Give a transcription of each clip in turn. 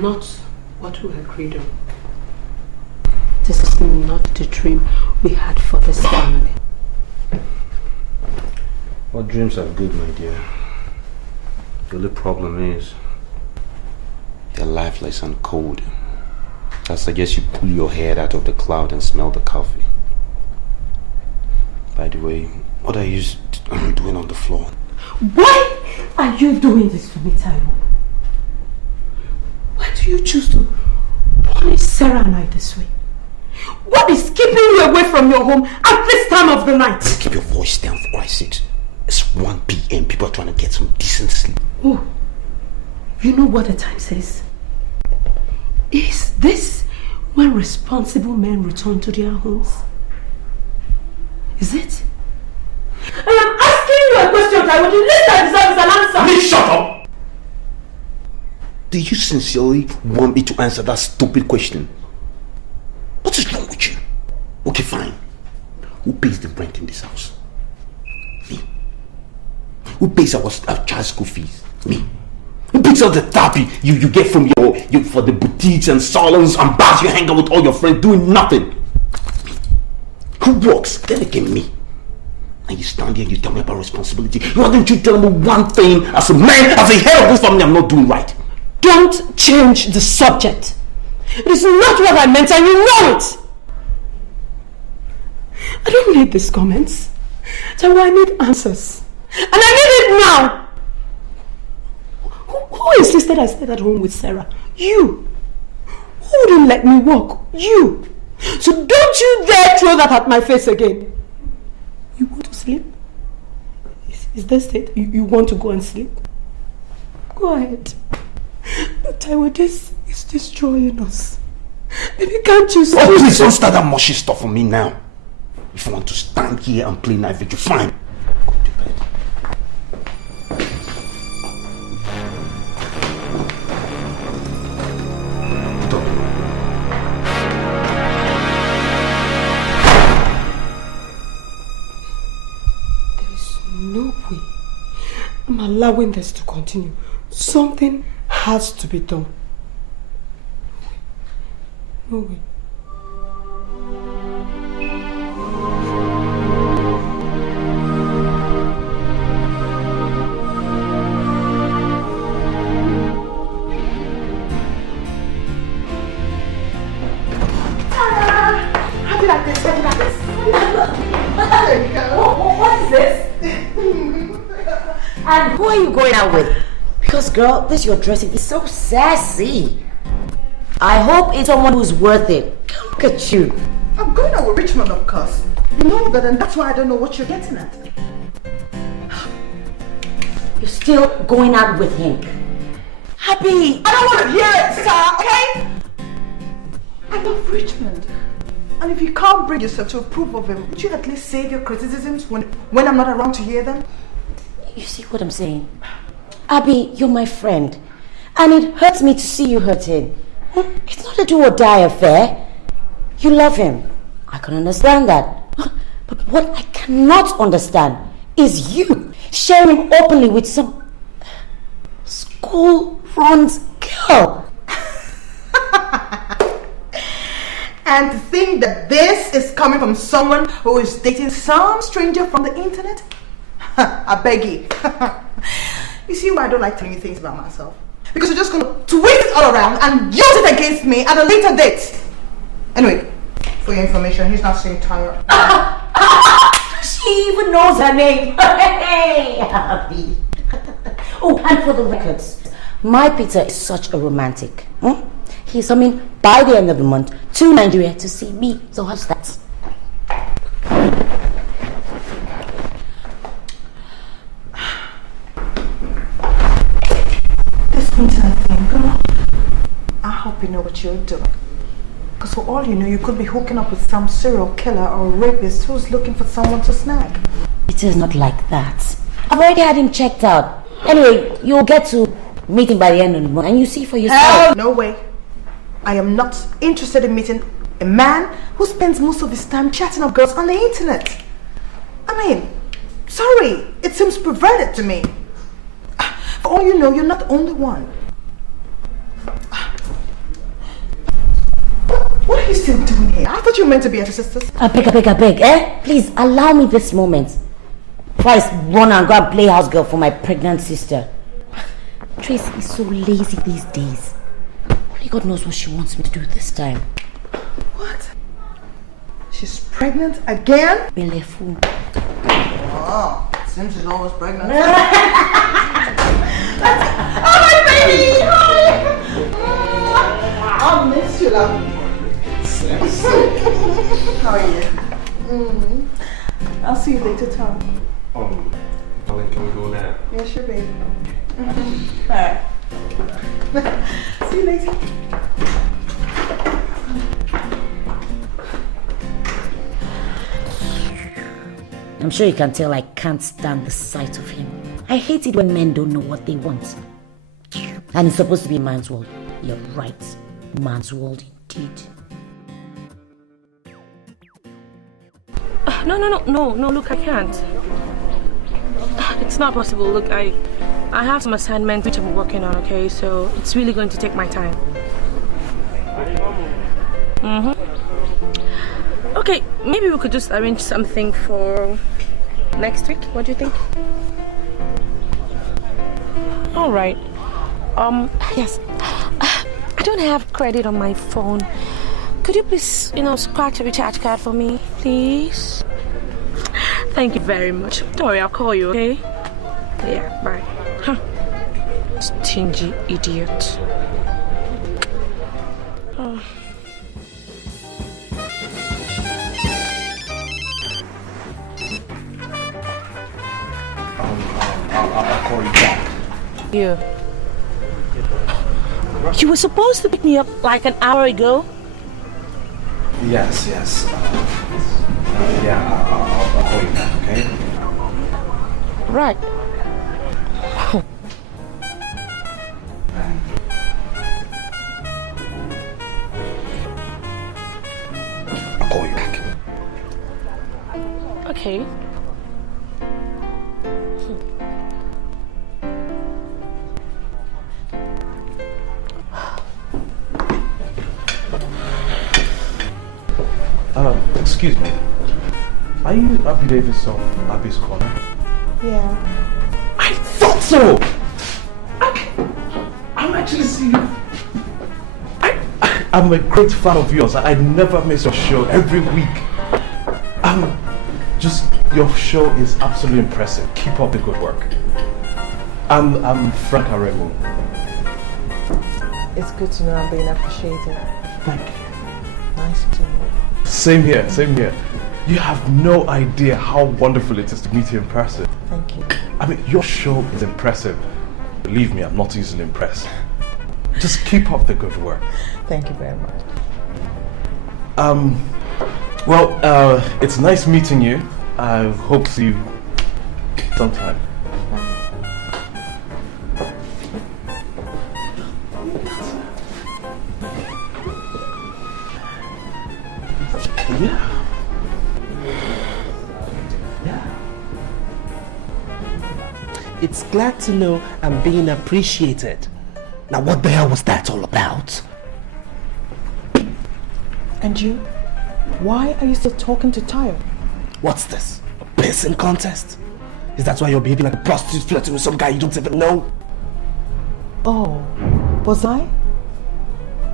not what we agreed on. This is not the dream we had for this family. Well, dreams are good, my dear. The only problem is they're lifeless and cold. I suggest you pull your head out of the cloud and smell the coffee. By the way, what are you doing on the floor? Why are you doing this to me, Taiwo? Why do you choose to punish Sarah and I this way? What is keeping you away from your home at this time of the night? Keep your voice down, for Christ's sake. It's 1 p.m. People are trying to get some decent sleep. Oh, you know what the time says? Is this when responsible men return to their homes? Is it? I am asking you a question, Taiwo. The least I deserve is an answer. Please shut up! Do you sincerely want me to answer that stupid question? What is wrong with you? Okay, fine. Who pays the rent in this house? Me. Who pays our child's school fees? Me. Who pays all the therapy you get from your for the boutiques and salons and bars you hang out with all your friends doing nothing? Me. Who works? Then again, me. And you stand here and you tell me about responsibility. Why don't you tell me one thing as a man, as a head of this family I'm not doing right? Don't change the subject. It is not what I meant and you know it. I don't need these comments. So I need answers. And I need it now. Who insisted I stayed at home with Sarah? You. Who wouldn't let me walk? You. So don't you dare throw that at my face again. You want to sleep? Is this it? You want to go and sleep? Go ahead. But Taiwo, this is destroying us. Baby, can't you see? Oh, please don't start that mushy stuff on me now. If you want to stand here and play night vigil, fine. Go to bed. There is no way I'm allowing this to continue. Something has to be done. No way. How did I get this? There you go. What is this? And who are you going out with? Because girl, this your dressing is so sassy. I hope it's someone who's worth it. Look at you. I'm going out with Richmond, of course. You know that, and that's why I don't know what you're getting at. You're still going out with him. Happy. I don't want to hear it, sir, okay? I love Richmond. And if you can't bring yourself to approve of him, would you at least save your criticisms when I'm not around to hear them? You see what I'm saying? Abby, you're my friend. And it hurts me to see you hurting. It's not a do or die affair. You love him. I can understand that. But what I cannot understand is you sharing him openly with some school-runs girl. And to think that this is coming from someone who is dating some stranger from the internet? I beg you. You see why I don't like telling you things about myself? Because you're just going to twist it all around and use it against me at a later date. Anyway, for your information, he's not saying tired. She even knows her name. Hey, Abby. Oh, and for the records, my Peter is such a romantic. He's coming by the end of the month to Nigeria to see me. So how's that? This internet thing, girl, I hope you know what you're doing. Because for all you know, you could be hooking up with some serial killer or rapist who's looking for someone to snag. It is not like that. I've already had him checked out. Anyway, you'll get to meet him by the end of the month and you see for yourself. Hell, no way. I am not interested in meeting a man who spends most of his time chatting up girls on the internet. I mean, sorry, it seems perverted to me. For all you know, you're not the only one. What are you still doing here? I thought you were meant to be at your sister's. I beg, eh? Please, allow me this moment. Before I run and go and play house girl for my pregnant sister. Tracy is so lazy these days. Only God knows what she wants me to do this time. What? She's pregnant again? Belefu. Oh, seems she's always pregnant. Oh my baby! Hi! I'll miss you, love. How are you? I'll see you later, Tom. Darling, can we go now? Yeah, sure, baby. Alright. See you later. I'm sure you can tell I can't stand the sight of him. I hate it when men don't know what they want. And it's supposed to be man's world. You're right. Man's world indeed. No, look, I can't. It's not possible. Look, I have some assignments which I'm working on, okay? So it's really going to take my time. Okay, maybe we could just arrange something for next week. What do you think? All right. Yes. I don't have credit on my phone. Could you please, scratch a recharge card for me, please? Thank you very much. Don't worry, I'll call you, okay? Yeah, bye. Huh. Stingy idiot. Oh. I'll call you back. Yeah. You were supposed to pick me up like an hour ago. Yes. I'll call you back, okay? Right. I'll call you back. Okay. Excuse me. Are you Abby Davis of Abby's Corner? Yeah. I thought so! I'm actually seeing you. I'm a great fan of yours. I never miss your show every week. Your show is absolutely impressive. Keep up the good work. I'm Frank Aremu. It's good to know I'm being appreciated. Thank you. Nice to meet you. Same here. You have no idea how wonderful it is to meet you in person. Thank you. I mean, your show is impressive. Believe me, I'm not easily impressed. Just keep up the good work. Thank you very much. It's nice meeting you. I hope to see you sometime. Yeah. It's glad to know I'm being appreciated. Now what the hell was that all about? And you? Why are you still talking to Tayo? What's this? A pissing contest? Is that why you're behaving like a prostitute flirting with some guy you don't even know? Oh, was I?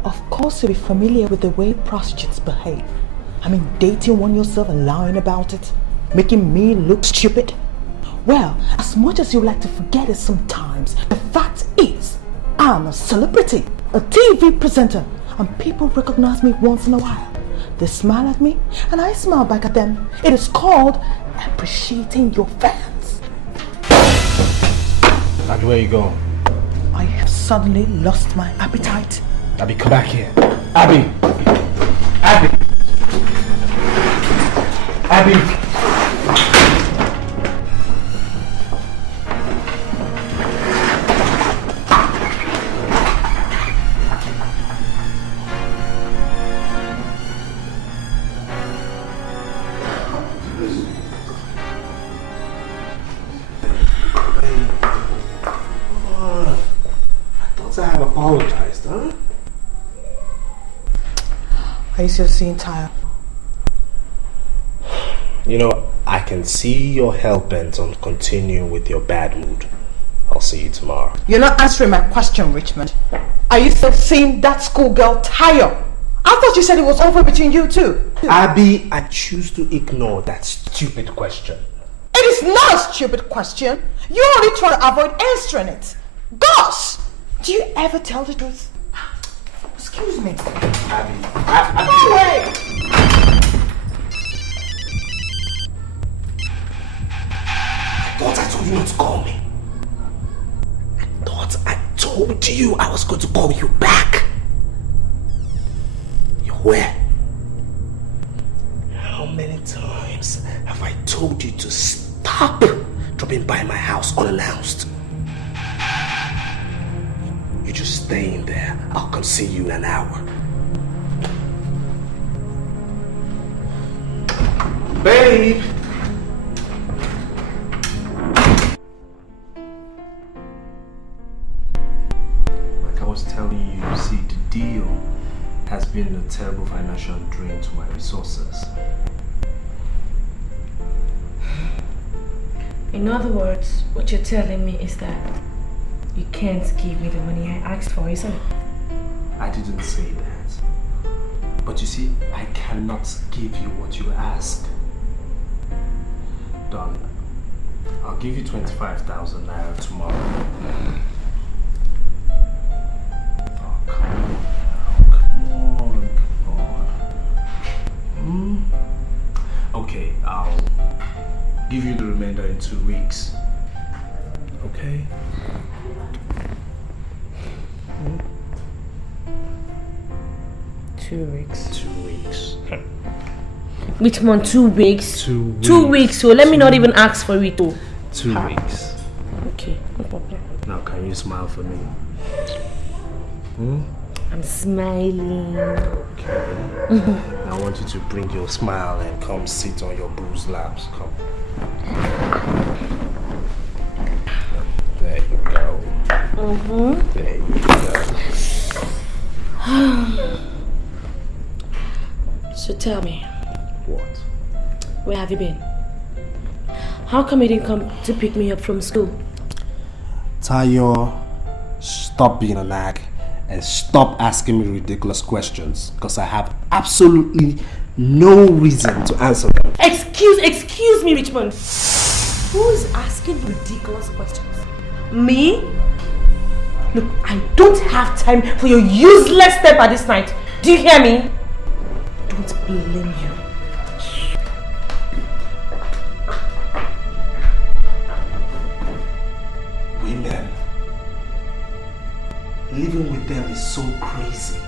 Of course you'll be familiar with the way prostitutes behave. I mean, dating one yourself and lying about it, making me look stupid. Well, as much as you like to forget it sometimes, the fact is, I'm a celebrity, a TV presenter, and people recognize me once in a while. They smile at me, and I smile back at them. It is called appreciating your fans. And where are you going? I have suddenly lost my appetite. Abby, come back here. Abby! Abby! Abby! Are you still seeing tired? You know, I can see you're hell-bent on continuing with your bad mood. I'll see you tomorrow. You're not answering my question, Richmond. Are you still seeing that schoolgirl Tayo? I thought you said it was over between you two. Abby, I choose to ignore that stupid question. It is not a stupid question. You're only trying to avoid answering it. Gosh! Do you ever tell the truth? Excuse me. Abby, Go away! I thought I told you not to call me. I thought I told you I was going to call you back. You're where? How many times have I told you to stop dropping by my house unannounced? You're just staying there. I'll come see you in an hour. Babe! Like I was telling you, see, the deal has been a terrible financial drain to my resources. In other words, what you're telling me is that you can't give me the money I asked for, isn't it? I didn't say that. But you see, I cannot give you what you ask. Done. I'll give you 25,000 naira tomorrow. Oh, come on. Okay, I'll give you the remainder in 2 weeks. Okay? Hmm? 2 weeks. 2 weeks. Which month? 2 weeks? 2 weeks. 2 weeks, so let me not even ask for it too. 2 weeks. Okay, no problem. Now can you smile for me? I'm smiling. Okay. I want you to bring your smile and come sit on your boo's laps. Come. There you go. There you go. So tell me, What? where have you been? How come you didn't come to pick me up from school? Tayo, stop being a nag and stop asking me ridiculous questions because I have absolutely no reason to answer them. Excuse me, Richmond. Who is asking ridiculous questions? Me? Look, I don't have time for your useless step at this night. Do you hear me? Don't blame you. Women. Living with them is so crazy.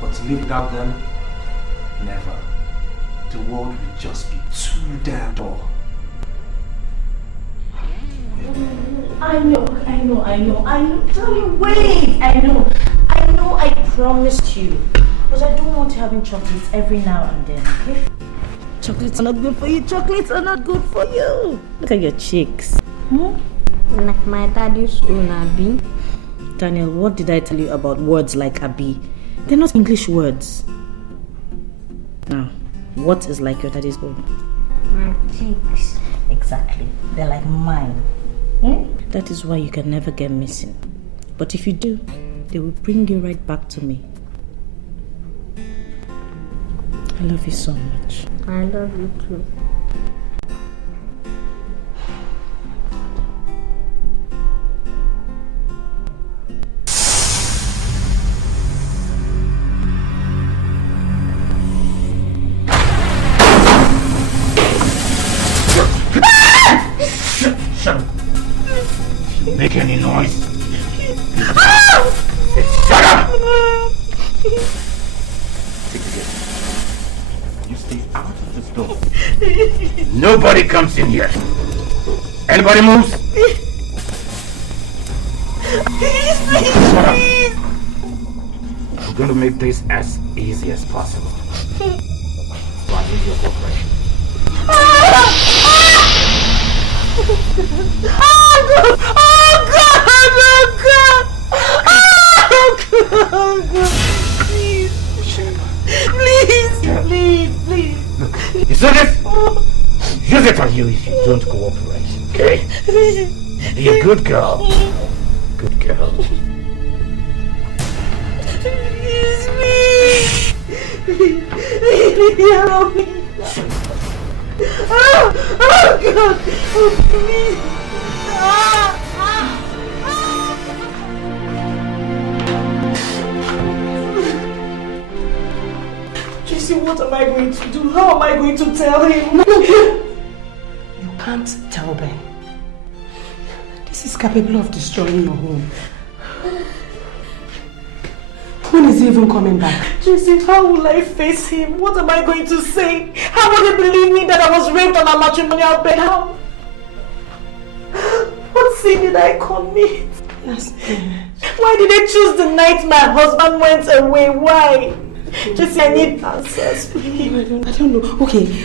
But to live without them, never. The world will just be too damn dull. I know. Darling, wait. I know, I promised you. But I don't want you having chocolates every now and then, okay? Chocolates are not good for you. Chocolates are not good for you. Look at your cheeks. Like my daddy's own Abi. Daniel, what did I tell you about words like Abi? They're not English words. Now, what is like your daddy's own? My cheeks. Exactly. They're like mine. That is why you can never get missing. But if you do, they will bring you right back to me. I love you so much. I love you too. Make any noise. Shut up! Take it again. You stay out of this door. Nobody comes in here. Anybody moves? Shut up. I'm going to make this as easy as possible. So I need your cooperation. Oh God! Please. Please. Look, you see this? Use it on you if you don't cooperate, okay? You're a good girl. Good girl. Help me. Oh God. Oh, please. Tracy, what am I going to do? How am I going to tell him? You can't tell Ben. This is capable of destroying your home. When is he even coming back? Tracy, how will I face him? What am I going to say? How will he believe me that I was raped on a matrimonial bed? How? What sin did I commit? Yes. Why did they choose the night my husband went away? Why? Tracy, I need answers, please. I don't know. Okay,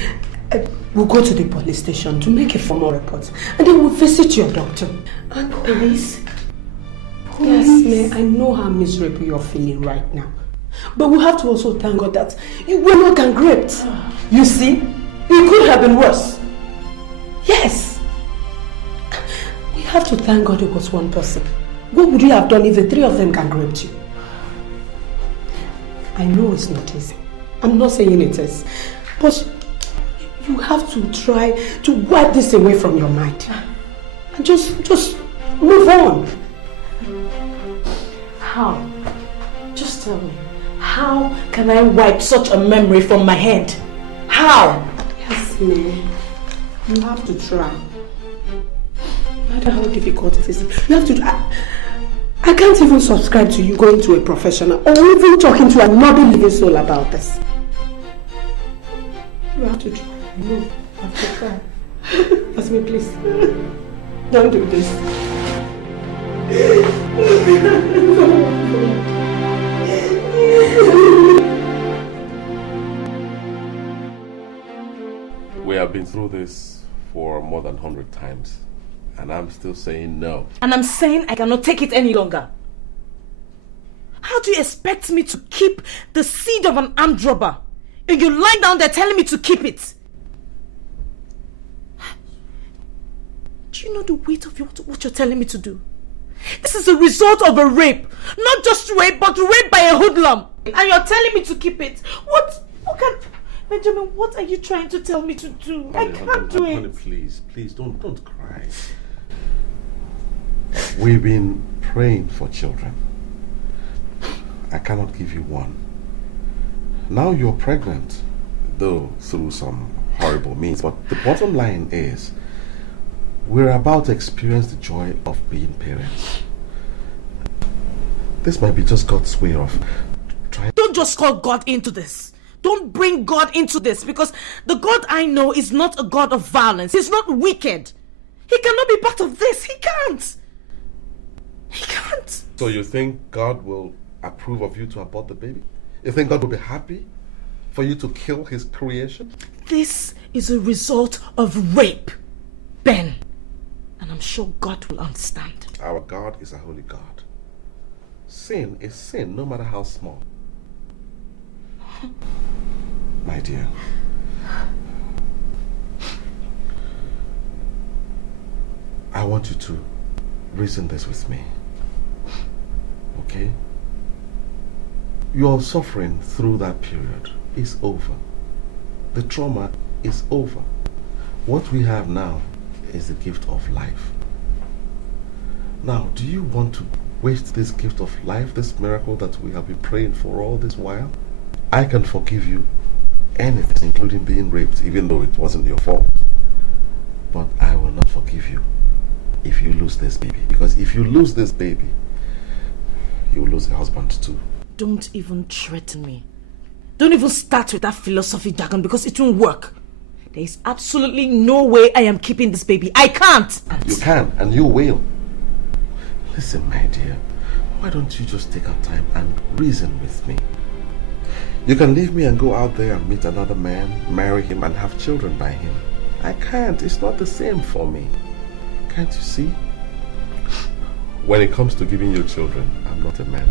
we'll go to the police station to make a formal report. And then we'll visit your doctor. And police? Yes, May, I know how miserable you're feeling right now. But we have to also thank God that you were not gang raped. You see, it could have been worse. Yes. We have to thank God it was one person. What would you have done if the three of them gang raped you? I know it's not easy. I'm not saying it is. But you have to try to wipe this away from your mind. And just move on. How? Just tell me. How can I wipe such a memory from my head? How? Yes, May. You have to try. No matter how difficult it is, you have to try. I can't even subscribe to you going to a professional or even talking to another living soul about this. You have to try. No, you have to try. Asmi, please. Don't do this. We have been through this for more than 100 times, and I'm still saying no. And I'm saying I cannot take it any longer. How do you expect me to keep the seed of an armed robber? And you lie down there telling me to keep it? Do you know the weight of what you're telling me to do? This is a result of a rape. Not just rape, but rape by a hoodlum. And you're telling me to keep it. What can... Benjamin, what are you trying to tell me to do? I can't do it. Honey, please, don't cry. We've been praying for children. I cannot give you one. Now you're pregnant, though through some horrible means. But the bottom line is, we're about to experience the joy of being parents. This might be just God's way of trying. Don't just call God into this. Don't bring God into this, because the God I know is not a God of violence. He's not wicked. He cannot be part of this. He can't. He can't. So you think God will approve of you to abort the baby? You think God will be happy for you to kill his creation? This is a result of rape, Ben. And I'm sure God will understand. Our God is a holy God. Sin is sin, no matter how small. My dear, I want you to reason this with me. Okay? Your suffering through that period is over. The trauma is over. What we have now is the gift of life. Now, do you want to waste this gift of life, this miracle that we have been praying for all this while? I can forgive you anything, including being raped, even though it wasn't your fault. But I will not forgive you if you lose this baby. Because if you lose this baby, you will lose a husband too. Don't even threaten me. Don't even start with that philosophy jargon, because it won't work. There is absolutely no way I am keeping this baby. I can't. You can, and you will. Listen, my dear, why don't you just take our time and reason with me? You can leave me and go out there and meet another man, marry him and have children by him. I can't. It's not the same for me. Can't you see? When it comes to giving you children, I'm not a man.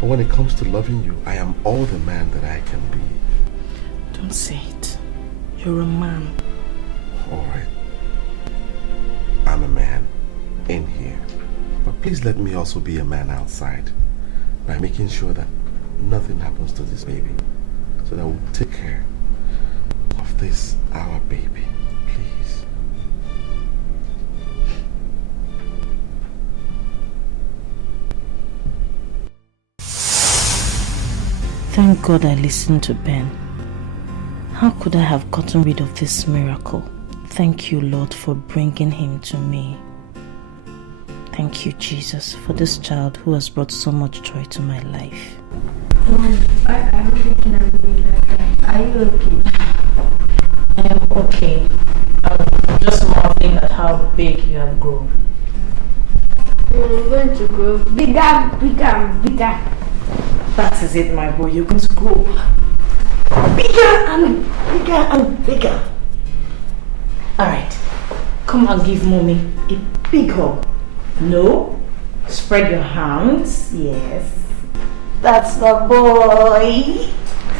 But when it comes to loving you, I am all the man that I can be. Don't say it. You're a man. Alright. I'm a man in here. But please let me also be a man outside by making sure that nothing happens to this baby. So that we'll take care of this, our baby. Please. Thank God I listened to Ben. How could I have gotten rid of this miracle? Thank you, Lord, for bringing him to me. Thank you, Jesus, for this child who has brought so much joy to my life. I really cannot be like that. Are you okay? I am okay. I'm just marveling at how big you have grown. You're going to grow bigger, bigger, bigger. That is it, my boy. You're going to grow bigger and bigger and bigger. Alright, come and give mommy a big hug. No, spread your hands. Yes, that's the boy.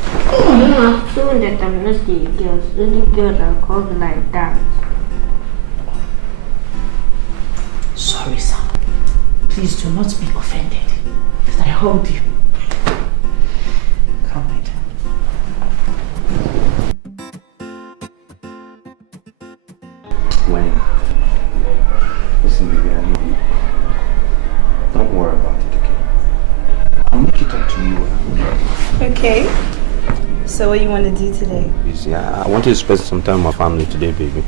I'm sure that I'm not the girls. Only girls are called like that. Sorry, sir. Please do not be offended that I hugged you. Come, my dear. Wayne, listen, baby, I need you. Don't worry about it, okay? I'll make it up to you. Okay. So what you want to do today? You see, I want you to spend some time with my family today, baby.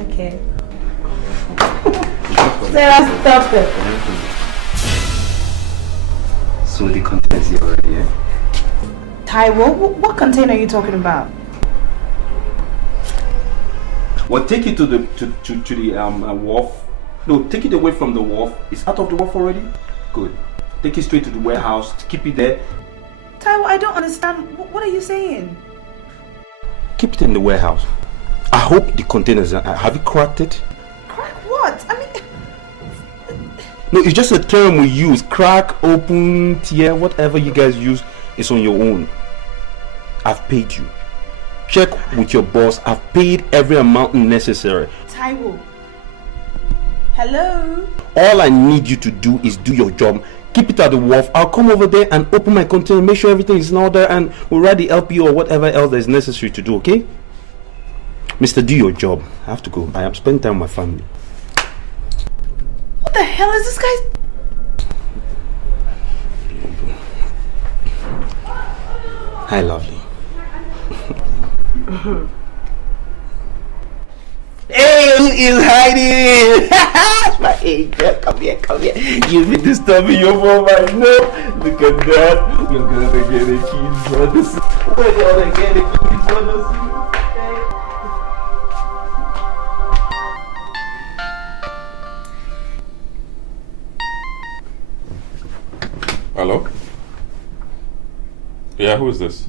Okay. Sarah, stop it. So the content is here already, eh? Taiwo, what container are you talking about? Well, take it to the wharf. No, take it away from the wharf. It's out of the wharf already? Good. Take it straight to the warehouse. Keep it there. Taiwo, I don't understand. What are you saying? Keep it in the warehouse. I hope the containers have you cracked it? Crack what? I mean... No, it's just a term we use. Crack, open, tear, whatever you guys use is on your own. I've paid you. Check with your boss. I've paid every amount necessary. Taiwo. Hello? All I need you to do is do your job. Keep it at the wharf. I'll come over there and open my container, make sure everything is in order, and we'll write the LPO or whatever else that is necessary to do, okay? Mister, do your job. I have to go. I am spending time with my family. What the hell is this guy? Hi, lovely. Hey, who is hiding? My angel, come here, come here. You've been disturbing your mom, I know. Look at that. We're gonna get a kid brothers. We're gonna get a kid brothers. Hello? Yeah, who is this?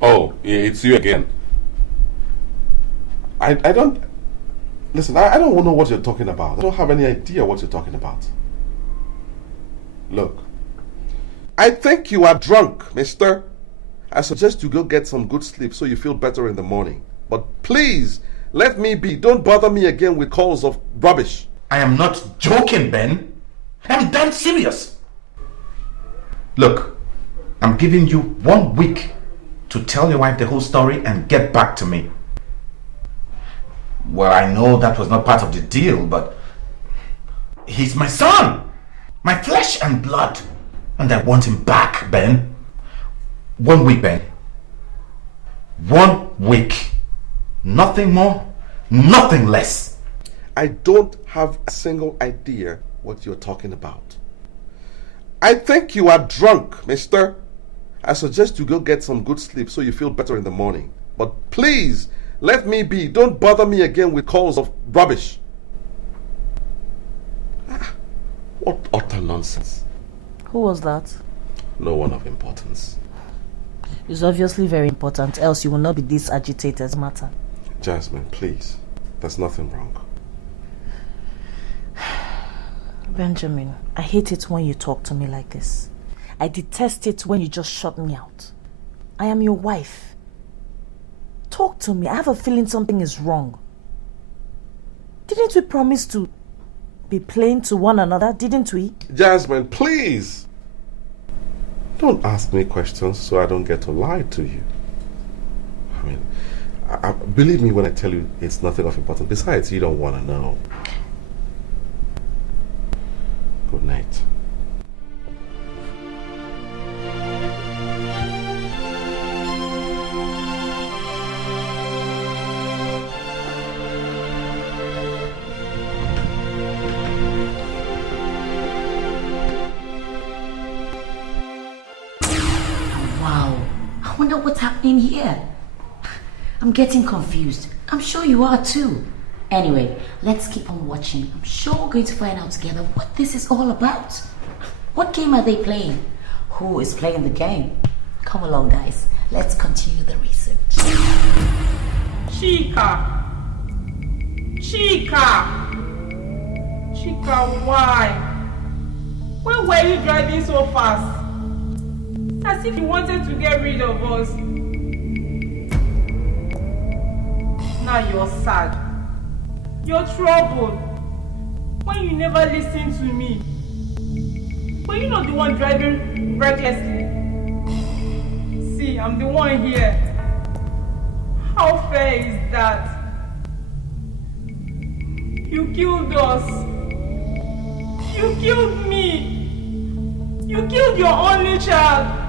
Oh, it's you again. I don't... Listen, I don't know what you're talking about. I don't have any idea what you're talking about. Look, I think you are drunk, mister. I suggest you go get some good sleep so you feel better in the morning. But please, let me be. Don't bother me again with calls of rubbish. I am not joking, Ben. I'm damn serious. Look, I'm giving you 1 week to tell your wife the whole story and get back to me. Well, I know that was not part of the deal, but he's my son, my flesh and blood, and I want him back, Ben. 1 week, Ben. 1 week. Nothing more, nothing less. I don't have a single idea what you're talking about. I think you are drunk, mister. I suggest you go get some good sleep so you feel better in the morning. But please, let me be. Don't bother me again with calls of rubbish. What utter nonsense. Who was that? No one of importance. It's obviously very important, else you will not be this agitated matter. Jasmine, please. There's nothing wrong. Benjamin, I hate it when you talk to me like this. I detest it when you just shut me out. I am your wife. Talk to me. I have a feeling something is wrong. Didn't we promise to be plain to one another, didn't we? Jasmine, please. Don't ask me questions so I don't get to lie to you. I mean, believe me when I tell you it's nothing of importance. Besides, you don't want to know. Good night. I wonder what's happening here. I'm getting confused. I'm sure you are too. Anyway, let's keep on watching. I'm sure we're going to find out together what this is all about. What game are they playing? Who is playing the game? Come along, guys. Let's continue the research. Chika, why? Why were you driving so fast? As if you wanted to get rid of us. Now you're sad. You're troubled. When you never listen to me. But you're not the one driving recklessly. See, I'm the one here. How fair is that? You killed us. You killed me. You killed your only child.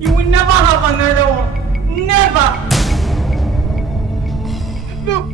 You will never have another one. Never. No.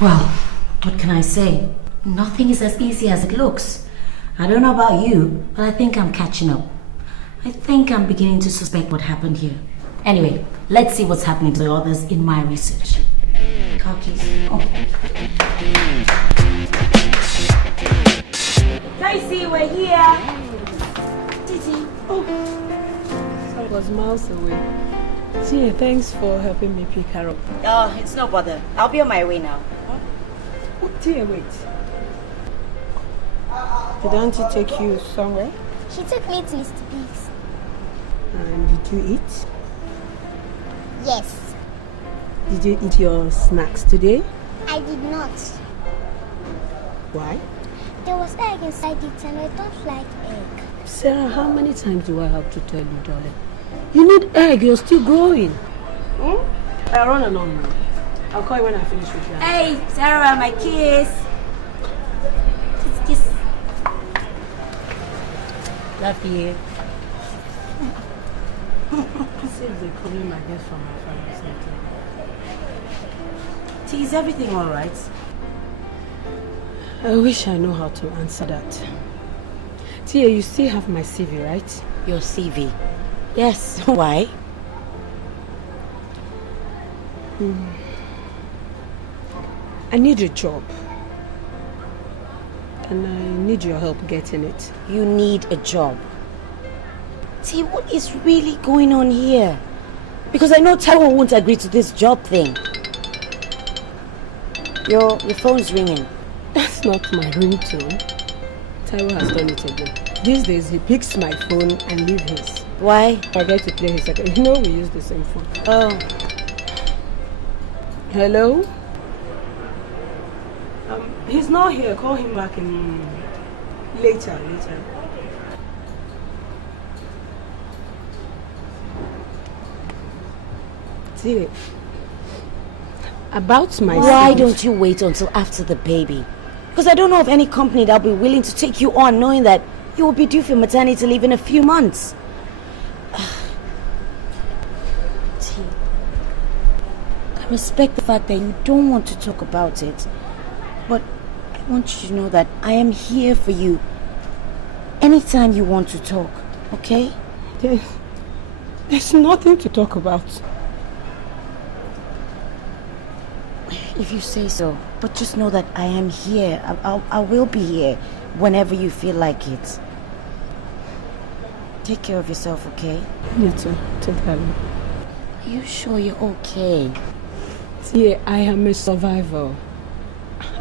Well, what can I say? Nothing is as easy as it looks. I don't know about you, but I think I'm catching up. I think I'm beginning to suspect what happened here. Anyway, let's see what's happening to the others in my research. Car keys. Oh. Tracy, we're here. Titi. Oh. I was miles away. See, thanks for helping me pick her up. Oh, it's no bother. I'll be on my way now. Oh, dear, wait. Did Auntie take you somewhere? She took me to Mr. Biggs. And did you eat? Yes. Did you eat your snacks today? I did not. Why? There was egg inside it and I don't like egg. Sarah, how many times do I have to tell you, darling? You need egg, you're still growing. I run along now. I'll call you when I finish with you. Hey, Sarah, my kiss. Kiss. Love you. See if they problem I get from my father's side. T, is everything alright? I wish I know how to answer that. Tia, you still have my CV, right? Your CV? Yes. Why? I need a job. And I need your help getting it. You need a job? T, what is really going on here? Because I know Taiwo won't agree to this job thing. Your phone's ringing. That's not my ringtone. Taiwo has done it again. These days he picks my phone and leaves his. Why? I get to play his second. You know we use the same phone. Oh. Hello? He's not here. Call him back in later. See, About my Why siblings. don't you wait until after the baby? Because I don't know of any company that'll be willing to take you on knowing that you will be due for maternity leave in a few months. T, I respect the fact that you don't want to talk about it, but I want you to know that I am here for you anytime you want to talk, okay? There's nothing to talk about. If you say so, but just know that I am here. I will be here whenever you feel like it. Take care of yourself, okay? You too. Take care. Are you sure you're okay? Yeah, I am a survivor.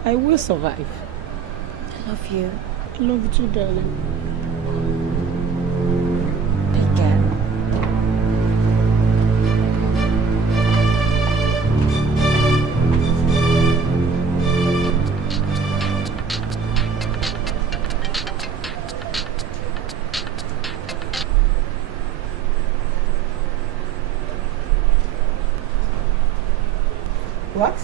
I will survive. I love you. I love you too, darling. Take care. What?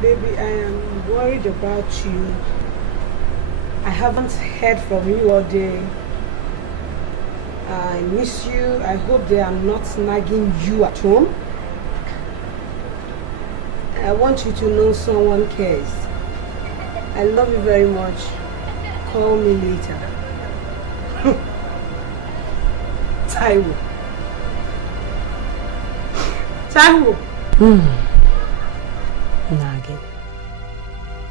Baby, I am worried about you. I haven't heard from you all day. I miss you. I hope they are not nagging you at home. I want you to know someone cares. I love you very much. Call me later. Taiwo. Nagging.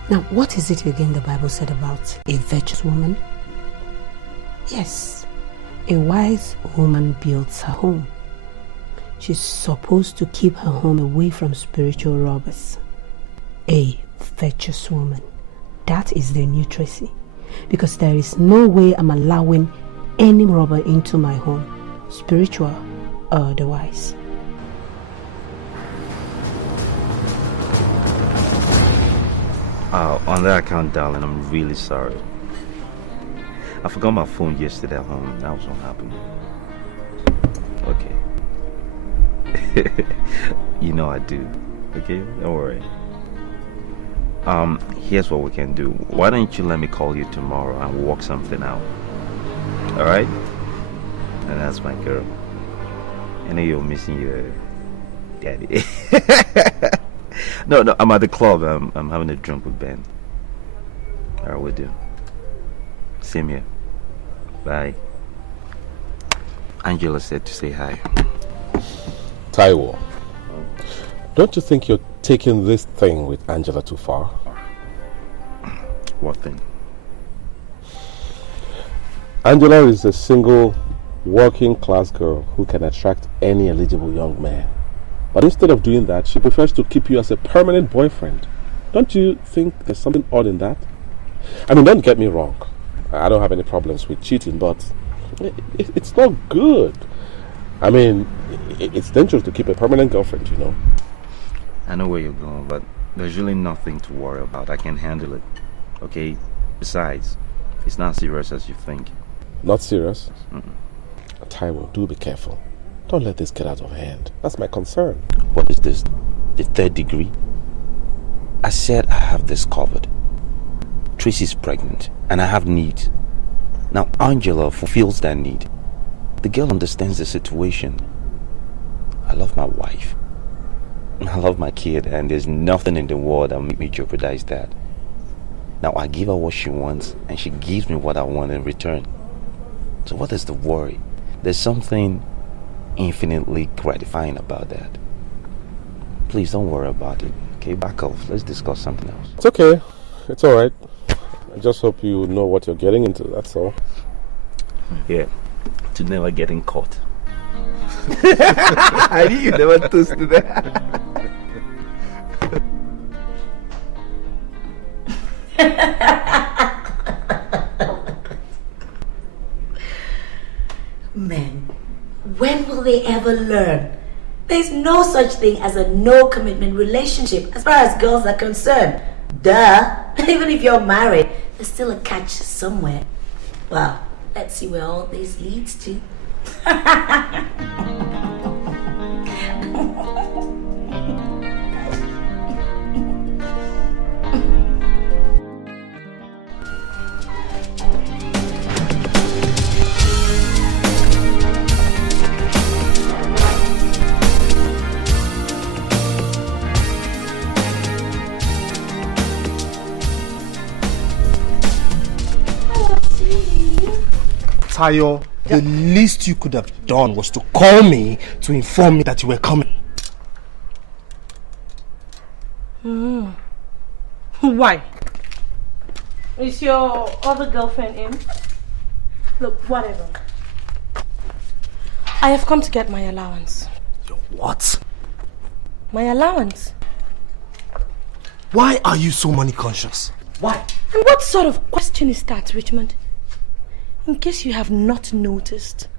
Now, what is it again the Bible said about a virtuous woman? Yes, a wise woman builds her home. She's supposed to keep her home away from spiritual robbers. A virtuous woman. That is the new Tracy. Because there is no way I'm allowing any robber into my home, spiritual or otherwise. On that account, darling, I'm really sorry. I forgot my phone yesterday at home. That was what happened. Okay. You know I do. Okay? Don't worry. Here's what we can do. Why don't you let me call you tomorrow and we'll work something out? Alright? And that's my girl. I know you're missing your daddy. No, I'm at the club. I'm having a drink with Ben. Alright, we'll do. Same here. Bye. Angela said to say hi. Taiwo, don't you think you're taking this thing with Angela too far? What thing? Angela is a single, working class girl who can attract any eligible young man. But instead of doing that, she prefers to keep you as a permanent boyfriend. Don't you think there's something odd in that? I mean, don't get me wrong. I don't have any problems with cheating, but it's not good. I mean, it's dangerous to keep a permanent girlfriend, you know. I know where you're going, but there's really nothing to worry about. I can handle it. Okay? Besides, it's not serious as you think. Not serious? Taiwo, do be careful. Don't let this get out of hand. That's my concern. What is this? The third degree? I said I have this covered. Tracy's pregnant and I have needs. Now Angela fulfills that need. The girl understands the situation. I love my wife. I love my kid, and there's nothing in the world that will make me jeopardize that. Now I give her what she wants and she gives me what I want in return. So what is the worry? There's something infinitely gratifying about that. Please don't worry about it. Okay, back off. Let's discuss something else. It's okay. It's alright. I just hope you know what you're getting into, that's all. Yeah, to never getting caught. I knew you never toasted that. Men, when will they ever learn? There's no such thing as a no commitment relationship as far as girls are concerned. Duh. Even if you're married, there's still a catch somewhere. Well, let's see where all this leads to. Tayo, the least you could have done was to call me to inform me that you were coming. Why? Is your other girlfriend in? Look, whatever. I have come to get my allowance. Your what? My allowance. Why are you so money conscious? Why? And what sort of question is that, Richmond? In case you have not noticed,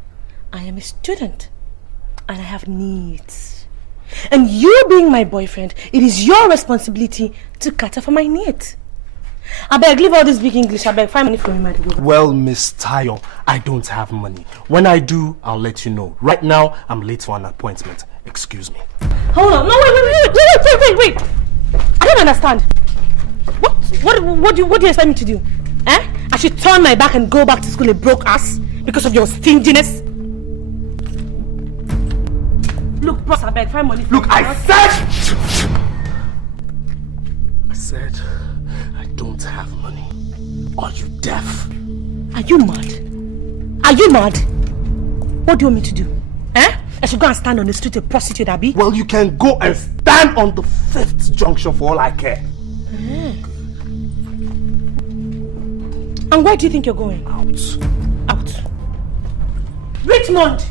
I am a student and I have needs. And you being my boyfriend, it is your responsibility to cater for my needs. I beg, leave all this big English. I beg, find money for me, my. Well, Miss Tayo, I don't have money. When I do, I'll let you know. Right now, I'm late for an appointment. Excuse me. Hold on. No, wait. I don't understand. What do you expect me to do? Eh? I should turn my back and go back to school a broke ass because of your stinginess? Look, boss, I beg, find money for me. Look, I said I don't have money. Are you deaf? Are you mad? What do you want me to do? Eh? I should go and stand on the street a prostitute, Abby? Well, you can go and stand on the 5th junction for all I care. And where do you think you're going? Out. Richmond!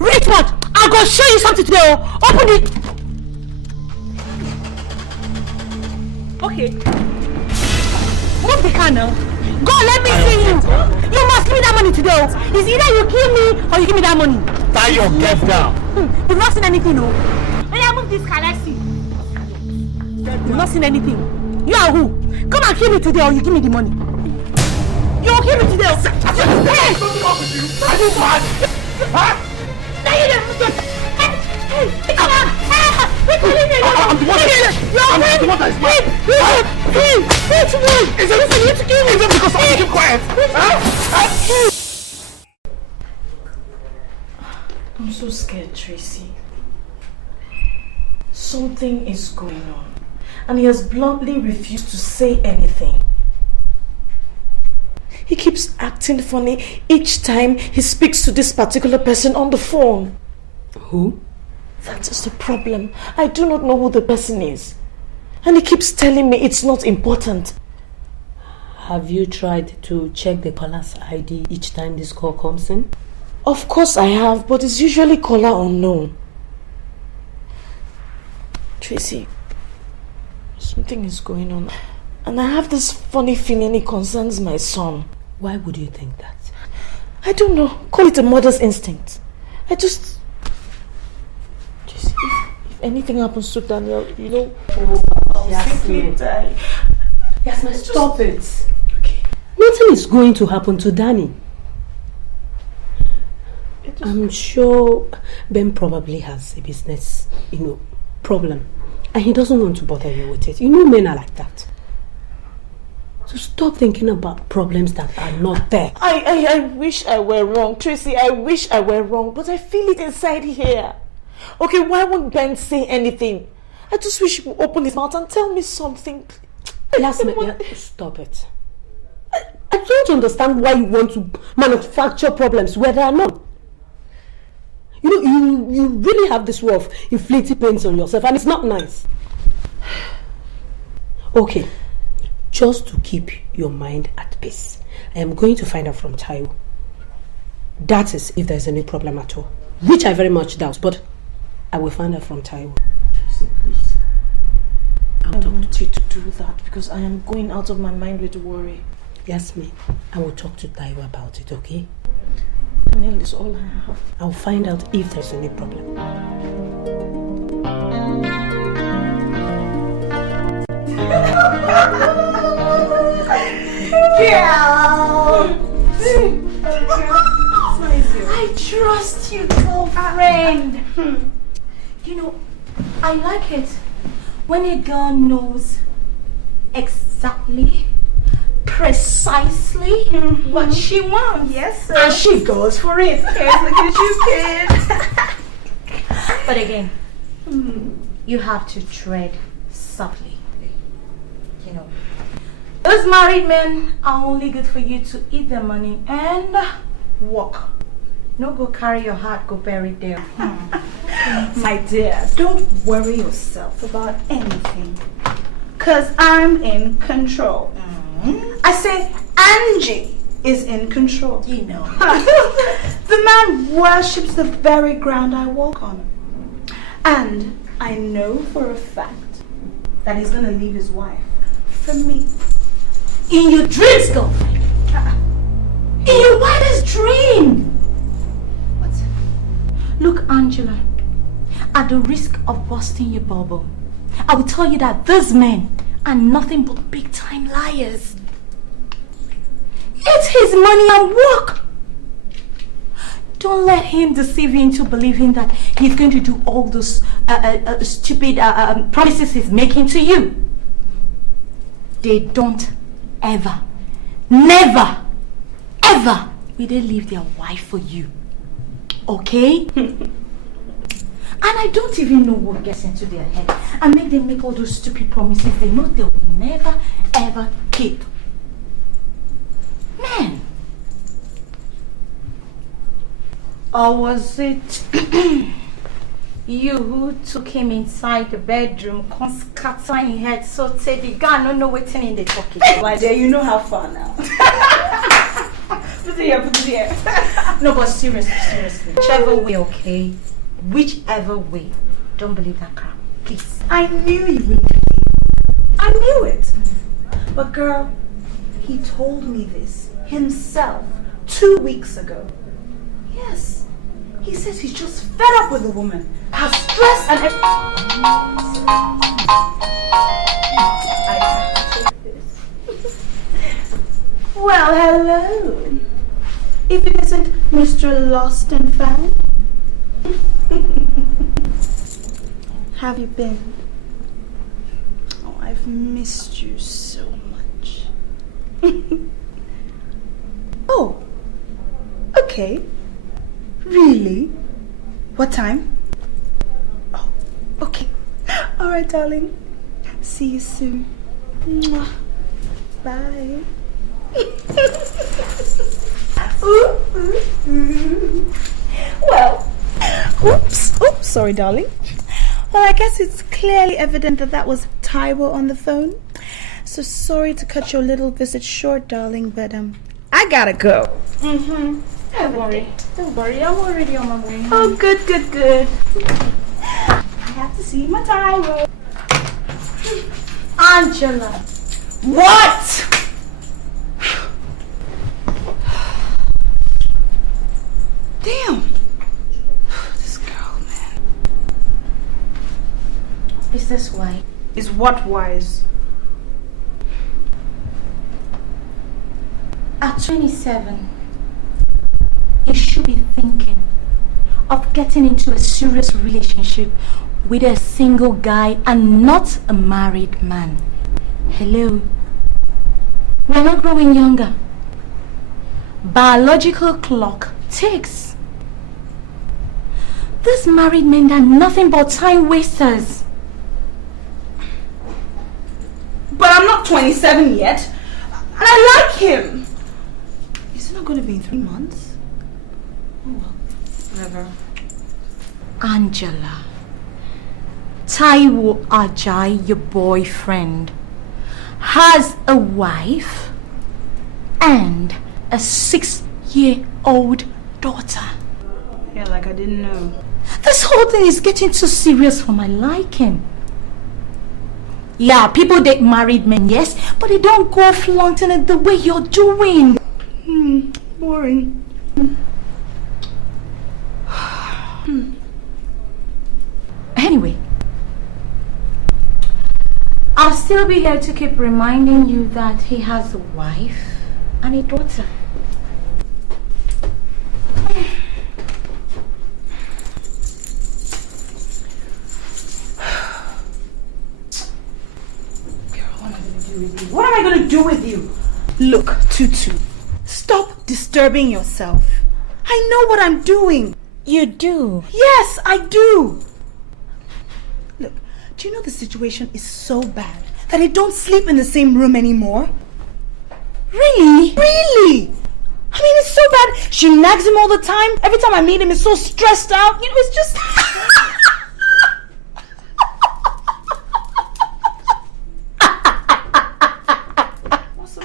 I'm gonna show you something today. Open it! Okay. Move the car now. Go, let me see you. You must give me that money today. It's either you kill me or you give me that money. Tayo, get down. You've not seen anything, no? When I move this car, let's see. You've not seen anything. You are who? Come and kill me today or you give me the money. You'll kill me today. Hey! Are you mad? Huh? I'm the one that is mad. Is it because I keep quiet? I'm so scared, Tracy. Something is going on, and he has bluntly refused to say anything. He keeps acting funny each time he speaks to this particular person on the phone. Who? That is the problem. I do not know who the person is. And he keeps telling me it's not important. Have you tried to check the caller's ID each time this call comes in? Of course I have, but it's usually caller unknown. Tracy, something is going on. And I have this funny feeling it concerns my son. Why would you think that? I don't know. Call it a mother's instinct. Tracy, if anything happens to Daniel, you know... Yasmin, stop it. Okay. Nothing is going to happen to Danny. I'm sure Ben probably has a business, problem. And he doesn't want to bother you with it. You know men are like that. So stop thinking about problems that are not there. I wish I were wrong, Tracy. I wish I were wrong, but I feel it inside here. Okay, why won't Ben say anything? I just wish he would open his mouth and tell me something. Yasmin, stop it. I don't understand why you want to manufacture problems where there are none. You really have this way of inflicting pains on yourself, and it's not nice. Okay, just to keep your mind at peace, I am going to find out from Tayo. That is, if there's any problem at all, which I very much doubt, but I will find out from Tayo. Tracy, please. I want you to do that because I am going out of my mind with worry. Yasmin, I will talk to Tayo about it, okay? Daniel is all I have. I'll find out if there's any problem. I trust you, girlfriend. I like it when a girl knows exactly, precisely what she wants. Yes, sir. And she goes for it. Yes, look at you, kid. But again, you have to tread softly. Those married men are only good for you to eat their money and walk. No go carry your heart, go bury it there. My dear, don't worry yourself about anything. Because I'm in control. I say Angie is in control. You know. The man worships the very ground I walk on. And I know for a fact that he's going to leave his wife for me. In your dreams, girlfriend. In your wildest dream. What? Look, Angela, at the risk of busting your bubble, I will tell you that these men are nothing but big-time liars. It's his money and work. Don't let him deceive you into believing that he's going to do all those stupid promises he's making to you. They don't ever, never, ever will they leave their wife for you. Okay? And I don't even know what gets into their head and make them make all those stupid promises they know they will never, ever keep. Man. Or was it you who took him inside the bedroom, scattering head so say the guy don't know what's in the pocket? My dear, you know how far now. Put it here. No, but seriously. Whichever way, okay? Whichever way. Don't believe that crap. Please. I knew you wouldn't believe me. I knew it. But girl, he told me this himself 2 weeks ago. Yes. He says he's just fed up with the woman. Her stress and everything. I can't take this. Well, hello. If it isn't Mr. Lost and Found. Have you been? Oh, I've missed you so much. Oh, okay. Really? What time? Oh, okay. All right, darling. See you soon. Mwah. Bye. Well, oops, sorry, darling. Well, I guess it's clearly evident that was Taiwo on the phone. So sorry to cut your little visit short, darling, but I gotta go. Don't worry, I'm already on my way. Oh, good. I have to see my Taiwo. Angela. What? Damn. This girl, man. Is this why? Is what wise? At 27, you should be thinking of getting into a serious relationship with a single guy and not a married man. Hello? We're not growing younger. Biological clock ticks. These married men are nothing but time wasters. But I'm not 27 yet. And I like him. Is it not going to be in 3 months? Oh well, whatever. Angela, Taiwo Ajay, your boyfriend, has a wife and a 6-year-old daughter. Yeah, like I didn't know. This whole thing is getting too serious for my liking. Yeah, people date married men, yes, but they don't go flaunting it the way you're doing. Boring. Anyway, I'll still be here to keep reminding you that he has a wife and a daughter. What am I going to do with you? Look, Tutu, stop disturbing yourself. I know what I'm doing. You do? Yes, I do. Look, do you know the situation is so bad that I don't sleep in the same room anymore? Really? Really? I mean, it's so bad. She nags him all the time. Every time I meet him, he's so stressed out. You know, it's just...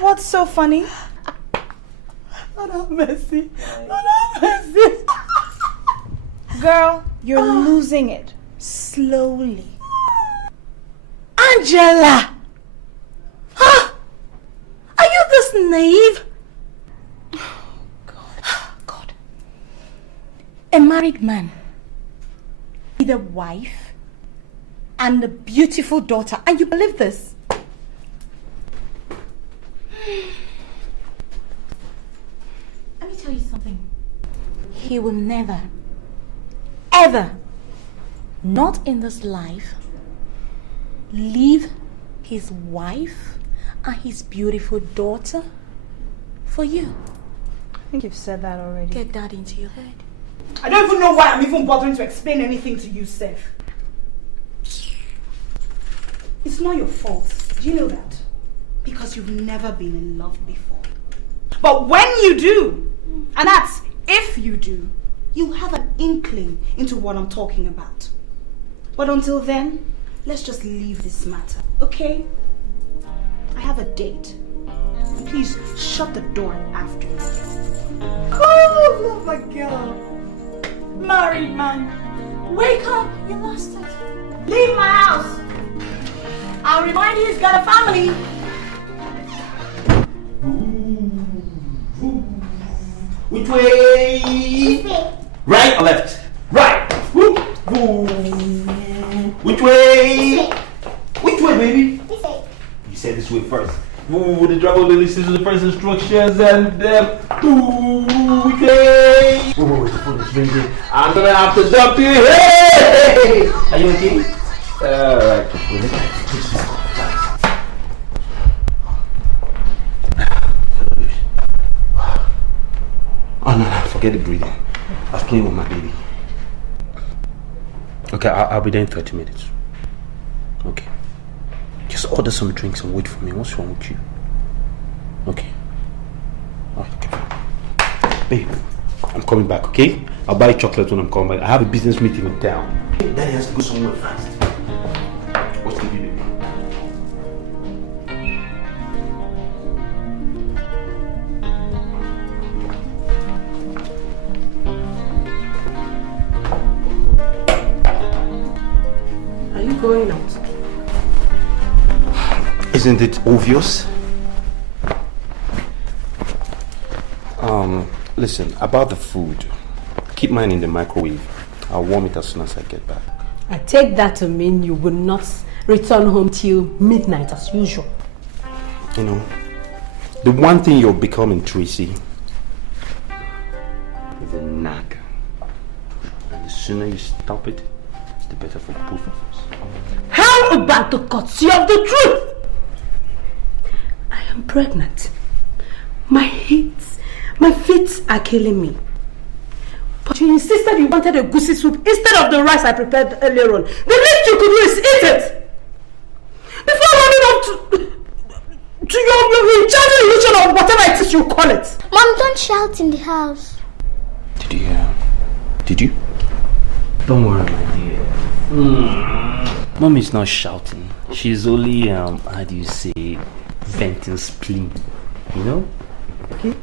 What's so funny? Lord have mercy. Lord have mercy. Girl, you're losing it. Slowly. Angela! Huh? Are you this naive? God. A married man with a wife and a beautiful daughter, and you believe this? Let me tell you something. He will never, ever, not in this life, leave his wife and his beautiful daughter for you. I think you've said that already. Get that into your head. I don't even know why I'm even bothering to explain anything to you, Seth. It's not your fault. Do you know that? Because you've never been in love before. But when you do, and that's if you do, you'll have an inkling into what I'm talking about. But until then, let's just leave this matter, okay? I have a date. Please shut the door after me. Oh, love my girl. Married man. Wake up. You lost it. Leave my house. I'll remind you he's got a family. Which way? Right or left? Right. Which way? Which way, baby? You said this way first. The driver will listen to the first instructions and which way? Wait, the phone is ringing. I'm gonna have to jump you. Hey! Are you okay? Alright. Oh no, forget the breathing. I was playing with my baby. Okay, I'll be there in 30 minutes. Okay. Just order some drinks and wait for me. What's wrong with you? Okay. Alright, okay. Babe, I'm coming back, okay? I'll buy chocolate when I'm coming back. I have a business meeting in town. Daddy has to go somewhere fast. What's the video? Are you going out? Isn't it obvious? Listen, about the food, keep mine in the microwave. I'll warm it as soon as I get back. I take that to mean you will not return home till midnight as usual. You know, the one thing you're becoming, Tracy, is a nag. And the sooner you stop it, the better for both of us. How about the courtesy of the truth? I am pregnant. My feet are killing me. But you insisted you wanted a goosey soup instead of the rice I prepared earlier on. The least you could do is eat it. Before running up to your enchanted illusion of whatever it is you call it. Mom, don't shout in the house. Did you hear? Did you? Don't worry, my dear. Mommy's not shouting. She's only, how do you say, venting spleen. You know? Okay?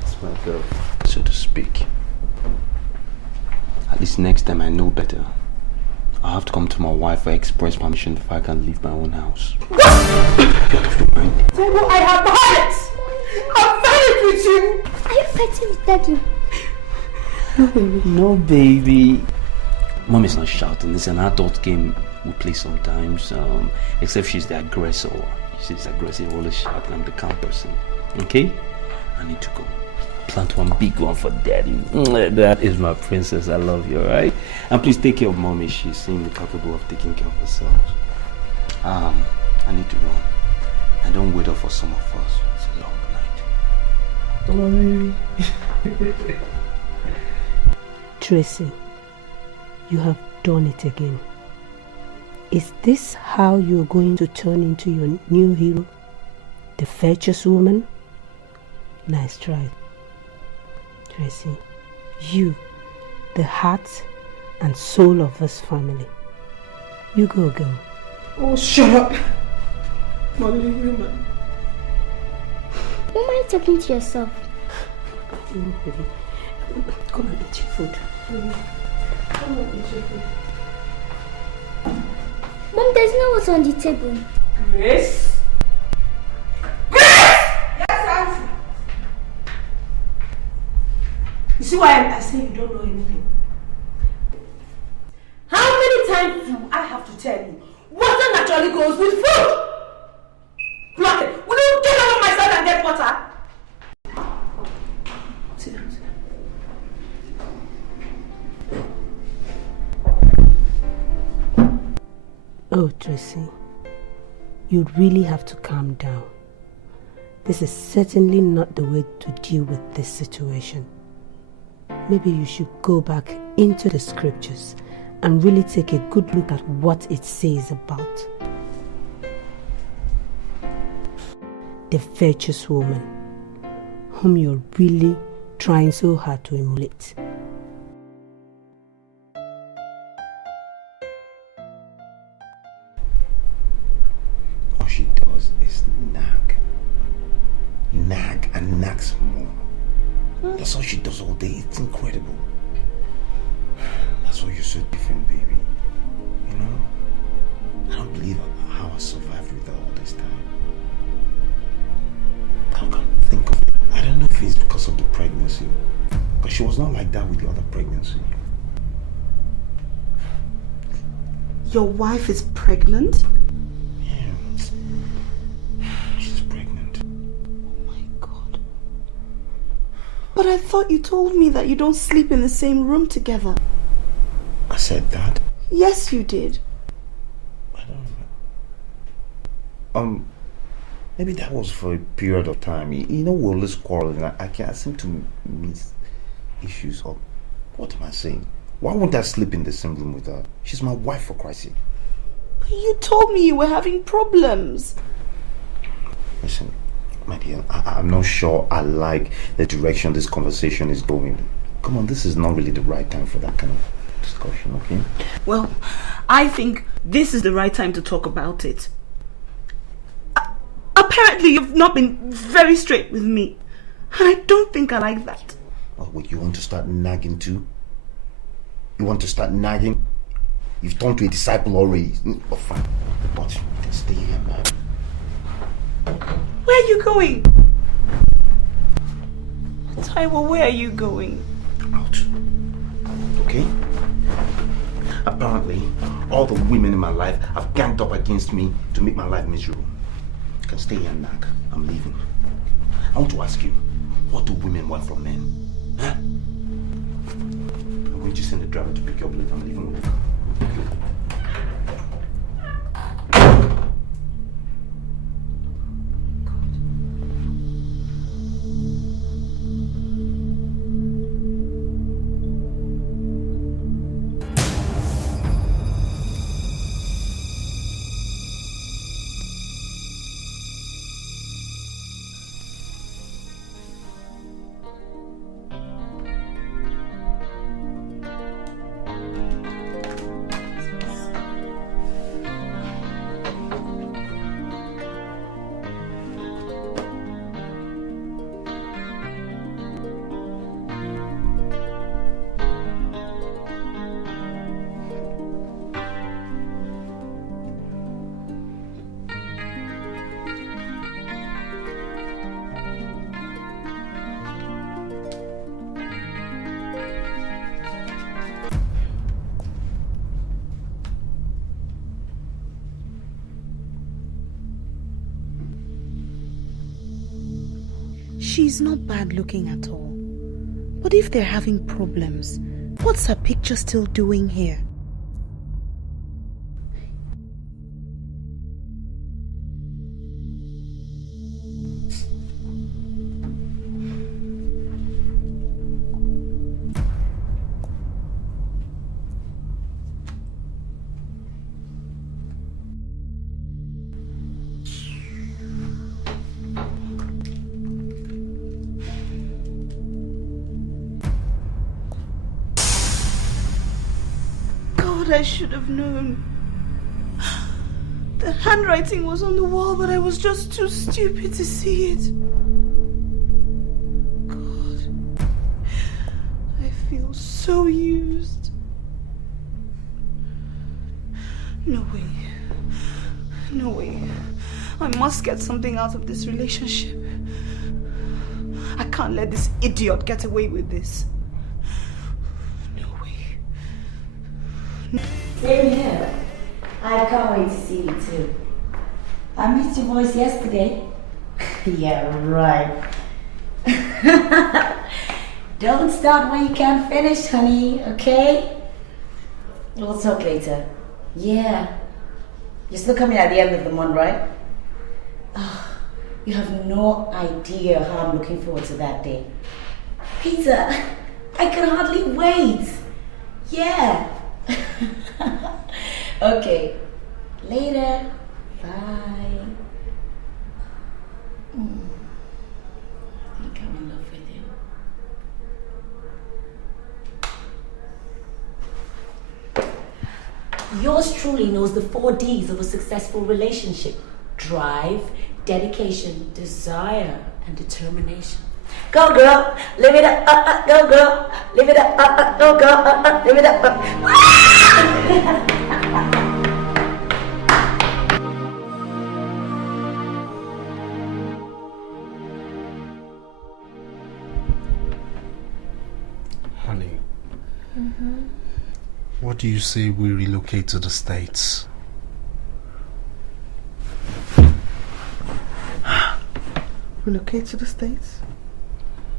That's my girl, so to speak. At least next time I know better. I'll have to come to my wife for express permission if I can leave my own house. What? Get off your mind. Table, I have had it! I've had it with you! Are you fighting with Daddy? No, baby. No, baby. Mommy's not shouting. It's an adult game we play sometimes. Except she's the aggressor. She's aggressive, always shouting. I'm the calm person. Okay? I need to go. Plant one big one for Daddy. That is my princess. I love you, alright? And please take care of Mommy. She's seemingly capable of taking care of herself. I need to run. And don't wait up for some of us. It's a long night. Don't worry. Tracy, you have done it again. Is this how you're going to turn into your new hero? The virtuous woman? Nice try. Tracy, you, the heart and soul of this family. You go, girl. Oh, shut up. Molly, woman. Who am I talking to yourself? Come and eat your food. Come and eat your food. Mom, there's no what's on the table. Grace? Yes, Auntie. You see why I say you don't know anything? How many times do I have to tell you? Water naturally goes with food! Block it! Will you get out of my side and get water? Sit down, sit down. Oh, Tracy, you really have to calm down. This is certainly not the way to deal with this situation. Maybe you should go back into the scriptures and really take a good look at what it says about the virtuous woman whom you're really trying so hard to emulate. All she does is nag. Nag and nag some more. That's all she does all day. It's incredible. That's why you're so different, baby. You know? I don't believe how I survived with her all this time. I can't think of it. I don't know if it's because of the pregnancy. But she was not like that with the other pregnancy. Your wife is pregnant? She's pregnant. Oh my God. But I thought you told me that you don't sleep in the same room together. I said that? Yes, you did. Maybe that was for a period of time. You know, we always quarrel and I seem to miss issues. Or what am I saying? Why won't I sleep in the same room with her? She's my wife, for Christ's sake. But you told me you were having problems. Listen, my dear, I'm not sure I like the direction this conversation is going. Come on, this is not really the right time for that kind of discussion, okay? Well, I think this is the right time to talk about it. Apparently, you've not been very straight with me. And I don't think I like that. Oh, wait, you want to start nagging too? You want to start nagging? You've turned to a disciple already. Oh, fine. But stay here, man. Where are you going? Taiwo, where are you going? Out. Okay? Apparently, all the women in my life have ganged up against me to make my life miserable. You can stay here and nag. I'm leaving. I want to ask you, what do women want from men? Huh? I'm going to send the driver to pick you up later. I'm leaving. She's not bad looking at all. But if they're having problems, what's her picture still doing here? God, I should have known. The handwriting was on the wall, but I was just too stupid to see it. God, I feel so used. No way. No way. I must get something out of this relationship. I can't let this idiot get away with this. No way. Same here. I can't wait to see you too. I missed your voice yesterday. Yeah, right. Don't start when you can't finish, honey, okay? We'll talk later. Yeah. You're still coming at the end of the month, right? Oh, you have no idea how I'm looking forward to that day. Peter, I can hardly wait. Yeah. Okay. Later. Bye. I think I'm in love with you. Yours truly knows the 4 Ds of a successful relationship. Drive, dedication, desire, and determination. Go girl, live it up, go girl, live it up, go girl, live it up. Honey, what do you say we relocate to the States? Relocate to the States?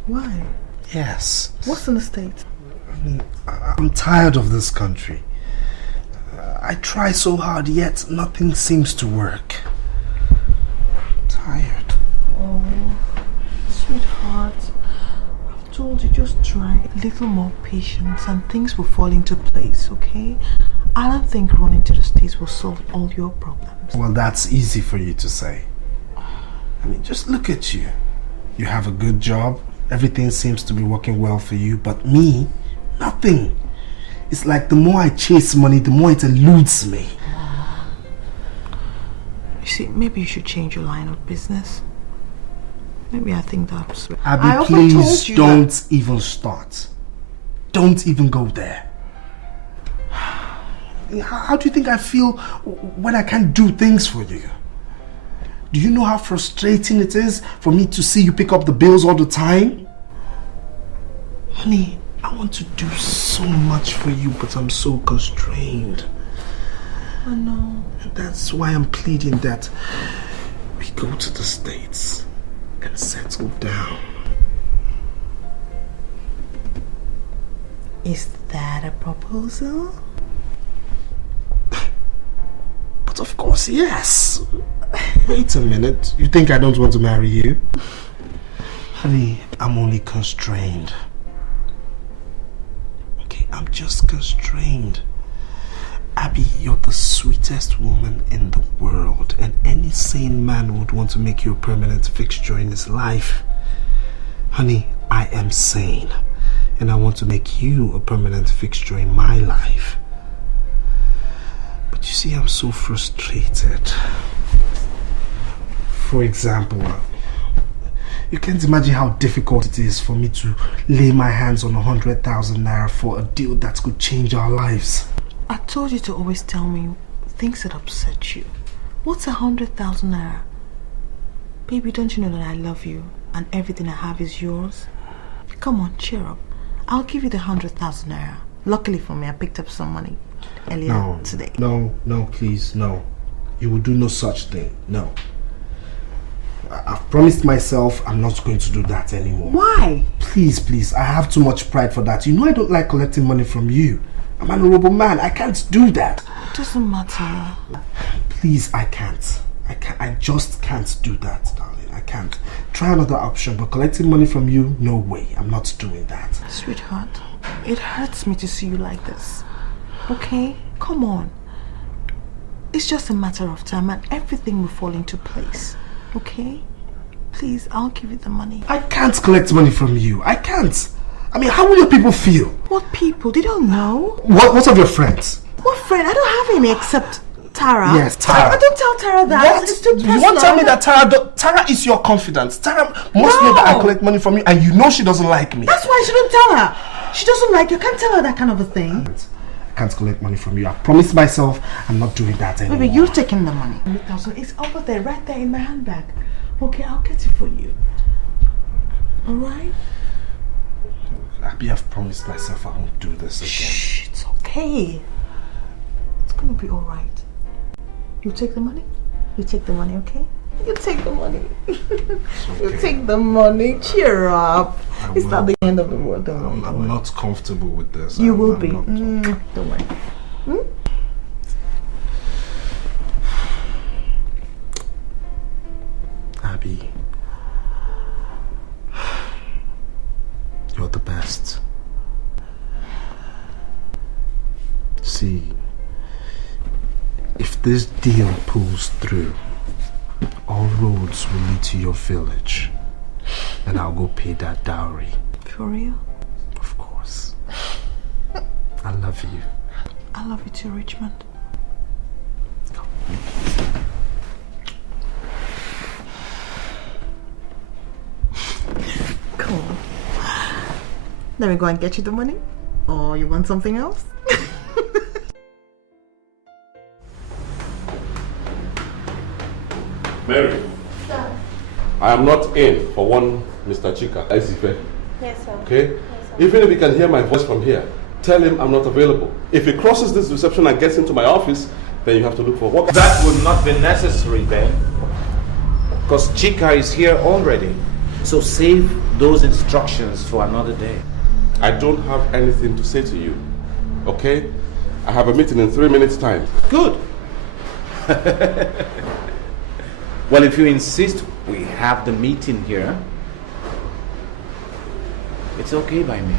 Why? Yes. What's in the States? I mean, I'm tired of this country. I try so hard, yet nothing seems to work. I'm tired. Oh, sweetheart. I've told you, just try a little more patience and things will fall into place, okay? I don't think running to the States will solve all your problems. Well, that's easy for you to say. I mean, just look at you. You have a good job. Everything seems to be working well for you. But me, nothing. It's like the more I chase money, the more it eludes me. You see, maybe you should change your line of business. Maybe I think that's... Abby, please don't even start. Don't even go there. How do you think I feel when I can't do things for you? Do you know how frustrating it is for me to see you pick up the bills all the time? Honey, I want to do so much for you, but I'm so constrained. I know. And that's why I'm pleading that we go to the States and settle down. Is that a proposal? But of course, yes. Wait a minute. You think I don't want to marry you? Honey, I'm only constrained. Okay, I'm just constrained. Abby, you're the sweetest woman in the world, and any sane man would want to make you a permanent fixture in his life. Honey, I am sane, and I want to make you a permanent fixture in my life. But you see, I'm so frustrated. For example, you can't imagine how difficult it is for me to lay my hands on 100,000 naira for a deal that could change our lives. I told you to always tell me things that upset you. What's 100,000 naira? Baby, don't you know that I love you and everything I have is yours? Come on, cheer up. I'll give you the 100,000 naira. Luckily for me, I picked up some money earlier today. No, please, no. You will do no such thing. No. I've promised myself I'm not going to do that anymore. Why? Please, I have too much pride for that. You know I don't like collecting money from you. I'm an honorable man. I can't do that. It doesn't matter. Please, I can't. I just can't do that, darling. I can't. Try another option, but collecting money from you, no way. I'm not doing that. Sweetheart, it hurts me to see you like this. Okay? Come on. It's just a matter of time and everything will fall into place. Okay? Please, I'll give you the money. I can't collect money from you. I can't. I mean, how will your people feel? What people? They don't know. What of your friends? What friend. I don't have any except Tara. Yes, Tara. I don't tell Tara that. What? It's too personal. You want to tell me that Tara is your confidant? Tara must know that I collect money from you, and you know she doesn't like me. That's why you shouldn't tell her. She doesn't like you. Can't tell her that kind of a thing. I can't collect money from you. I promised myself I'm not doing that anymore. Baby, you're taking the money. It's over there, right there in my handbag. Okay, I'll get it for you. Alright? Abby, I've promised myself I won't do this again. Shh, it's okay. It's gonna be alright. You take the money? You take the money, okay? You take the money. You take the money. Cheer up. It's not the end of the world. Don't worry. I'm not comfortable with this. You will be. Don't worry. Abby, you're the best. See, if this deal pulls through, all roads will lead to your village, and I'll go pay that dowry. For real? Of course. I love you. I love you too, Richmond. Come on. Let me go and get you the money. Or you want something else? Mary. Sir. I am not in for one Mr. Chika Eze. Yes, sir. Okay? Yes, sir. Even if he can hear my voice from here, tell him I'm not available. If he crosses this reception and gets into my office, then you have to look for work. That would not be necessary, Ben. Because Chika is here already. So save those instructions for another day. I don't have anything to say to you. Okay? I have a meeting in 3 minutes' time. Good. Well, if you insist we have the meeting here, it's okay by me.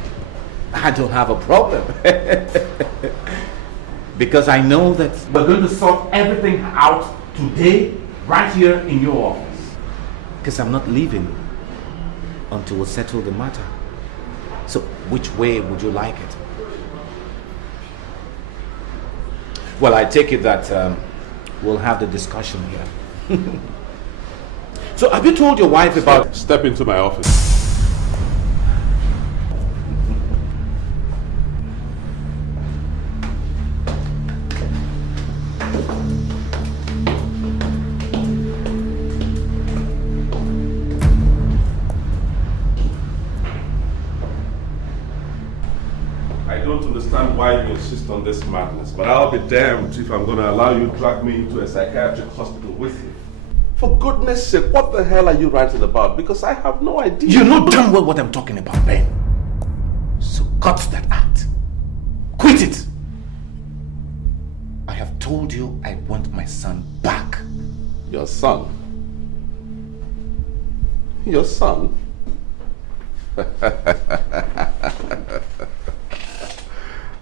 I don't have a problem. Because I know that we're going to sort everything out today, right here in your office. Because I'm not leaving until we settle the matter. So, which way would you like it? Well, I take it that we'll have the discussion here. So, have you told your wife about... Step into my office. I don't understand why you insist on this madness, but I'll be damned if I'm going to allow you to drag me into a psychiatric hospital with you. For goodness sake, what the hell are you writing about? Because I have no idea. You know damn well what I'm talking about, Ben. So cut that act. Quit it. I have told you I want my son back. Your son? Your son?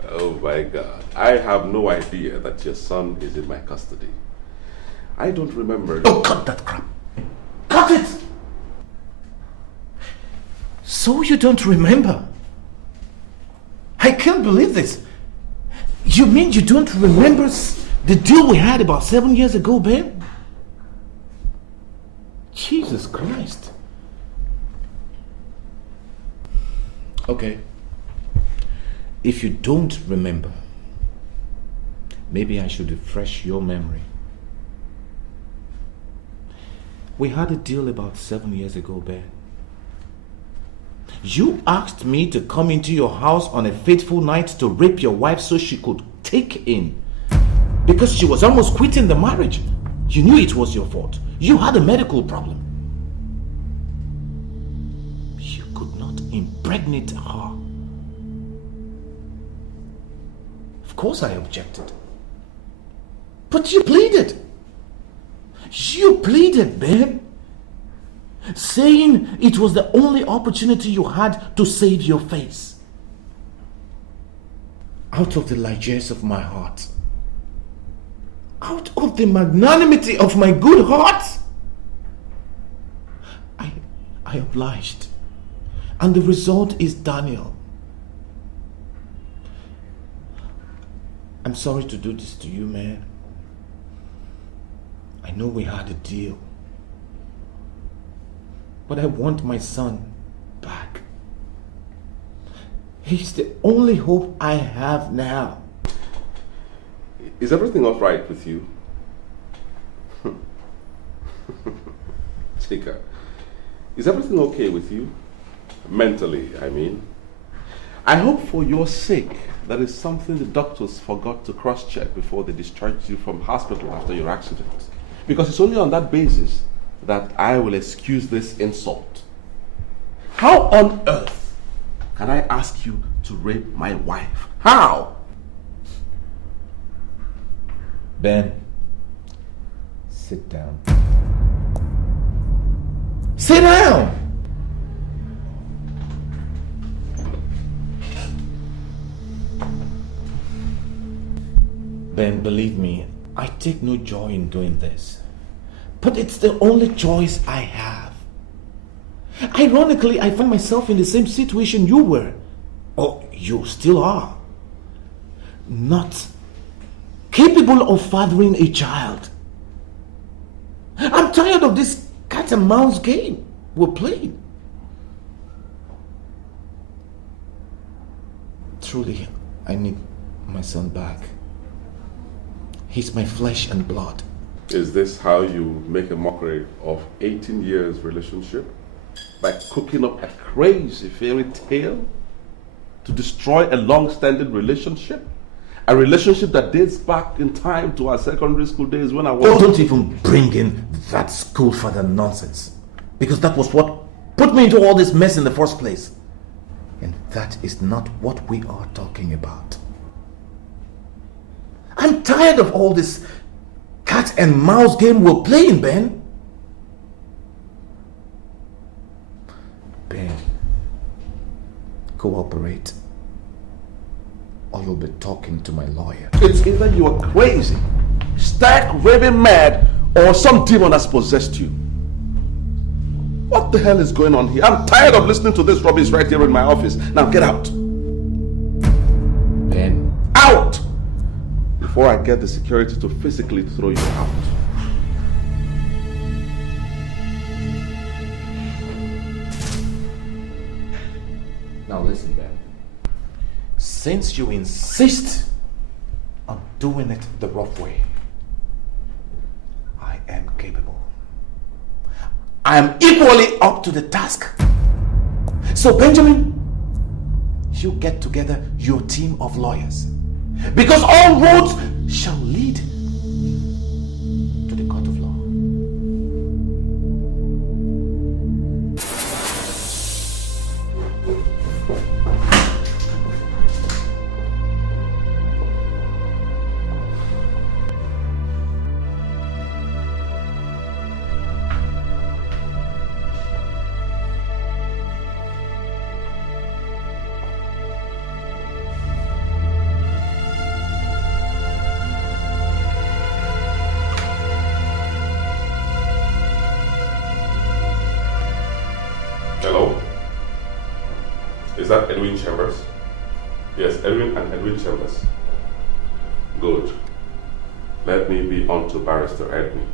Oh my God. I have no idea that your son is in my custody. I don't remember. Oh, cut that crap. Cut it! So you don't remember? I can't believe this. You mean you don't remember the deal we had about 7 years ago, Ben? Jesus Christ. Okay. If you don't remember, maybe I should refresh your memory. We had a deal about 7 years ago, Ben. You asked me to come into your house on a fateful night to rape your wife so she could take in. Because she was almost quitting the marriage. You knew it was your fault. You had a medical problem. You could not impregnate her. Of course I objected. But you pleaded. You pleaded, babe. Saying it was the only opportunity you had to save your face. Out of the largesse of my heart. Out of the magnanimity of my good heart. I obliged. And the result is Daniel. I'm sorry to do this to you, man. I know we had a deal. But I want my son back. He's the only hope I have now. Is everything all right with you? Chika, is everything okay with you? Mentally, I mean. I hope for your sake that is something the doctors forgot to cross-check before they discharged you from hospital after your accident. Because it's only on that basis that I will excuse this insult. How on earth can I ask you to rape my wife? How? Ben, sit down. Sit down! Ben, believe me, I take no joy in doing this. But it's the only choice I have. Ironically, I find myself in the same situation you were. Or you still are. Not capable of fathering a child. I'm tired of this cat and mouse game we're playing. Truly, I need my son back. He's my flesh and blood. Is this how you make a mockery of 18 years relationship? By cooking up a crazy fairy tale to destroy a long-standing relationship? A relationship that dates back in time to our secondary school days when I was... Oh, don't even bring in that school father nonsense. Because that was what put me into all this mess in the first place. And that is not what we are talking about. I'm tired of all this cat and mouse game we're playing, Ben. Ben, cooperate, or you'll be talking to my lawyer. It's either you are crazy, stark, raving mad, or some demon has possessed you. What the hell is going on here? I'm tired of listening to this rubbish right here in my office. Now get out. Ben. Out! Before I get the security to physically throw you out. Now listen, Ben. Since you insist on doing it the rough way, I am capable. I am equally up to the task. So Benjamin, you get together your team of lawyers. Because all roads shall lead to the court of law. Is that Edwin Chambers? Yes, Edwin and Edwin Chambers. Good. Let me be on to Barrister Edwin.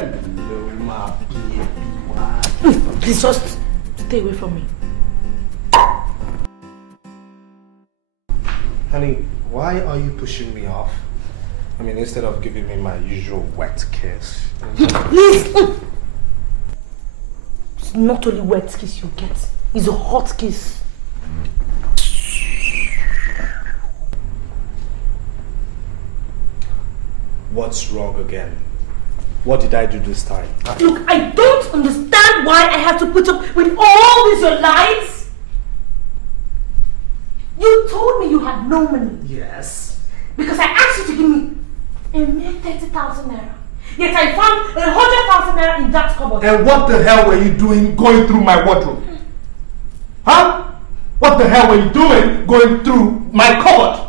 Hello, my baby. Please just stay away from me. Honey, why are you pushing me off? I mean, instead of giving me my usual wet kiss. Please! It's not only wet kiss you get, it's a hot kiss. What's wrong again? What did I do this time? Look, I don't understand why I have to put up with all these your lies. You told me you had no money. Yes. Because I asked you to give me a mere 30,000 naira. Yet I found 100,000 naira in that cupboard. And what the hell were you doing going through my wardrobe? Huh? What the hell were you doing going through my cupboard?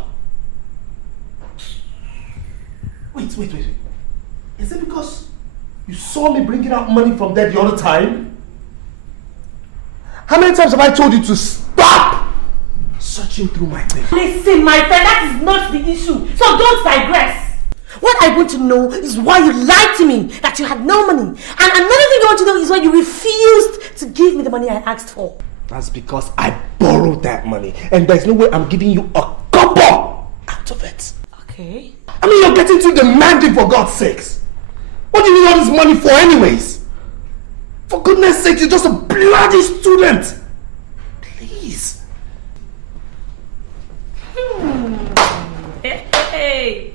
Wait. Is it because you saw me bringing out money from there the other time? How many times have I told you to stop searching through my things? Listen, my friend, that is not the issue. So don't digress. What I want to know is why you lied to me that you had no money. And another thing I want to know is why you refused to give me the money I asked for. That's because I borrowed that money. And there's no way I'm giving you a copper out of it. Okay. I mean, you're getting too demanding, for God's sakes. What do you need all this money for anyways? For goodness sake, you're just a bloody student. Please. Hey.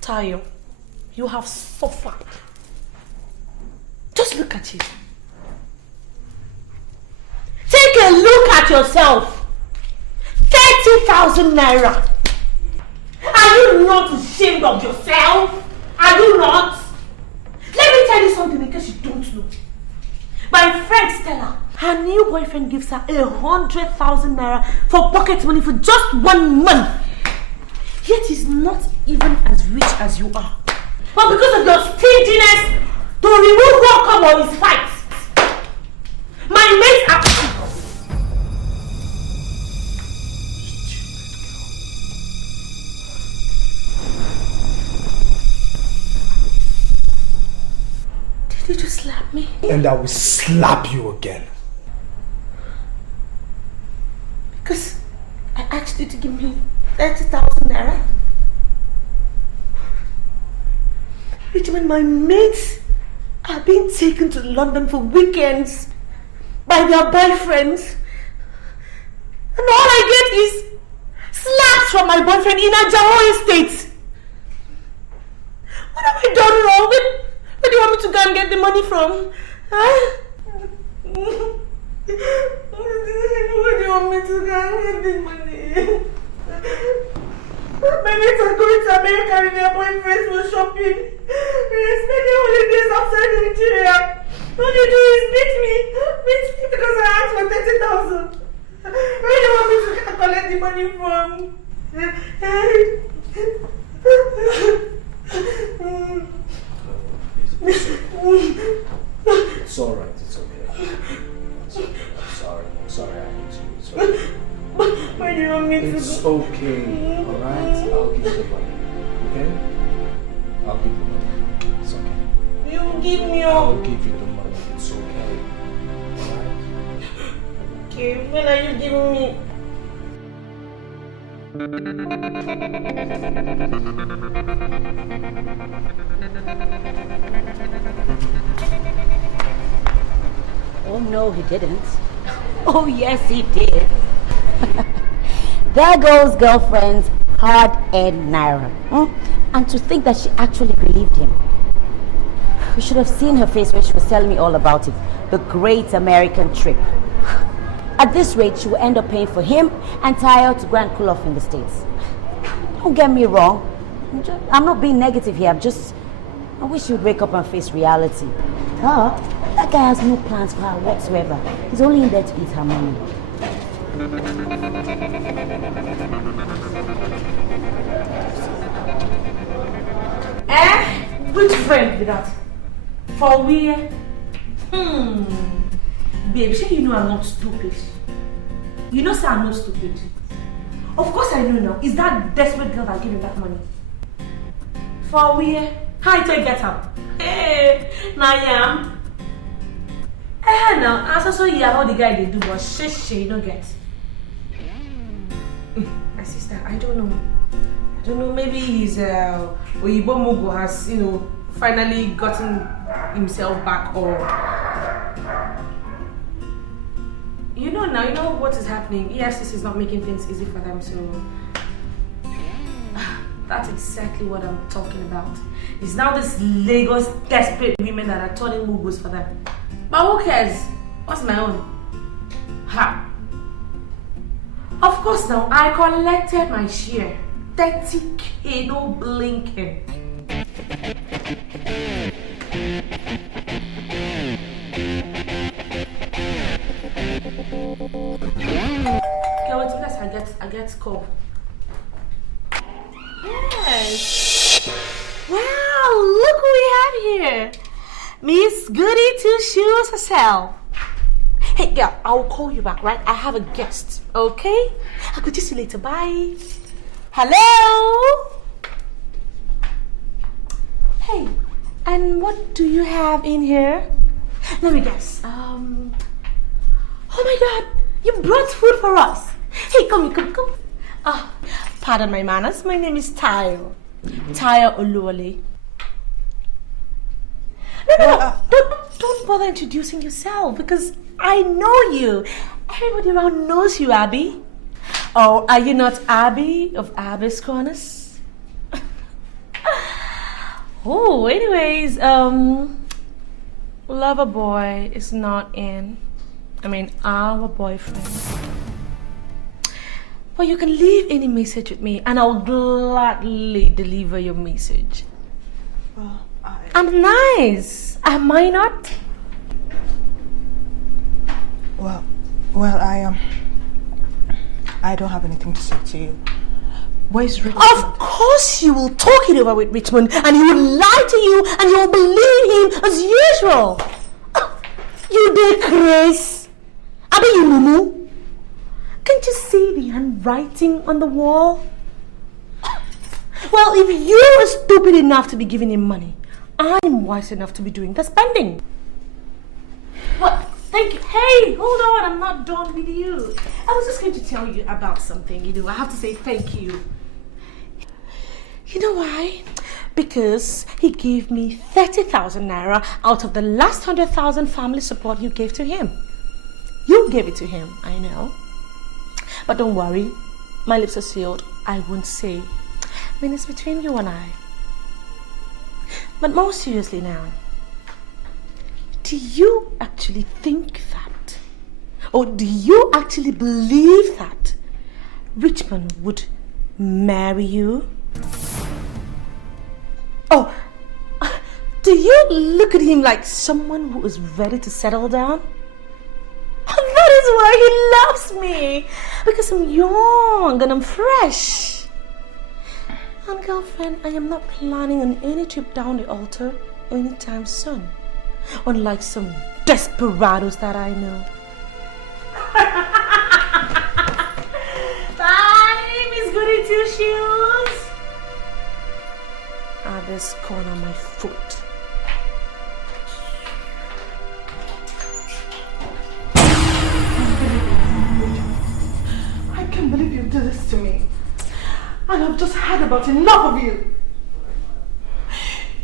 Tayo, you have suffered. Just look at you. Take a look at yourself. 30,000 naira. Are you not ashamed of yourself? Are you not? Let me tell you something in case you don't know. My friend Stella, her new boyfriend gives her 100,000 naira for pocket money for just 1 month. Yet he's not even as rich as you are. But because of your stinginess, to remove one cover is fight. My mates are... Did you just slap me? And I will slap you again. Because I asked you to give me 30,000 naira. Richmond, my mates are being taken to London for weekends by their boyfriends. And all I get is slaps from my boyfriend in a Jawa estate. What have I done wrong? Where do you want me to go and get the money from? Huh? Where do you want me to go and get the money? My mates are going to America with their boyfriends for shopping. They're spending holidays outside Nigeria. All they do is beat me because I asked for 30,000. Where do you want me to collect the money from? It's alright, it's okay. I'm sorry I hit you. It's okay. Where do you want me to go? It's okay, alright? I'll give you the money, okay? I'll give you the money. It's okay. You give me all. I'll give you the money. It's okay. Alright? Okay, when are you giving me? Oh no, he didn't. Oh yes, he did. There goes girlfriend's hard-earned naira. And to think that she actually believed him. You should have seen her face when she was telling me all about it. The great American trip. At this rate, she will end up paying for him and Tayo to go and cool off in the States. Don't get me wrong. I'm not being negative here. I wish you'd wake up and face reality. That guy has no plans for her whatsoever. He's only in there to eat her money. Which friend did that? For where? Babe, sure you know I'm not stupid. You know sir, I'm not stupid. Of course I know now. Is that desperate girl that gave him that money? For where? How you get up? Hey, now I am. Now, as I saw you how the guy they do, but shit, you don't get. My sister, I don't know, maybe he's Oyibo Mugo has, finally gotten himself back, or now you know what is happening. EFCC is not making things easy for them, so that's exactly what I'm talking about. It's now this Lagos desperate women that are turning Mugos for them. But who cares? What's my own? Ha! Of course now, I collected my share. 30K, no blinking. Okay, wait till I get scope. Yes. Wow, look who we have here. Miss Goody Two Shoes herself. Hey girl, I'll call you back, right? I have a guest, okay? I could just see you later, bye. Hello? Hey, and what do you have in here? Let me guess. Oh my god, you brought food for us. Hey, come. Pardon my manners, my name is Tayo Oluwole. No, don't bother introducing yourself because I know you. Everybody around knows you, Abby. Oh, are you not Abby of Abby's Corners? Oh, anyways, lover boy is not in. Our boyfriend. Well, you can leave any message with me and I'll gladly deliver your message. Well, I'm nice. Am I not? Well, I don't have anything to say to you. Where's Richmond? Of course you will talk it over with Richmond and he will lie to you and you will believe him as usual. You did, Chris. I mean, you mumu. Can't you see the handwriting on the wall? Well, if you are stupid enough to be giving him money, I'm wise enough to be doing the spending. What? Thank you. Hey, hold on. I'm not done with you. I was just going to tell you about something. I have to say thank you. You know why? Because he gave me 30,000 naira out of the last 100,000 family support you gave to him. You gave it to him, I know. But don't worry. My lips are sealed. I won't say. It's between you and I. But more seriously now, do you actually think that, or do you actually believe that Richmond would marry you? Oh, do you look at him like someone who is ready to settle down? That is why he loves me, because I'm young and I'm fresh. And girlfriend, I am not planning on any trip down the altar anytime soon. Unlike some desperados that I know. Bye, Miss Goody Two Shoes. This corner of my foot. I can't believe you did this to me. And I've just had about enough of you.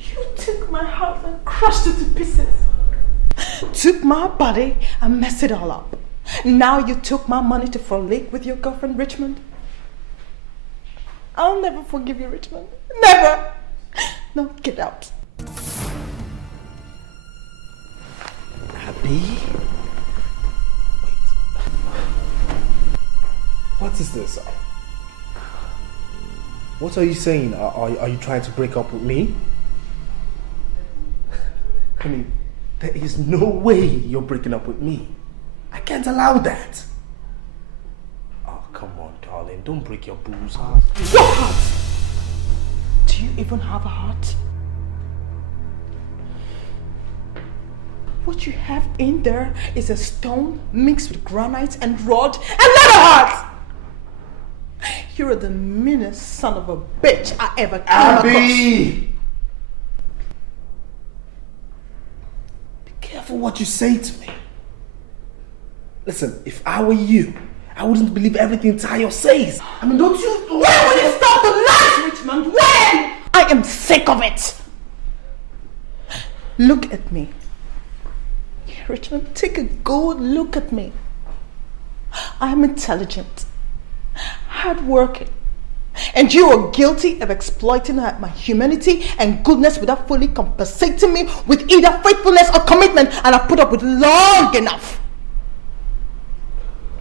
You took my heart and crushed it to pieces. Took my body and messed it all up. Now you took my money to frolic with your girlfriend Richmond. I'll never forgive you, Richmond. Never! Now get out. Abby? Wait. What is this? What are you saying? Are you trying to break up with me? I mean, there is no way you're breaking up with me. I can't allow that. Oh, come on, darling. Don't break your boo's heart. Your heart? Do you even have a heart? What you have in there is a stone mixed with granite and rock and not a heart! You're the meanest son of a bitch I ever came across. Careful what you say to me. Listen, if I were you, I wouldn't believe everything Tayo says. I mean, don't you... When will you stop the lies, Richmond? When? I am sick of it. Look at me. Richmond, take a good look at me. I'm intelligent, hardworking, and you are guilty of exploiting my humanity and goodness without fully compensating me with either faithfulness or commitment, and I've put up with long enough.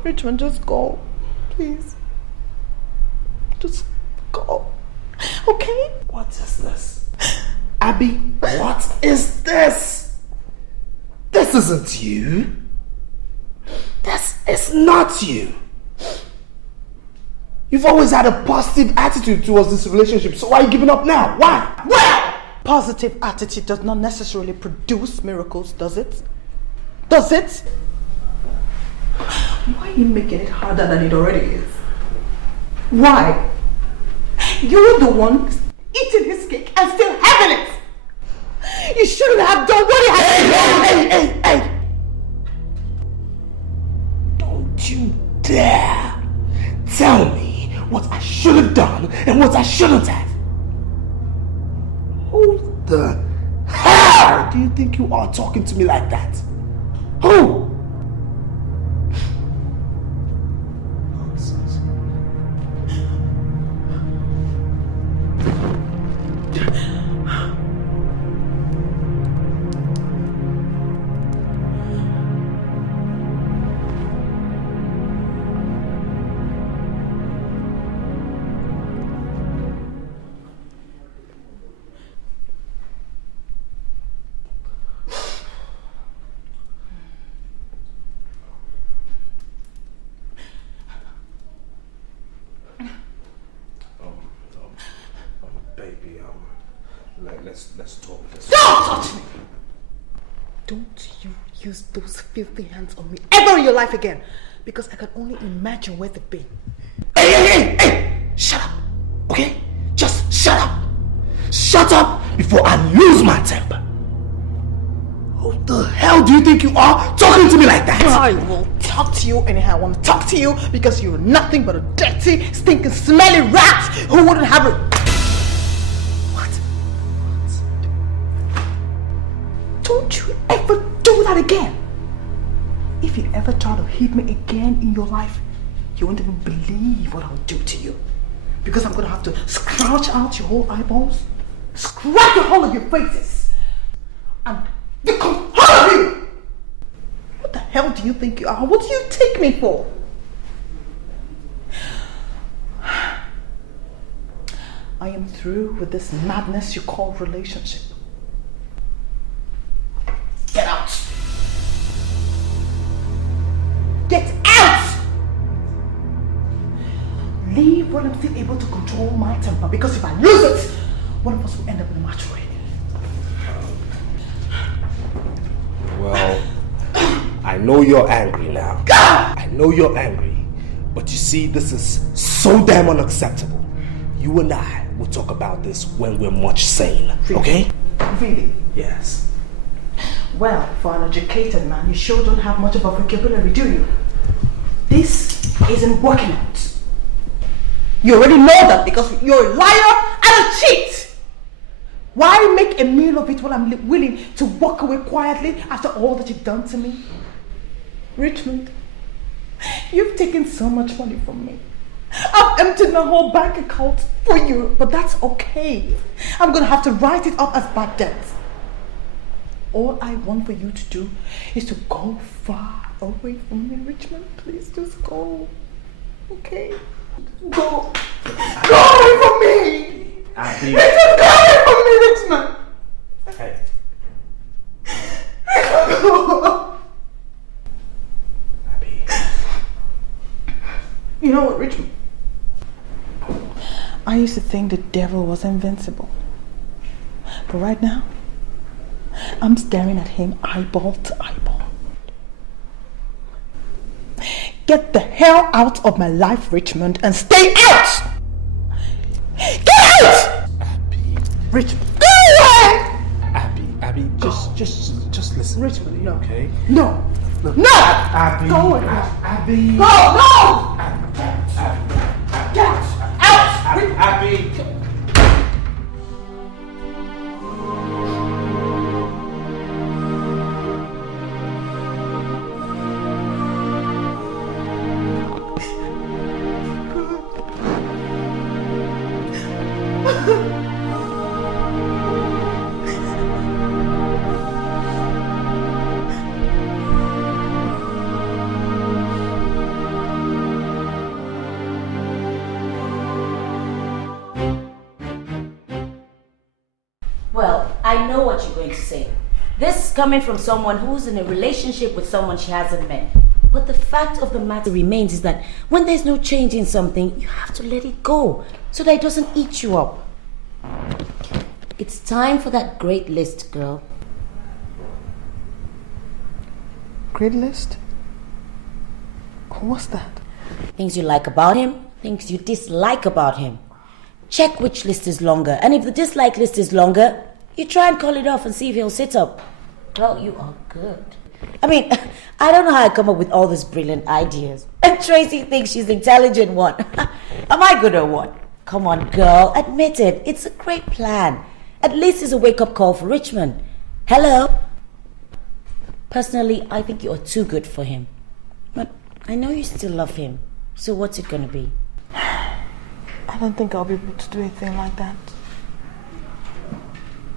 Richmond, just go, please. Just go, okay? What is this? Abby, what is this? This isn't you. This is not you. You've always had a positive attitude towards this relationship, so why are you giving up now? Why? Well, positive attitude does not necessarily produce miracles, does it? Does it? Why are you making it harder than it already is? Why? You're the one eating his cake and still having it. You shouldn't have done what he had. Hey! Don't you dare tell me what I should have done and what I shouldn't have. Who the hell do you think you are talking to me like that? Who? Let's talk. Don't touch me! Don't you use those filthy hands on me ever in your life again, because I can only imagine where they've been. Hey! Shut up, okay? Just shut up. Shut up before I lose my temper. Who the hell do you think you are talking to me like that? I will talk to you anyhow I want to talk to you, because you're nothing but a dirty, stinking, smelly rat who wouldn't have a... Don't you ever do that again. If you ever try to hit me again in your life, you won't even believe what I'll do to you. Because I'm going to have to scratch out your whole eyeballs, scratch the whole of your faces, and become all of you. What the hell do you think you are? What do you take me for? I am through with this madness you call relationship. Get out! Get out! Leave when I'm still able to control my temper, because if I lose it, one of us will end up in a match way. Well, I know you're angry now. I know you're angry, but you see, this is so damn unacceptable. You and I will talk about this when we're much sane, okay? Really? Yes. Well, for an educated man, you sure don't have much of a vocabulary, do you? This isn't working out. You already know that because you're a liar and a cheat. Why make a meal of it when I'm willing to walk away quietly after all that you've done to me? Richmond, you've taken so much money from me. I've emptied my whole bank account for you, but that's okay. I'm going to have to write it off as bad debt. All I want for you to do is to go far away from me, Richmond. Please just go. Okay? Go. Go away from me! Abby. Richmond, go away from me, Richmond! Hey. Richmond, go! Abby. You know what, Richmond? I used to think the devil was invincible. But right now, I'm staring at him eyeball to eyeball. Get the hell out of my life, Richmond, and stay out! Get out! Abby. Richmond, go away! Abby, just listen. Richmond, no. Okay? No. No. No! Abby. Go away. Abby. Go! No! Get out! Abby. Well, I know what you're going to say. This is coming from someone who's in a relationship with someone she hasn't met. But the fact of the matter remains is that when there's no change in something, you have to let it go so that it doesn't eat you up. It's time for that great list, girl. Great list? What's that? Things you like about him, things you dislike about him. Check which list is longer, and if the dislike list is longer, you try and call it off and see if he'll sit up. Well, you are good. I mean, I don't know how I come up with all these brilliant ideas. And Tracy thinks she's the intelligent one. Am I good or what? Come on, girl, admit it. It's a great plan. At least it's a wake-up call for Richmond. Hello? Personally, I think you are too good for him. But I know you still love him. So what's it gonna be? I don't think I'll be able to do anything like that.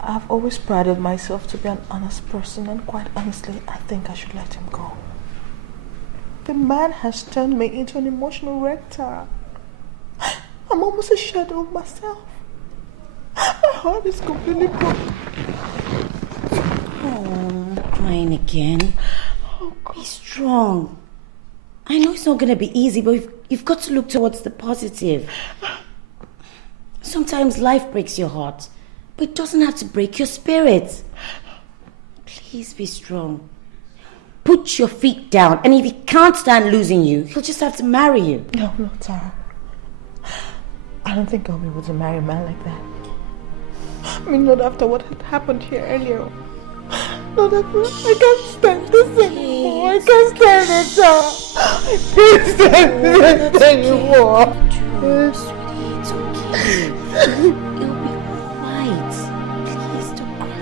I've always prided myself to be an honest person, and quite honestly, I think I should let him go. The man has turned me into an emotional wreck, Tara. I'm almost a shadow of myself. My heart is completely broken. Oh, crying again. Be strong. I know it's not going to be easy, but you've got to look towards the positive. Sometimes life breaks your heart, but it doesn't have to break your spirit. Please be strong. Put your feet down, and if he can't stand losing you, he'll just have to marry you. No, Tara. I don't think I'll be able to marry a man like that. I mean, not after what had happened here earlier. Not after. I can't stand this anymore. I can't stand it, Tara. I can't stand this anymore. Sweetie, it's okay. You'll be alright. Please don't cry.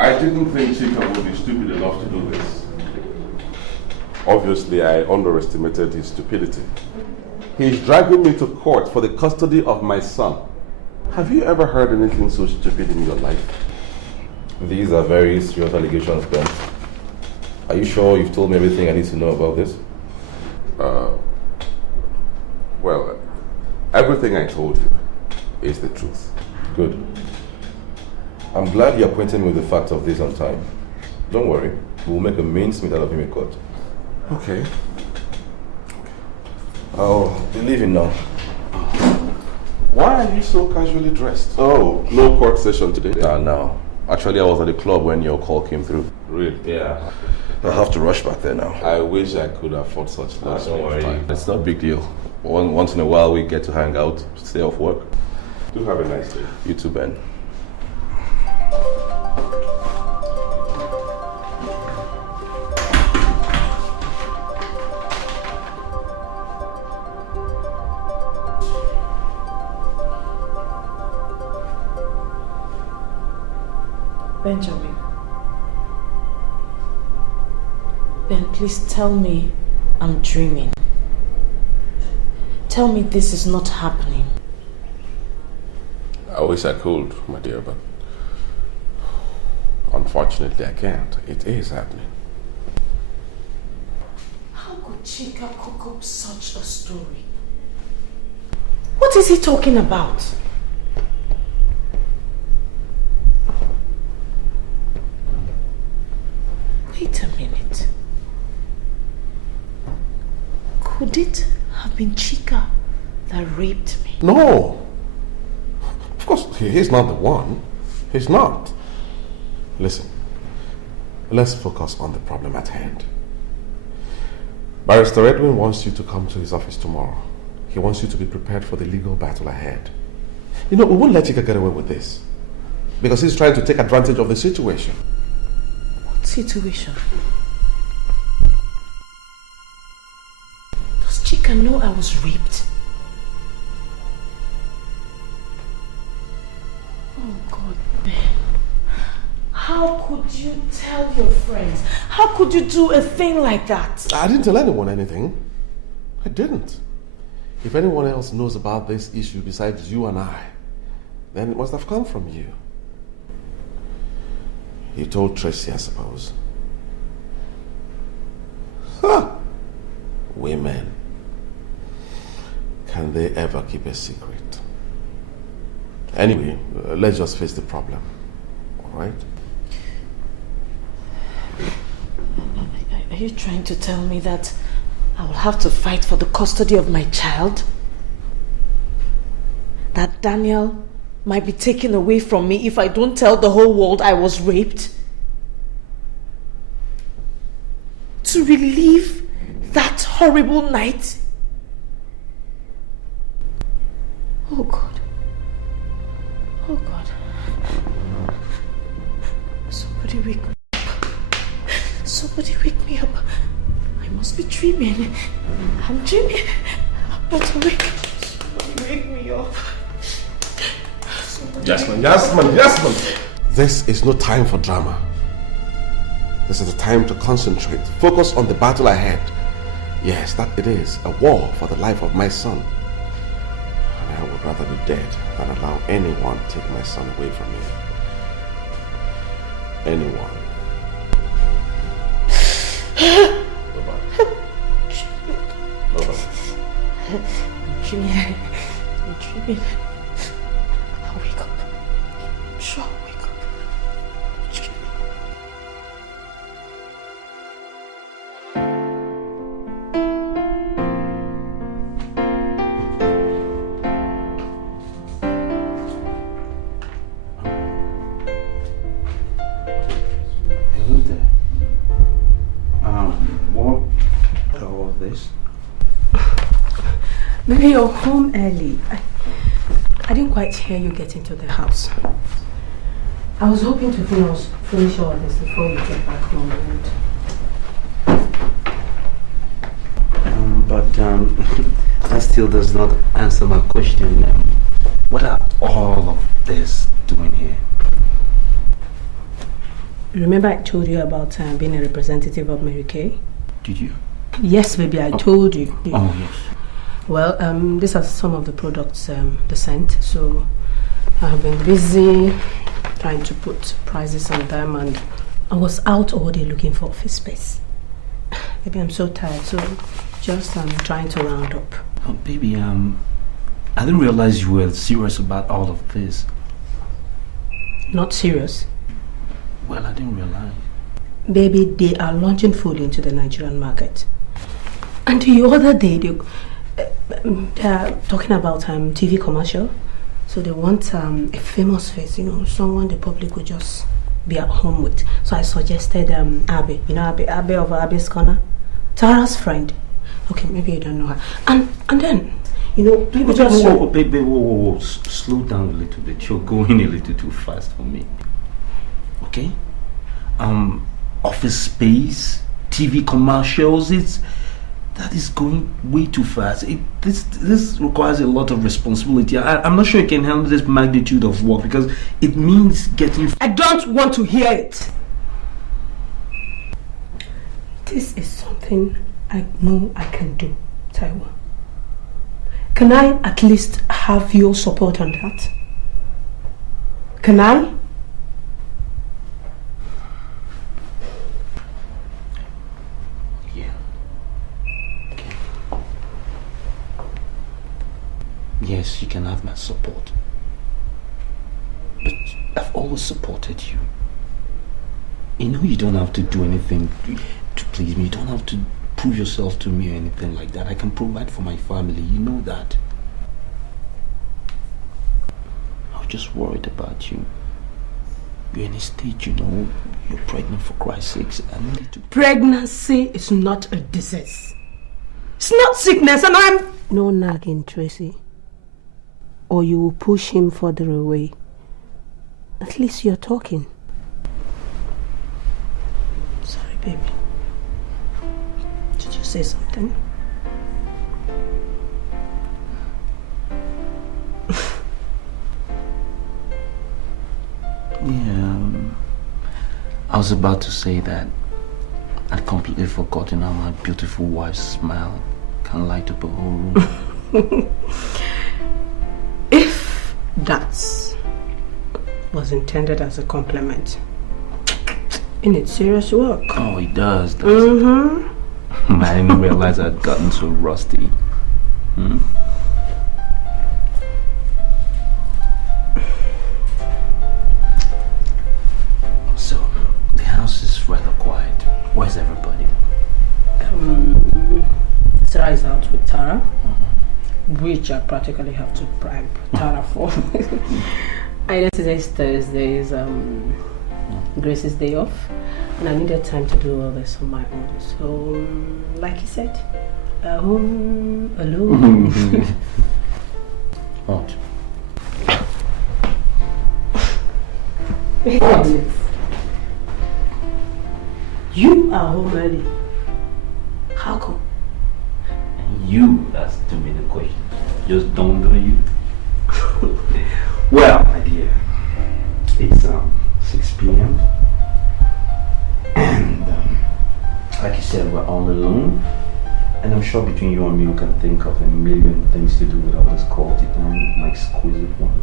I didn't think Chika would be stupid enough to do this. Obviously, I underestimated his stupidity. He's dragging me to court for the custody of my son. Have you ever heard anything so stupid in your life? These are very serious allegations, Ben. Are you sure you've told me everything I need to know about this? Well, everything I told you is the truth. Good. I'm glad you're acquainted me with the facts of this on time. Don't worry, we'll make a mincemeat out of him in court. Okay. I'll be leaving now. Why are you so casually dressed? Oh, no court session today? No. Actually, I was at the club when your call came through. Really? Yeah. I'll have to rush back there now. I wish I could afford such last Don't worry. time. It's not a big deal. Once in a while, we get to hang out, stay off work. Do have a nice day. You too, Ben. Benjamin. Ben, please tell me I'm dreaming. Tell me this is not happening. I wish I could, my dear, but unfortunately I can't. It is happening. How could Chika cook up such a story? What is he talking about? Wait a minute. Could it have been Chika that raped me? No! Of course, he's not the one. He's not. Listen, let's focus on the problem at hand. Barrister Edwin wants you to come to his office tomorrow. He wants you to be prepared for the legal battle ahead. You know, we won't let Iyke get away with this. Because he's trying to take advantage of the situation. What situation? Does Chika know I was raped? Oh God, Ben. How could you tell your friends? How could you do a thing like that? I didn't tell anyone anything. I didn't. If anyone else knows about this issue besides you and I, then it must have come from you. You told Tracy, I suppose. Huh. Women. Can they ever keep a secret? Anyway, let's just face the problem. All right? Are you trying to tell me that I will have to fight for the custody of my child? That Daniel might be taken away from me if I don't tell the whole world I was raped? To relive that horrible night? Oh God. Oh God. Somebody wake me up. Somebody wake me up. I must be dreaming. I'm dreaming. I'm not awake. Somebody wake me up. Jasmine. This is no time for drama. This is the time to concentrate. Focus on the battle ahead. Yes, that it is. A war for the life of my son. And I would rather be dead than allow anyone to take my son away from me. Anyone. I'm dreaming. I'll wake up. I'm sure I'll wake up. Hello there. What all this? Maybe you're home early. I didn't quite hear you get into the house. I was hoping to finish all this before we get back home. But that still does not answer my question. What are all of this doing here? Remember I told you about being a representative of Mary Kay? Did you? Yes, baby, I told you. Oh, yes. Well, these are some of the products they sent. So I've been busy trying to put prices on them, and I was out all day looking for office space. Maybe I'm so tired, so just trying to round up. Oh, baby, I didn't realize you were serious about all of this. Not serious? Well, I didn't realize. Baby, they are launching food into the Nigerian market. And the other day, they're talking about TV commercial. So they want a famous face, someone the public would just be at home with. So I suggested Abby, Abby of Abby's Corner, Tara's friend. Okay, maybe you don't know her. And then, people just... Whoa. Slow down a little bit. You're going a little too fast for me. Okay? Office space, TV commercials, that is going way too fast. This requires a lot of responsibility. I'm not sure you can handle this magnitude of work because it means getting... I don't want to hear it. This is something I know I can do, Taiwo. Can I at least have your support on that? Can I? Yes, you can have my support. But I've always supported you. You don't have to do anything to please me. You don't have to prove yourself to me or anything like that. I can provide for my family. You know that. I was just worried about you. You're in a state, you're pregnant for Christ's sakes. I needed to... Pregnancy is not a disease. It's not sickness and I'm... No nagging, Tracy. Or you will push him further away. At least you're talking. Sorry, baby. Did you say something? Yeah, I was about to say that I'd completely forgotten how my beautiful wife's smile can light up a whole room. If that was intended as a compliment, it needs serious work. Oh, it does, doesn't it? I didn't realize I'd gotten so rusty. So, the house is rather quiet. Where's everybody? Sarah is out with Tara, which I practically have to bribe Tara for. I know today's Thursday is Grace's day off, and I needed time to do all this on my own. So, like you said, home alone. What? You are home early. How come? You asked me the question. Just don't do you. Well, my dear, it's 6 p.m. And like you said, we're all alone. And I'm sure between you and me, we can think of a million things to do with all this quality time, my exquisite one.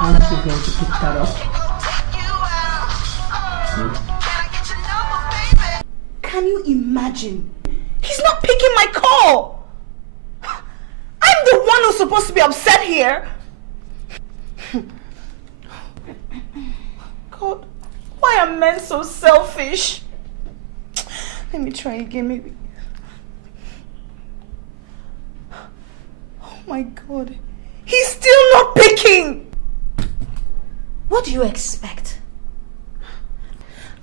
Aren't you going to pick that up? Can you imagine? He's not picking my call. I'm the one who's supposed to be upset here. God, why are men so selfish? Let me try again, maybe. Oh my God. He's still not picking. What do you expect?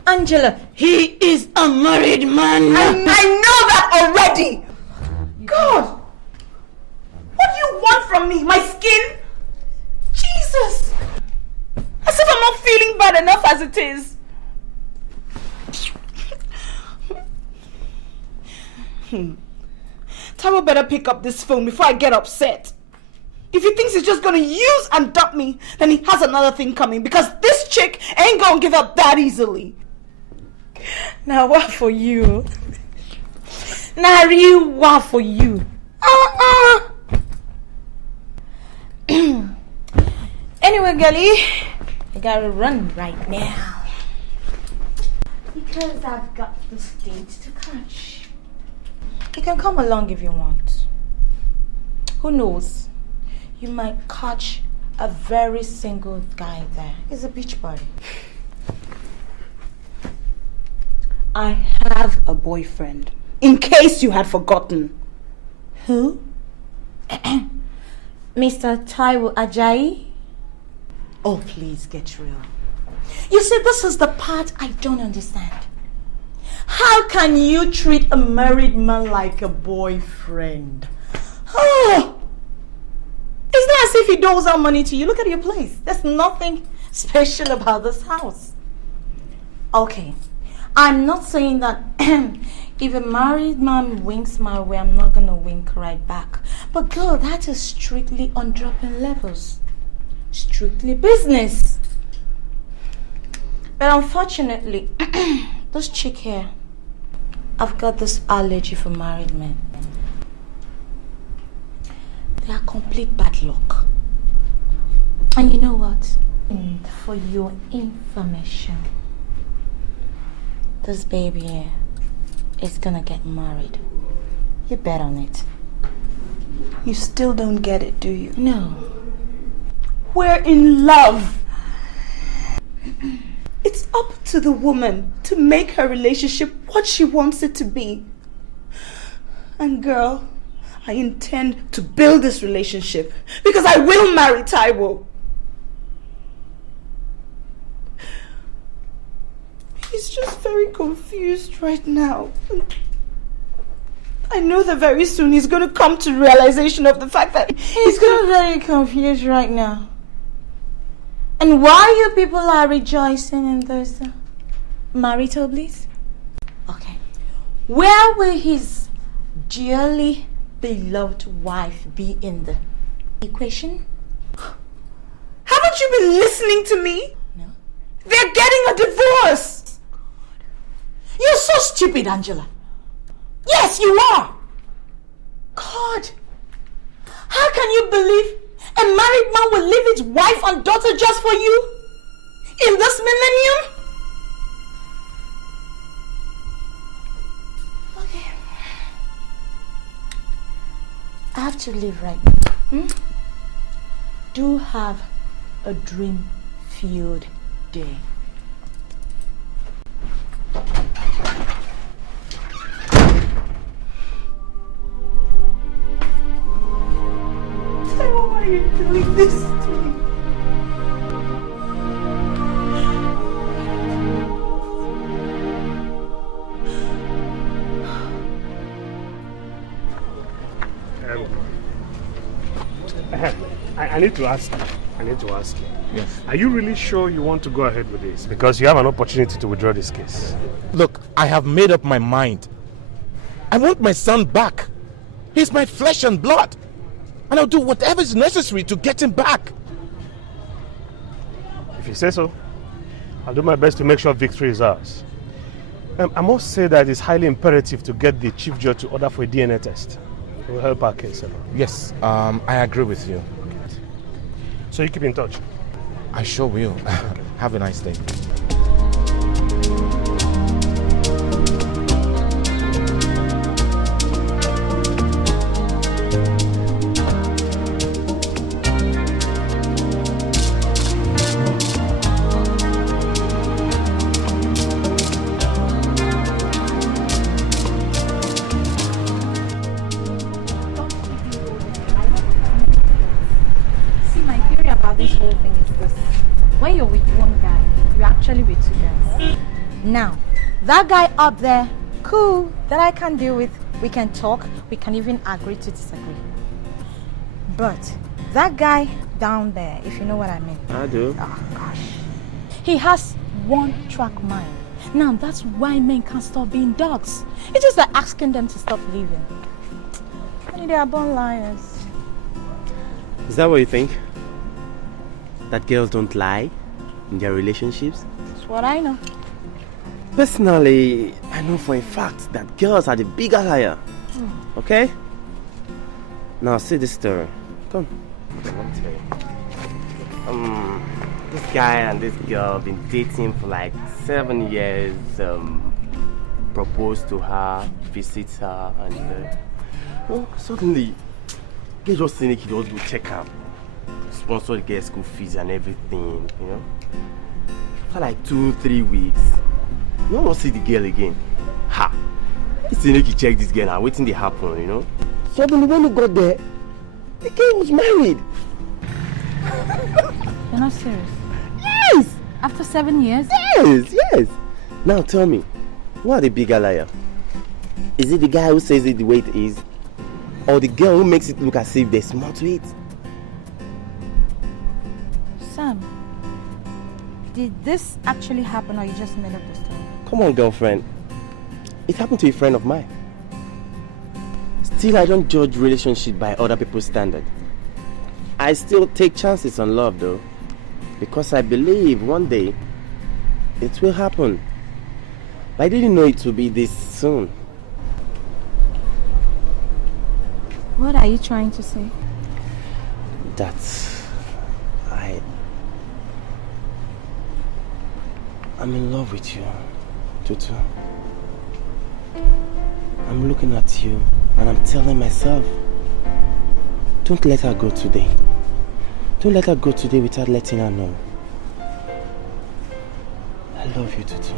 Angela, he is a married man. I know that already. God, what do you want from me? My skin? Jesus. As if I'm not feeling bad enough as it is. Taro better pick up this phone before I get upset. If he thinks he's just gonna use and dump me, then he has another thing coming, because this chick ain't gonna give up that easily. Now what for you? Now real what for you? Anyway, girlie, I gotta run right now. Because I've got the stage to catch. You can come along if you want. Who knows? You might catch a very single guy there. It's a beach party. I have a boyfriend, in case you had forgotten. Who? Mr. Taiwo Ajayi? Oh, please get real. You see, this is the part I don't understand. How can you treat a married man like a boyfriend? Oh! It's not as if he doles out money to you. Look at your place. There's nothing special about this house. Okay, I'm not saying that if a married man winks my way, I'm not gonna wink right back. But girl, that is strictly on dropping levels. Strictly business. But unfortunately, this chick here, I've got this allergy for married men. They are complete bad luck. And you know what? And for your information, this baby here is gonna get married. You bet on it. You still don't get it, do you? No. We're in love. It's up to the woman to make her relationship what she wants it to be. And girl, I intend to build this relationship because I will marry Taiwo. He's just very confused right now. I know that very soon he's going to come to realization of the fact that he's very confused right now. And why you people are rejoicing in this marital bliss? Okay. Where will his dearly beloved wife be in the equation? Haven't you been listening to me? No. They're getting a divorce. You're so stupid, Angela. Yes, you are. God, how can you believe a married man will leave his wife and daughter just for you? In this millennium? Okay. I have to leave right now. Do have a dream-filled day. Why are you doing this to me? I need to ask you. Yes. Are you really sure you want to go ahead with this? Because you have an opportunity to withdraw this case. Look, I have made up my mind. I want my son back. He's my flesh and blood. And I'll do whatever is necessary to get him back. If you say so, I'll do my best to make sure victory is ours. I must say that it's highly imperative to get the chief judge to order for a DNA test. It will help our case. Yes, I agree with you. So you keep in touch? I sure will. Have a nice day. Now, that guy up there, cool, that I can deal with. We can talk, we can even agree to disagree. But that guy down there, if you know what I mean. I do. Oh gosh. He has one-track mind. Now that's why men can't stop being dogs. It's just like asking them to stop living. And they are born liars. Is that what you think? That girls don't lie in their relationships? That's what I know. Personally, I know for a fact that girls are the bigger liar. Okay? Now see this story. Come. Let me tell you. This guy and this girl have been dating for like 7 years. Proposed to her, visits her, and suddenly they just think he just go check her, sponsor the girl's school fees and everything, you know. For like 2-3 weeks. You don't see the girl again. Ha! It's like he check this girl and waiting to happen, you know. Suddenly when he got there, the girl was married. You're not serious? Yes! After 7 years? Yes! Now tell me, who are the bigger liar? Is it the guy who says it the way it is? Or the girl who makes it look as if there's more to it? Sam, did this actually happen or you just made up the story? Come on, girlfriend. It happened to a friend of mine. Still, I don't judge relationship by other people's standard. I still take chances on love though. Because I believe one day it will happen. But I didn't know it would be this soon. What are you trying to say? That I'm in love with you, Tutu. I'm looking at you and I'm telling myself, don't let her go today. Don't let her go today without letting her know. I love you, Tutu.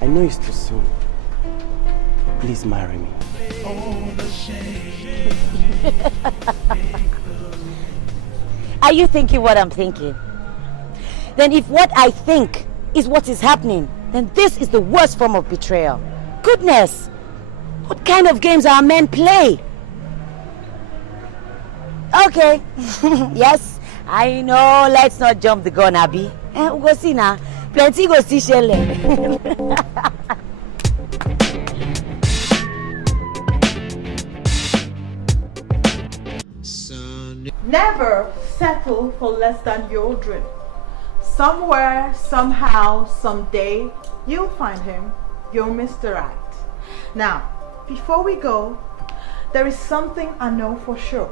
I know it's too soon. Please marry me. Are you thinking what I'm thinking? then if what I think is what is happening, then this is the worst form of betrayal. Goodness! What kind of games our men play? Okay. Yes, I know. Let's not jump the gun, Abby. We'll go see now. Plenty go see Shelley. Never settle for less than your dream. Somewhere, somehow, someday, you'll find him. You'll Mr. Right. Now, before we go, there is something I know for sure.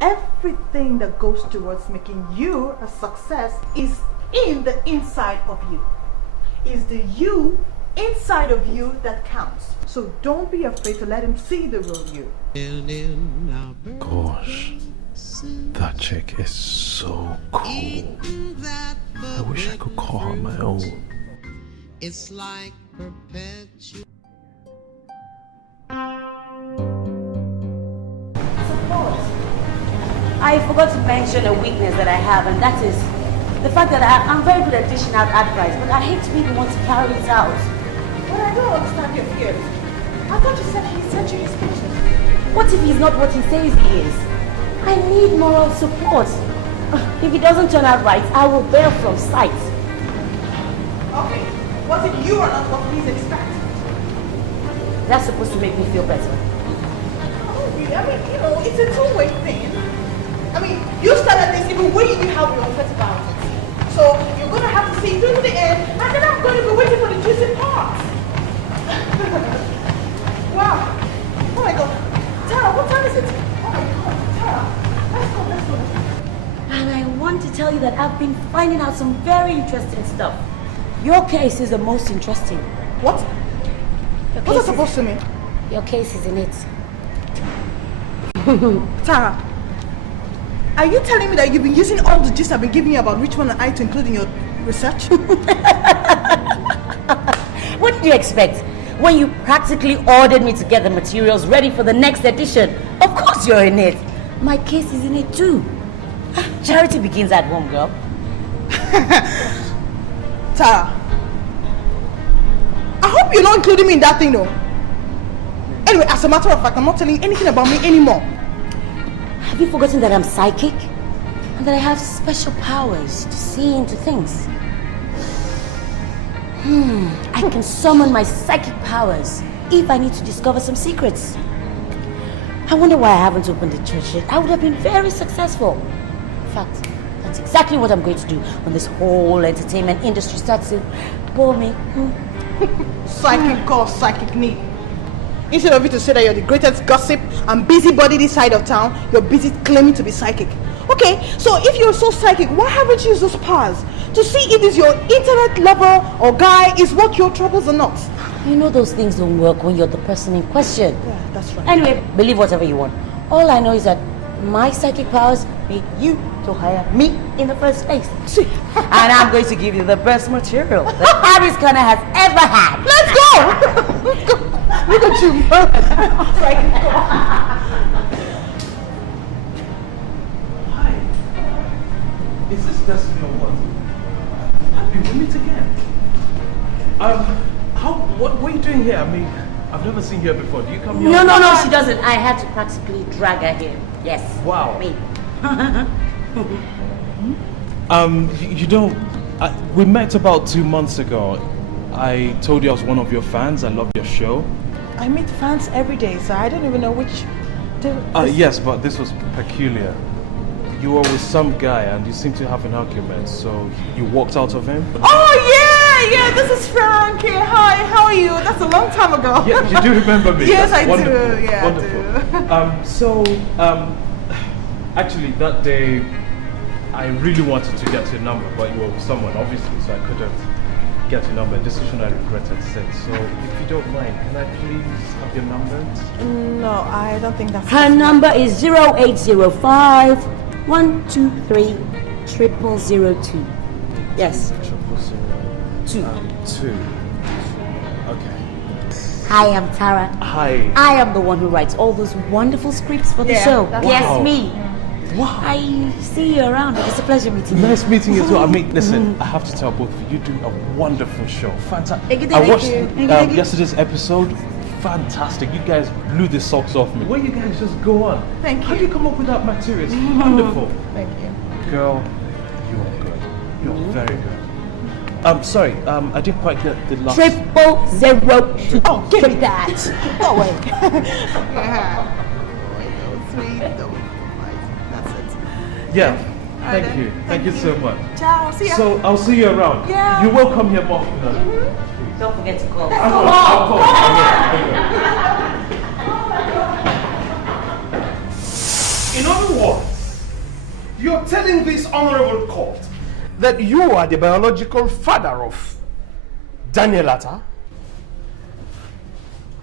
Everything that goes towards making you a success is in the inside of you. It's the you inside of you that counts. So don't be afraid to let him see the real you. Gosh, that chick is so cool. I wish I could call her my own. It's like perpetual. I forgot to mention a weakness that I have, and that is the fact that I'm very good at dishing out advice, but I hate to be the one to carry it out. But I don't understand your fears. I thought you said he sent you his pictures. What if he's not what he says he is? I need moral support. If he doesn't turn out right, I will bail from sight. Okay, what if you are not what he's expecting? That's supposed to make me feel better. Oh, I mean, you know, it's a two-way thing. I mean, you started this even when you knew how we were upset about it. So you're going to have to see through to the end, and then I'm going to be waiting for the juicy parts. Wow. Oh my God. Tara, what time is it? Oh my God. Tara, let's go. And I want to tell you that I've been finding out some very interesting stuff. Your case is the most interesting. What? What is supposed to mean? Your case is in it. Tara, are you telling me that you've been using all the gist I've been giving you about Richmond and Iyke, including your research? What did you expect? When you practically ordered me to get the materials ready for the next edition, of course you're in it. My case is in it too. Charity begins at home, girl. Tara, I hope you're not including me in that thing though. Anyway, as a matter of fact, I'm not telling you anything about me anymore. Have you forgotten that I'm psychic? And that I have special powers to see into things? I can summon my psychic powers if I need to discover some secrets. I wonder why I haven't opened the church yet. I would have been very successful. In fact, that's exactly what I'm going to do when this whole entertainment industry starts to bore me. Psychic cause, psychic need. Instead of you to say that you're the greatest gossip and busybody this side of town, you're busy claiming to be psychic. Okay, so if you're so psychic, why haven't you used those powers to see if it's your internet lover or guy is worth your troubles or not? You know those things don't work when you're the person in question. Yeah, that's right. Anyway, believe whatever you want. All I know is that my psychic powers made you to hire me in the first place. And I'm going to give you the best material that Paris Corner has ever had. Let's go! Let's go! Look at you. Hi. Is this Destiny or what? Happy we meet again. What are you doing here? I mean, I've never seen you here before. Do you come here? No, she doesn't. I had to practically drag her here. Yes. Wow. Me. We met about 2 months ago. I told you I was one of your fans. I love your show. I meet fans every day, so I don't even know which. Yes, but this was peculiar. You were with some guy and you seemed to have an argument, so you walked out of him? Oh, yeah, this is Frank. Hi, how are you? That's a long time ago. Yeah, you do remember me? Yes, That's I do. Yeah, wonderful. I do. Actually, that day, I really wanted to get your number, but you were with someone, obviously, so I couldn't get your number. A decision I regretted since. So, if you don't mind, can I please have your number? No, I don't think that's... Her number is 0805 123 0002. Yes. 0002. Okay. Hi, I'm Tara. Hi. I am the one who writes all those wonderful scripts for the show. Wow. Yes, me. Wow. I see you around. It's a pleasure meeting you. Nice meeting you as well. I mean, listen, I have to tell both of you, you're doing a wonderful show. Fantastic. I watched yesterday's episode. Fantastic. You guys blew the socks off me. Where you guys just go on? Thank you. How do you come up with that material? It's wonderful. Thank you. Girl, you're good. You're very good. Sorry, I didn't quite get the last... 000. Oh, give me that. Oh, wait. That's it. Yeah, thank you. Thank you so much. Ciao. See ya. So, I'll see you around. Yeah. You will come here more often. Don't forget to call. I will. In other words, you're telling this honorable court that you are the biological father of Danielata?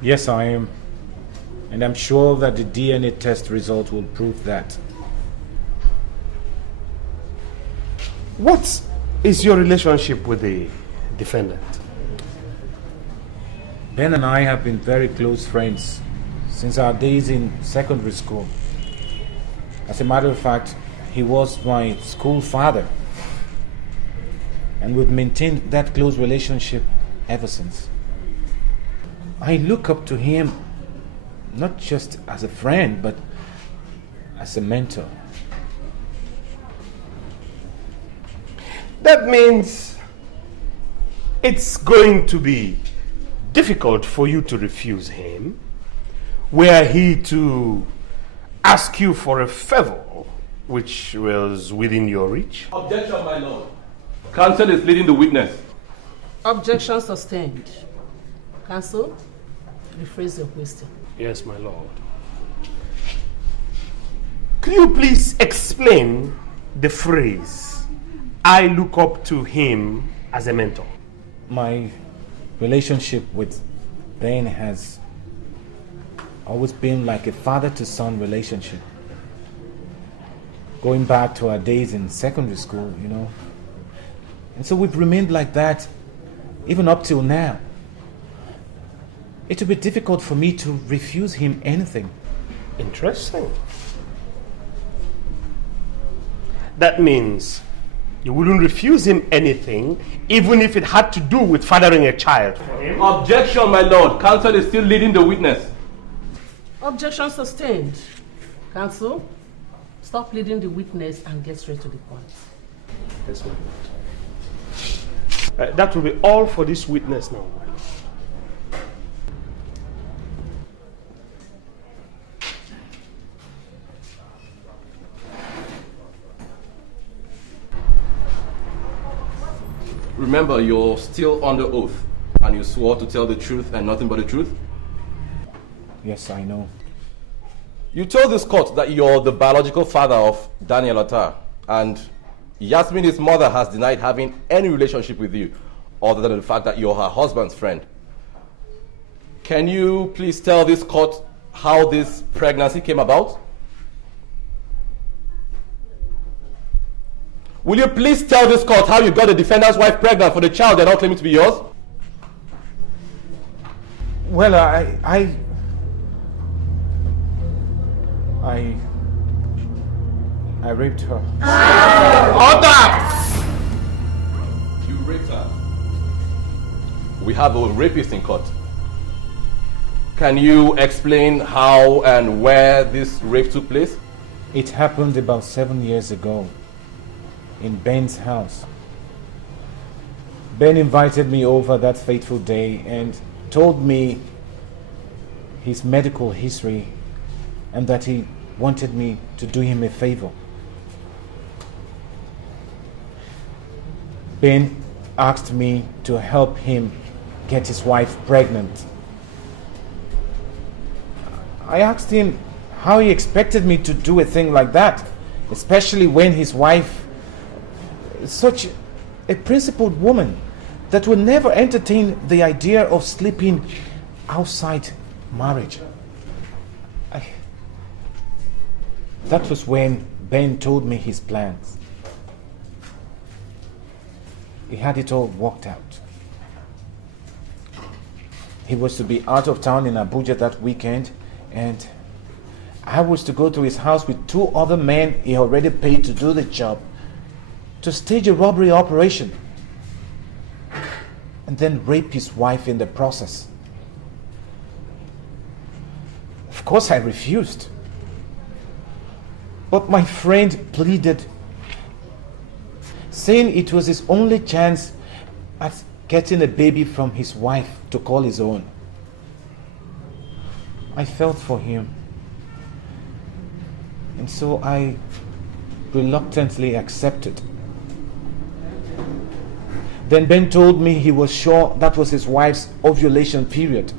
Yes, I am. And I'm sure that the DNA test result will prove that. What is your relationship with the defendant? Ben and I have been very close friends since our days in secondary school. As a matter of fact, he was my school father. And we've maintained that close relationship ever since. I look up to him not just as a friend, but as a mentor. That means it's going to be difficult for you to refuse him, were he to ask you for a favor which was within your reach. Objection, my lord. Counsel is leading the witness. Objection sustained. Counsel, rephrase your question. Yes, my lord. Could you please explain the phrase, I look up to him as a mentor? My relationship with Ben has always been like a father-to-son relationship. Going back to our days in secondary school, you know. And so we've remained like that even up till now. It would be difficult for me to refuse him anything. Interesting. That means you wouldn't refuse him anything, even if it had to do with fathering a child for him? Objection, my lord. Counsel is still leading the witness. Objection sustained. Counsel, stop leading the witness and get straight to the point. Yes, my lord. That will be all for this witness now. Remember, you're still under oath, and you swore to tell the truth and nothing but the truth? Yes, I know. You told this court that you're the biological father of Danielata, and Yasmin, his mother, has denied having any relationship with you, other than the fact that you're her husband's friend. Can you please tell this court how this pregnancy came about? Will you please tell this court how you got the defendant's wife pregnant for the child they're not claiming to be yours? Well, I raped her. Order! You raped her. We have a rapist in court. Can you explain how and where this rape took place? It happened about 7 years ago in Ben's house. Ben invited me over that fateful day and told me his medical history and that he wanted me to do him a favor. Ben asked me to help him get his wife pregnant. I asked him how he expected me to do a thing like that, especially when his wife is such a principled woman that would never entertain the idea of sleeping outside marriage. That was when Ben told me his plans. He had it all worked out. He was to be out of town in Abuja that weekend, and I was to go to his house with 2 other men he already paid to do the job, to stage a robbery operation, and then rape his wife in the process. Of course, I refused. But my friend pleaded, saying it was his only chance at getting a baby from his wife to call his own. I felt for him, and so I reluctantly accepted. Then Ben told me he was sure that was his wife's ovulation period.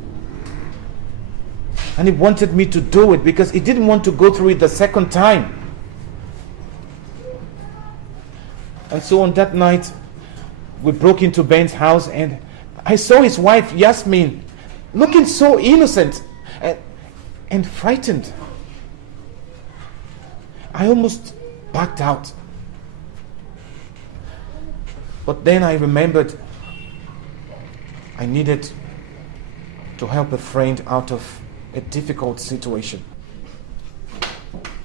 And he wanted me to do it because he didn't want to go through it the second time. And so on that night, we broke into Ben's house and I saw his wife, Yasmin, looking so innocent and frightened. I almost backed out. But then I remembered I needed to help a friend out of a difficult situation.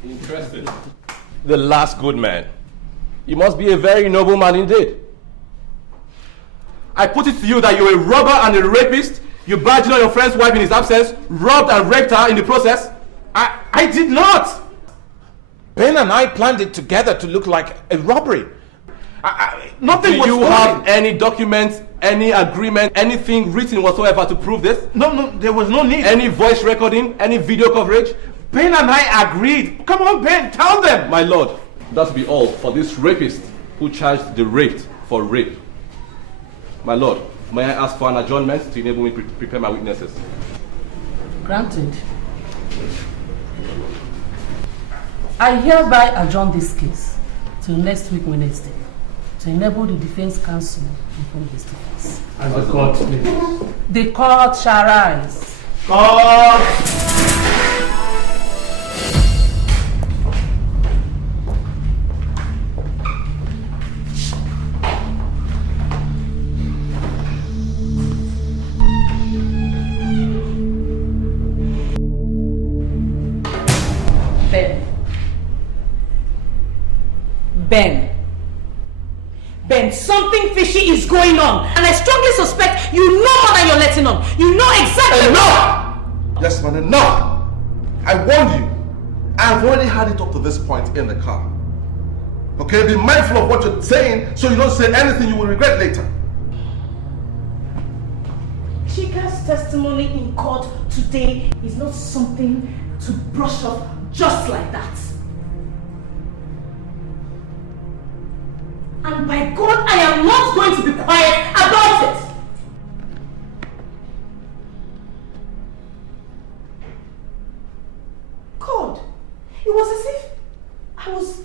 Interesting. The last good man. You must be a very noble man indeed. I put it to you that you're a robber and a rapist. You badged on your friend's wife in his absence, robbed and raped her in the process. I did not. Ben and I planned it together to look like a robbery. Nothing was Do you stolen. have any documents, any agreement, anything written whatsoever to prove this? No, there was no need. Any voice recording, any video coverage? Ben and I agreed. Come on, Ben, tell them. My lord, that be all for this rapist who charged the raped for rape. My lord, may I ask for an adjournment to enable me to prepare my witnesses? Granted. I hereby adjourn this case till next week Wednesday to enable the defense counsel to inform his defense. As the court, please. The court shall rise. Ben, something fishy is going on, and I strongly suspect you know more than you're letting on. You know exactly. Enough! Yes, man, enough! I warned you. I've already had it up to this point in the car. Okay, be mindful of what you're saying so you don't say anything you will regret later. Chika's testimony in court today is not something to brush off just like that. And by God, I am not going to be quiet about it. God, it was as if I was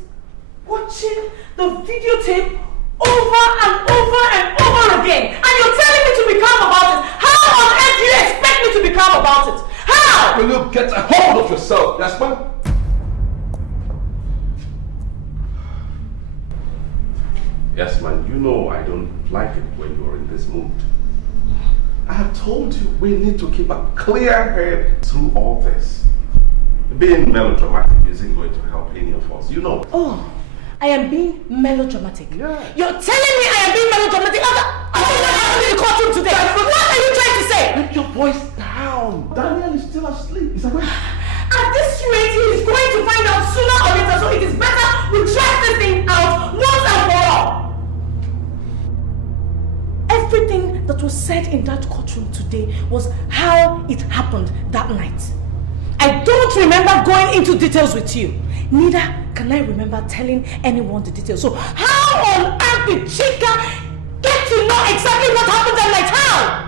watching the videotape over and over and over again. And you're telling me to be calm about it. How on earth do you expect me to be calm about it? How? Will you get a hold of yourself, Jasper? Yes, man, you know I don't like it when you're in this mood. I have told you we need to keep a clear head through all this. Being melodramatic isn't going to help any of us, you know. Oh, I am being melodramatic. Yeah. You're telling me I am being melodramatic? I'm in the courtroom today. What are you trying to say? Keep your voice down. Daniel is still asleep. He's awake. At this rate, he is going to find out sooner or later, so it is better we track this thing out once and for all. Everything that was said in that courtroom today was how it happened that night. I don't remember going into details with you. Neither can I remember telling anyone the details. So how on earth did Chika get to know exactly what happened that night? How?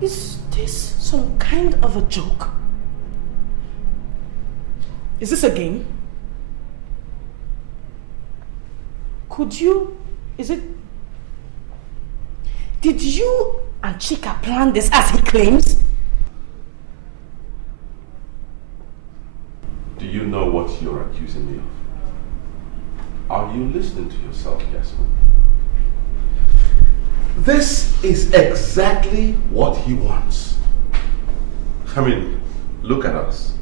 Is this some kind of a joke? Is this a game? Could you... Did you and Chika plan this as he claims? Do you know what you're accusing me of? Are you listening to yourself, Jasper? This is exactly what he wants. I mean, look at us.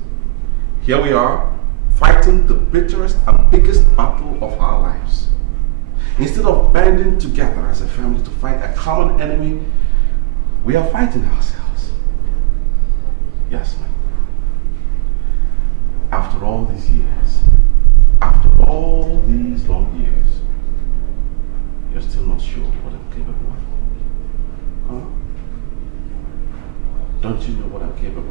Here we are, fighting the bitterest and biggest battle of our lives. Instead of banding together as a family to fight a common enemy, we are fighting ourselves. Yes, ma'am. After all these years, after all these long years, you're still not sure what I'm capable of? Huh? Don't you know what I'm capable of?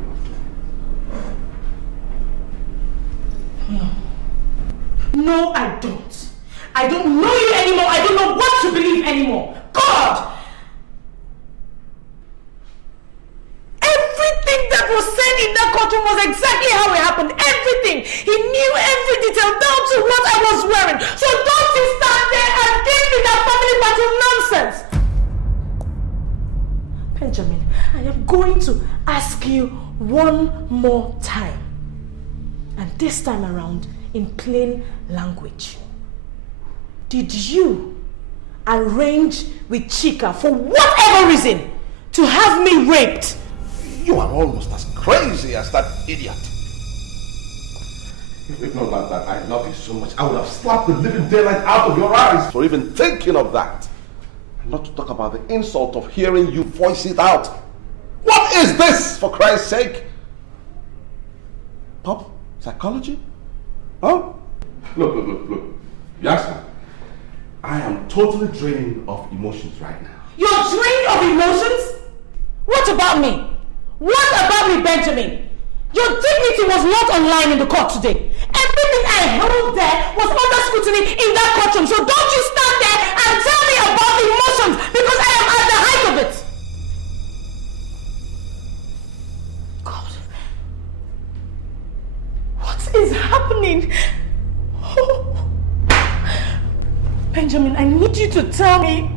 No, I don't. I don't know you anymore. I don't know what to believe anymore. God! Everything that was said in that courtroom was exactly how it happened. Everything. He knew every detail down to what I was wearing. So don't you stand there and give me that family battle nonsense. Benjamin, I am going to ask you one more time. And this time around, in plain language. Did you arrange with Chika for whatever reason to have me raped? You are almost as crazy as that idiot. If not like that, I love you so much, I would have slapped the living daylight out of your eyes for even thinking of that. And not to talk about the insult of hearing you voice it out. What is this, for Christ's sake? Pop? Psychology? Huh? Look. Yes, I am totally drained of emotions right now. You're drained of emotions? What about me? What about me, Benjamin? Your dignity was not online in the court today. Everything I held there was under scrutiny in that courtroom. So don't you stand there and tell me about emotions because I am at the height of it. God. What is happening? Oh. Benjamin, I need you to tell me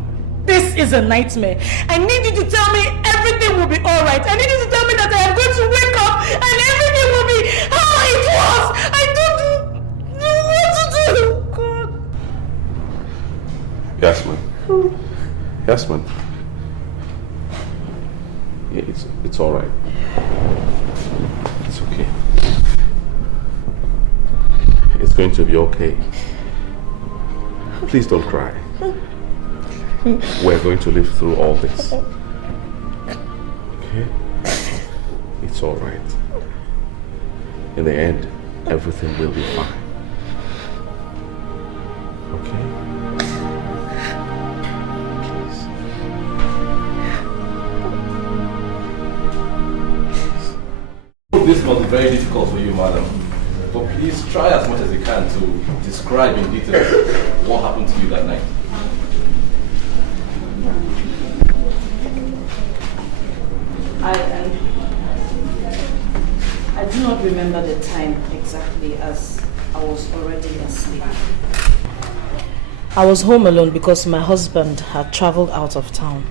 this is a nightmare. I need you to tell me everything will be alright. I need you to tell me that I am going to wake up and everything will be how it was. I don't know what to do. God. Yasmin. Yasmin. It's alright. It's okay. It's going to be okay. Please don't cry. We're going to live through all this. Okay? It's all right. In the end, everything will be fine. Okay? Please. This must be very difficult for you, madam. But please try as much as you can to describe in detail what happened to you that night. I do not remember the time exactly, as I was already asleep. I was home alone because my husband had traveled out of town.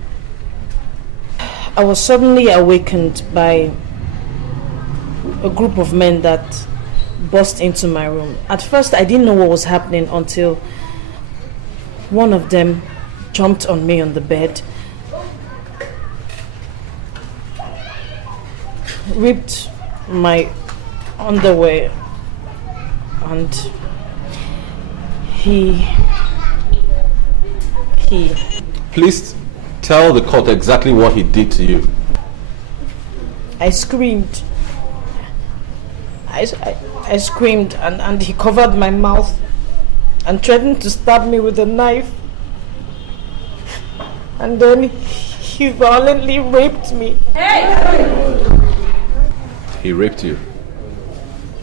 I was suddenly awakened by a group of men that burst into my room. At first, I didn't know what was happening until one of them jumped on me on the bed, ripped my underwear, and he... Please tell the court exactly what he did to you. I screamed. I screamed and he covered my mouth and threatened to stab me with a knife. And then he violently raped me. Hey! He raped you.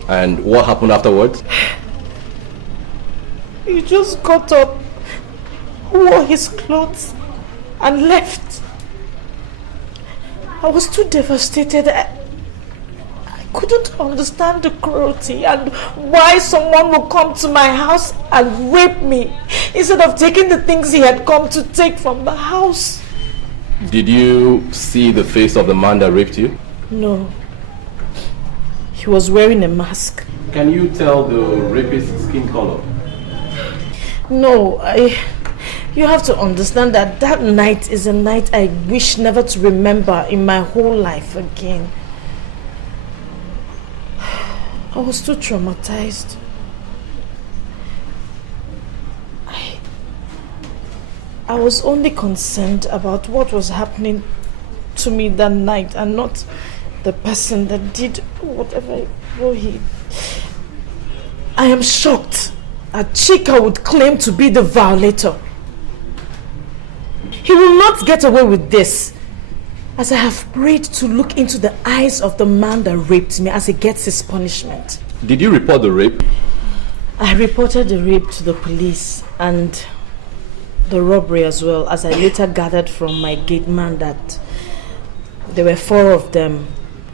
And what happened afterwards? He just got up, wore his clothes, and left. I was too devastated. I couldn't understand the cruelty and why someone would come to my house and rape me instead of taking the things he had come to take from the house. Did you see the face of the man that raped you? No. He was wearing a mask. Can you tell the rapist's skin color? No, you have to understand that that night is a night I wish never to remember in my whole life again. I was too traumatized. I was only concerned about what was happening to me that night and not the person that did whatever he... I am shocked that Chika would claim to be the violator. He will not get away with this, as I have prayed to look into the eyes of the man that raped me as he gets his punishment. Did you report the rape? I reported the rape to the police and the robbery as well, as I later gathered from my gate man that there were 4 of them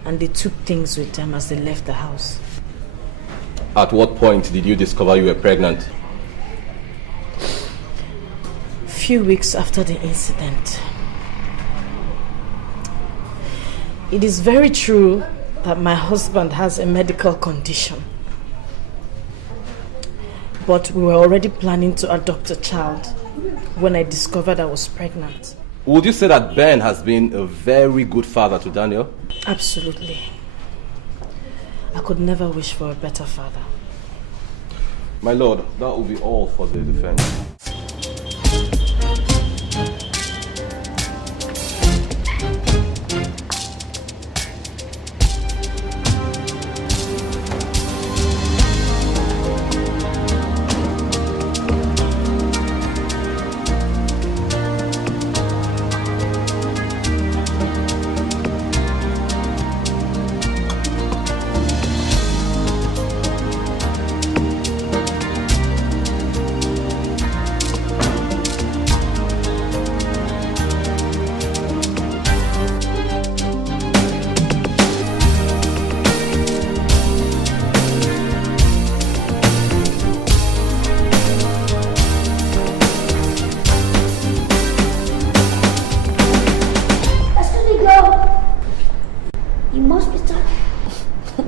and they took things with them as they left the house. At what point did you discover you were pregnant? Few weeks after the incident. It is very true that my husband has a medical condition, but we were already planning to adopt a child when I discovered I was pregnant. Would you say that Ben has been a very good father to Daniel? Absolutely. I could never wish for a better father. My lord, that will be all for the defense.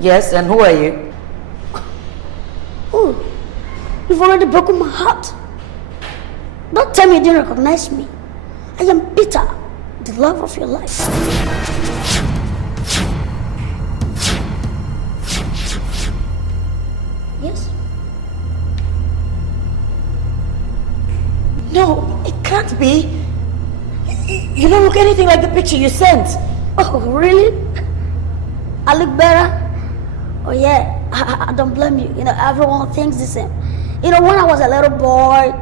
Yes, and who are you? Oh, you've already broken my heart. Don't tell me you didn't recognize me. I am Peter, the love of your life. Yes? No, it can't be. You don't look anything like the picture you sent. Oh, really? I look better? Oh yeah, I don't blame you. You know, everyone thinks the same. You know, when I was a little boy,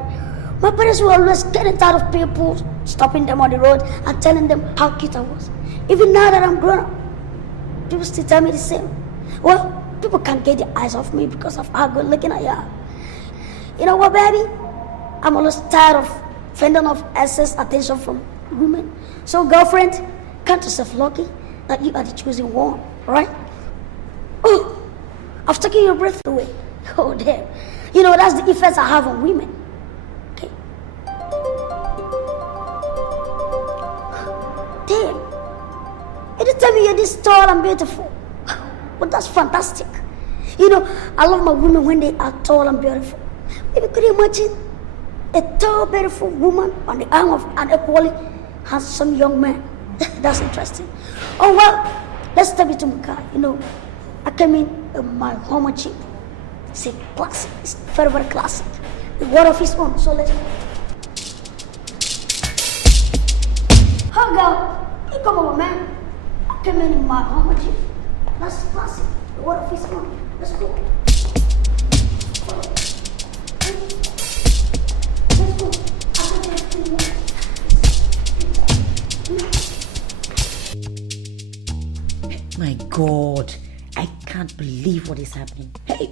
my parents were always getting tired of people stopping them on the road and telling them how cute I was. Even now that I'm grown up, people still tell me the same. Well, people can't get their eyes off me because of how good looking I am. You know what, baby? I'm always tired of fending off excess attention from women. So, girlfriend, count yourself lucky that you are the chosen one, right? Oh, I've taken your breath away. Oh, damn. You know, that's the effects I have on women. Okay. Damn. You didn't tell me you're this tall and beautiful. But that's fantastic. You know, I love my women when they are tall and beautiful. Maybe could you imagine a tall, beautiful woman on the arm of an equally handsome young man? That's interesting. Oh, well, let's step into my car. You know, I came in my Homer Jeep. It's a classic. It's very, very classic. The word of his own. So let's go. Oh, girl, you come over, man. I came in my Homer Jeep. That's classic. The word of his own. Let's go. My God, I can't believe what is happening. Hey,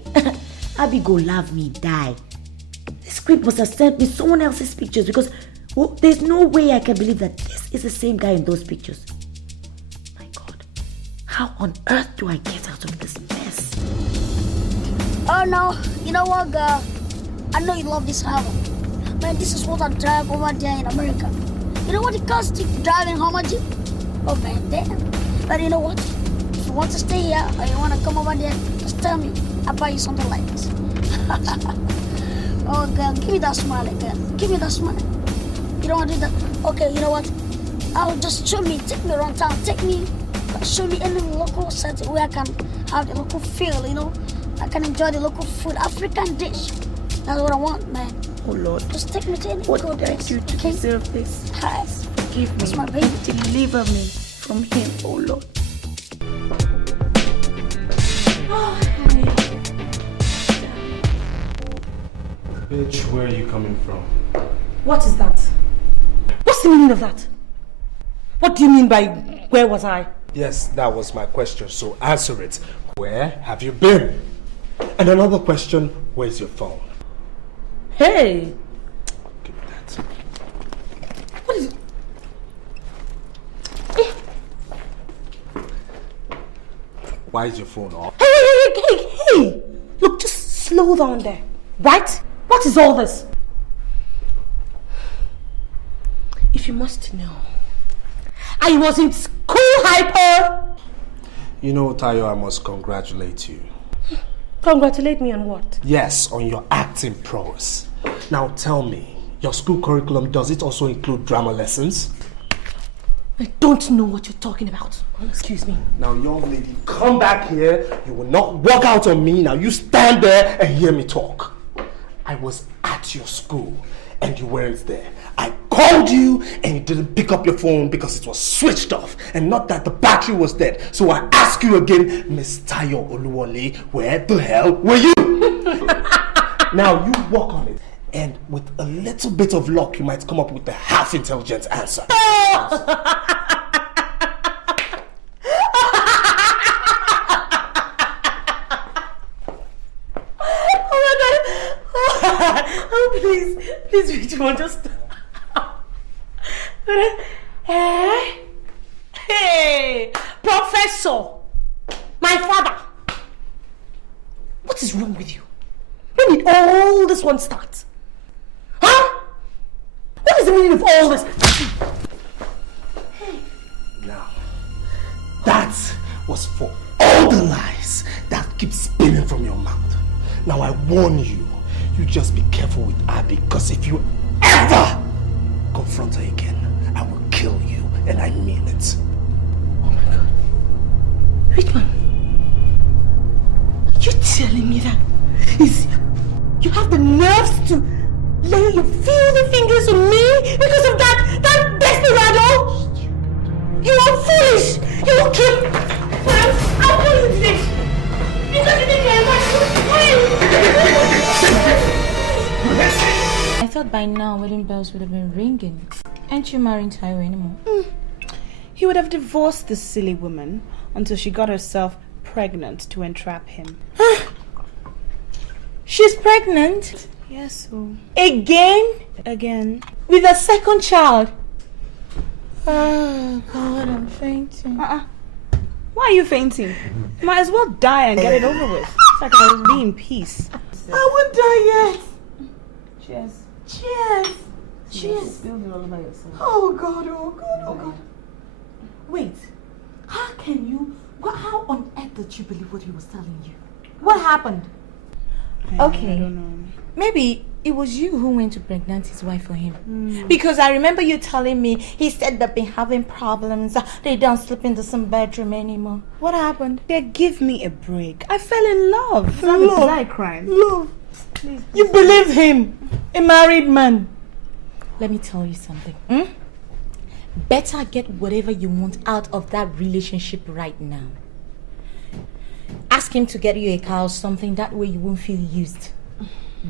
Abby go love me, die. This script must have sent me someone else's pictures because there's no way I can believe that this is the same guy in those pictures. My God, how on earth do I get out of this mess? Oh no, you know what, girl? I know you love this album. Man, this is what I drive over there in America. You know what it costs to drive in Homer Jeep? Oh man, damn. But you know what? If you want to stay here or you want to come over there, just tell me. I'll buy you something like this. Oh girl, give me that smile again. Give me that smile. You don't want to do that? Okay, you know what? I'll just take me around town. Show me any local setting where I can have the local feel, you know? I can enjoy the local food, African dish. That's what I want, man. Oh Lord. Just take me to any What good did I place, do to deserve this? Yes. Forgive me. That's my baby. Deliver me from him, oh Lord. Bitch, where are you coming from? What is that? What's the meaning of that? What do you mean by where was I? Yes, that was my question, so answer it. Where have you been? And another question, where's your phone? Hey! Give me that. What is it? Why is your phone off? Hey! Look, just slow down there, right? What is all this? If you must know, I was in school hyper. You know, Tayo, I must congratulate you. Congratulate me on what? Yes, on your acting prowess. Now tell me, your school curriculum, does it also include drama lessons? I don't know what you're talking about. Excuse me. Now, young lady, come back here. You will not walk out on me. Now, you stand there and hear me talk. I was at your school and you weren't there. I called you and you didn't pick up your phone because it was switched off and not that the battery was dead. So I ask you again, Miss Tayo Oluwole, where the hell were you? Now, you work on it. And with a little bit of luck, you might come up with a half-intelligent answer. Oh, please, Richmond, just Hey, Professor, my father. What is wrong with you? When did all this one start? Huh? What is the meaning of all this? Now, that was for all the lies that keep spilling from your mouth. Now I warn you, you just be careful with Abby, because if you ever confront her again, I will kill you, and I mean it. Oh my God. Richmond, are you telling me that you have the nerves to lay your filthy fingers on me because of that desperado? You are foolish! You will kill... I'll kill you today! Because you think I thought by now wedding bells would have been ringing. Aren't you marrying Tyro anymore? He would have divorced this silly woman until she got herself pregnant to entrap him. She's pregnant? Yes, so... Again? With a second child? Oh, God, I'm fainting. Why are you fainting? You might as well die and get it over with. It's like I'll be in peace. I won't die yet. Cheers. Cheers. Cheers. Spilled it all over yourself. Oh God, oh God, oh God. Wait, how on earth did you believe what he was telling you? What happened? Okay. I don't know. Maybe it was you who went to pregnant his wife for him. Because I remember you telling me he said they've been having problems. They don't sleep in the same bedroom anymore. What happened? Yeah, give me a break. I fell in love. Love. Was I crying? Love. Please. You believe him, a married man. Let me tell you something. Better get whatever you want out of that relationship right now. Ask him to get you a car or something, that way you won't feel used.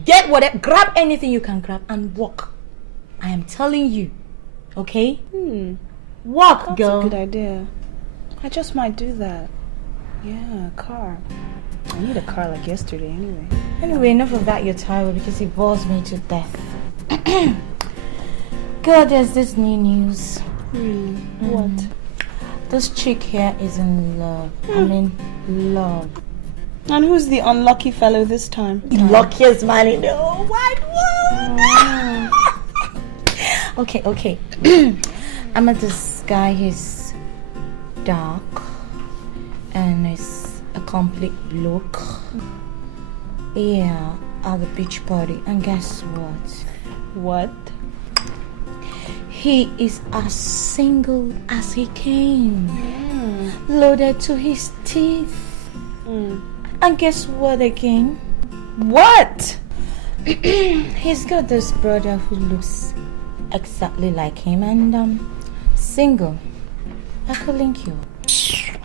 Get whatever, grab anything you can grab and walk. I am telling you, okay? Walk, That's girl. a good idea. I just might do that. Yeah, a car. I need a car like yesterday anyway. Anyway, enough of that, you're tired because it bores me to death. Girl, there's this new news. What? This chick here is in love. I mean, love. And who's the unlucky fellow this time? The luckiest man in the whole wide world. Okay. I met this guy, he's dark and he's a complete bloke. Yeah, at the beach party. And guess what? What? He is as single as he came. Loaded to his teeth. And guess what again? What? He's got this brother who looks exactly like him and single. I could link you.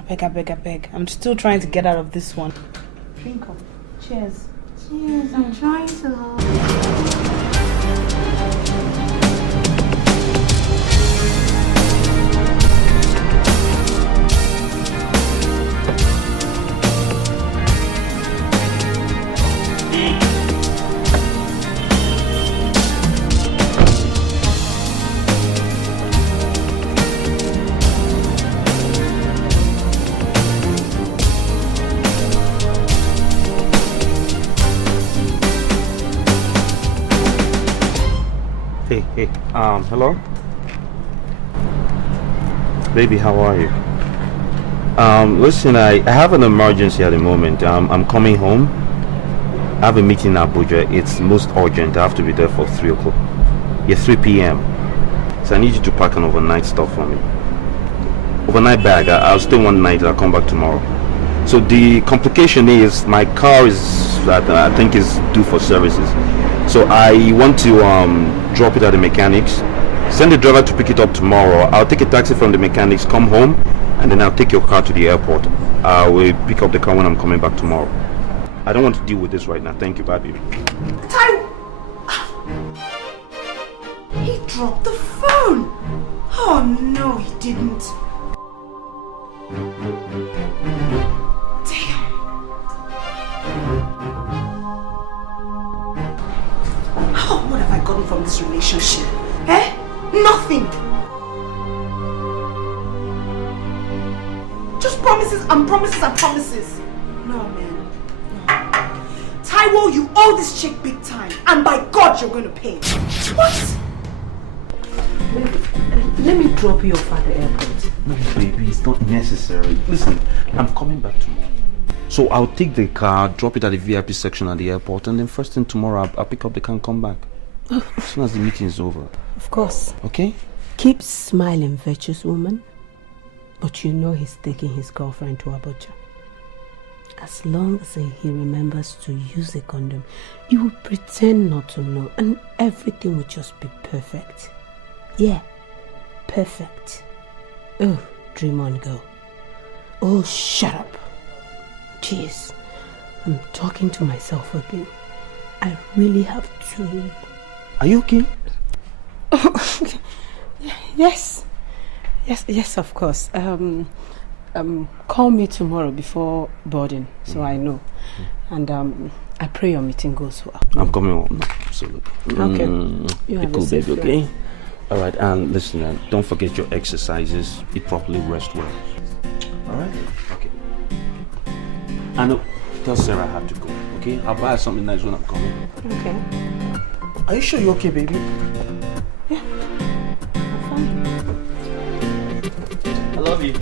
I beg. I'm still trying to get out of this one. Drink up. Cheers. Cheers, I'm trying to. Hey, hello? Baby, how are you? Listen, I have an emergency at the moment. I'm coming home. I have a meeting in Abuja. It's most urgent. I have to be there for 3 o'clock. Yeah, 3 p.m. So I need you to pack an overnight stuff for me. Overnight bag. I'll stay one night. I'll come back tomorrow. So the complication is my car I think is due for services. So I want to drop it at the mechanics. Send the driver to pick it up tomorrow. I'll take a taxi from the mechanics, come home, and then I'll take your car to the airport. I will pick up the car when I'm coming back tomorrow. I don't want to deal with this right now. Thank you, baby. He dropped the phone. Oh no, he didn't. Damn. Oh, what have I gotten from this relationship? Eh? Nothing. Just promises and promises and promises. No, man. No. Taiwo, you owe this chick big time. And by God, you're going to pay. What? Let me drop you off at the airport. No, baby, it's not necessary. Listen, I'm coming back tomorrow. So I'll take the car, drop it at the VIP section at the airport, and then first thing tomorrow, I'll pick up the car and come back. As soon as the meeting is over. Of course. Okay? Keep smiling, virtuous woman. But you know he's taking his girlfriend to Abuja. As long as he remembers to use a condom, you will pretend not to know, and everything will just be perfect. Yeah, perfect. Oh, dream on, girl. Oh, shut up. Jeez, I'm talking to myself again. I really have to... Are you okay? Yes, of course. Call me tomorrow before boarding, so I know. And I pray your meeting goes well. I'm coming home. No, absolutely. Okay. You have cool, a safe baby, flight. okay? Alright, and listen, don't forget your exercises. Eat properly, rest well. Alright? Okay. And tell Sarah I have to go, okay? I'll buy her something nice when I'm coming. Okay. Are you sure you're okay, baby? Yeah. I'm fine. I love you.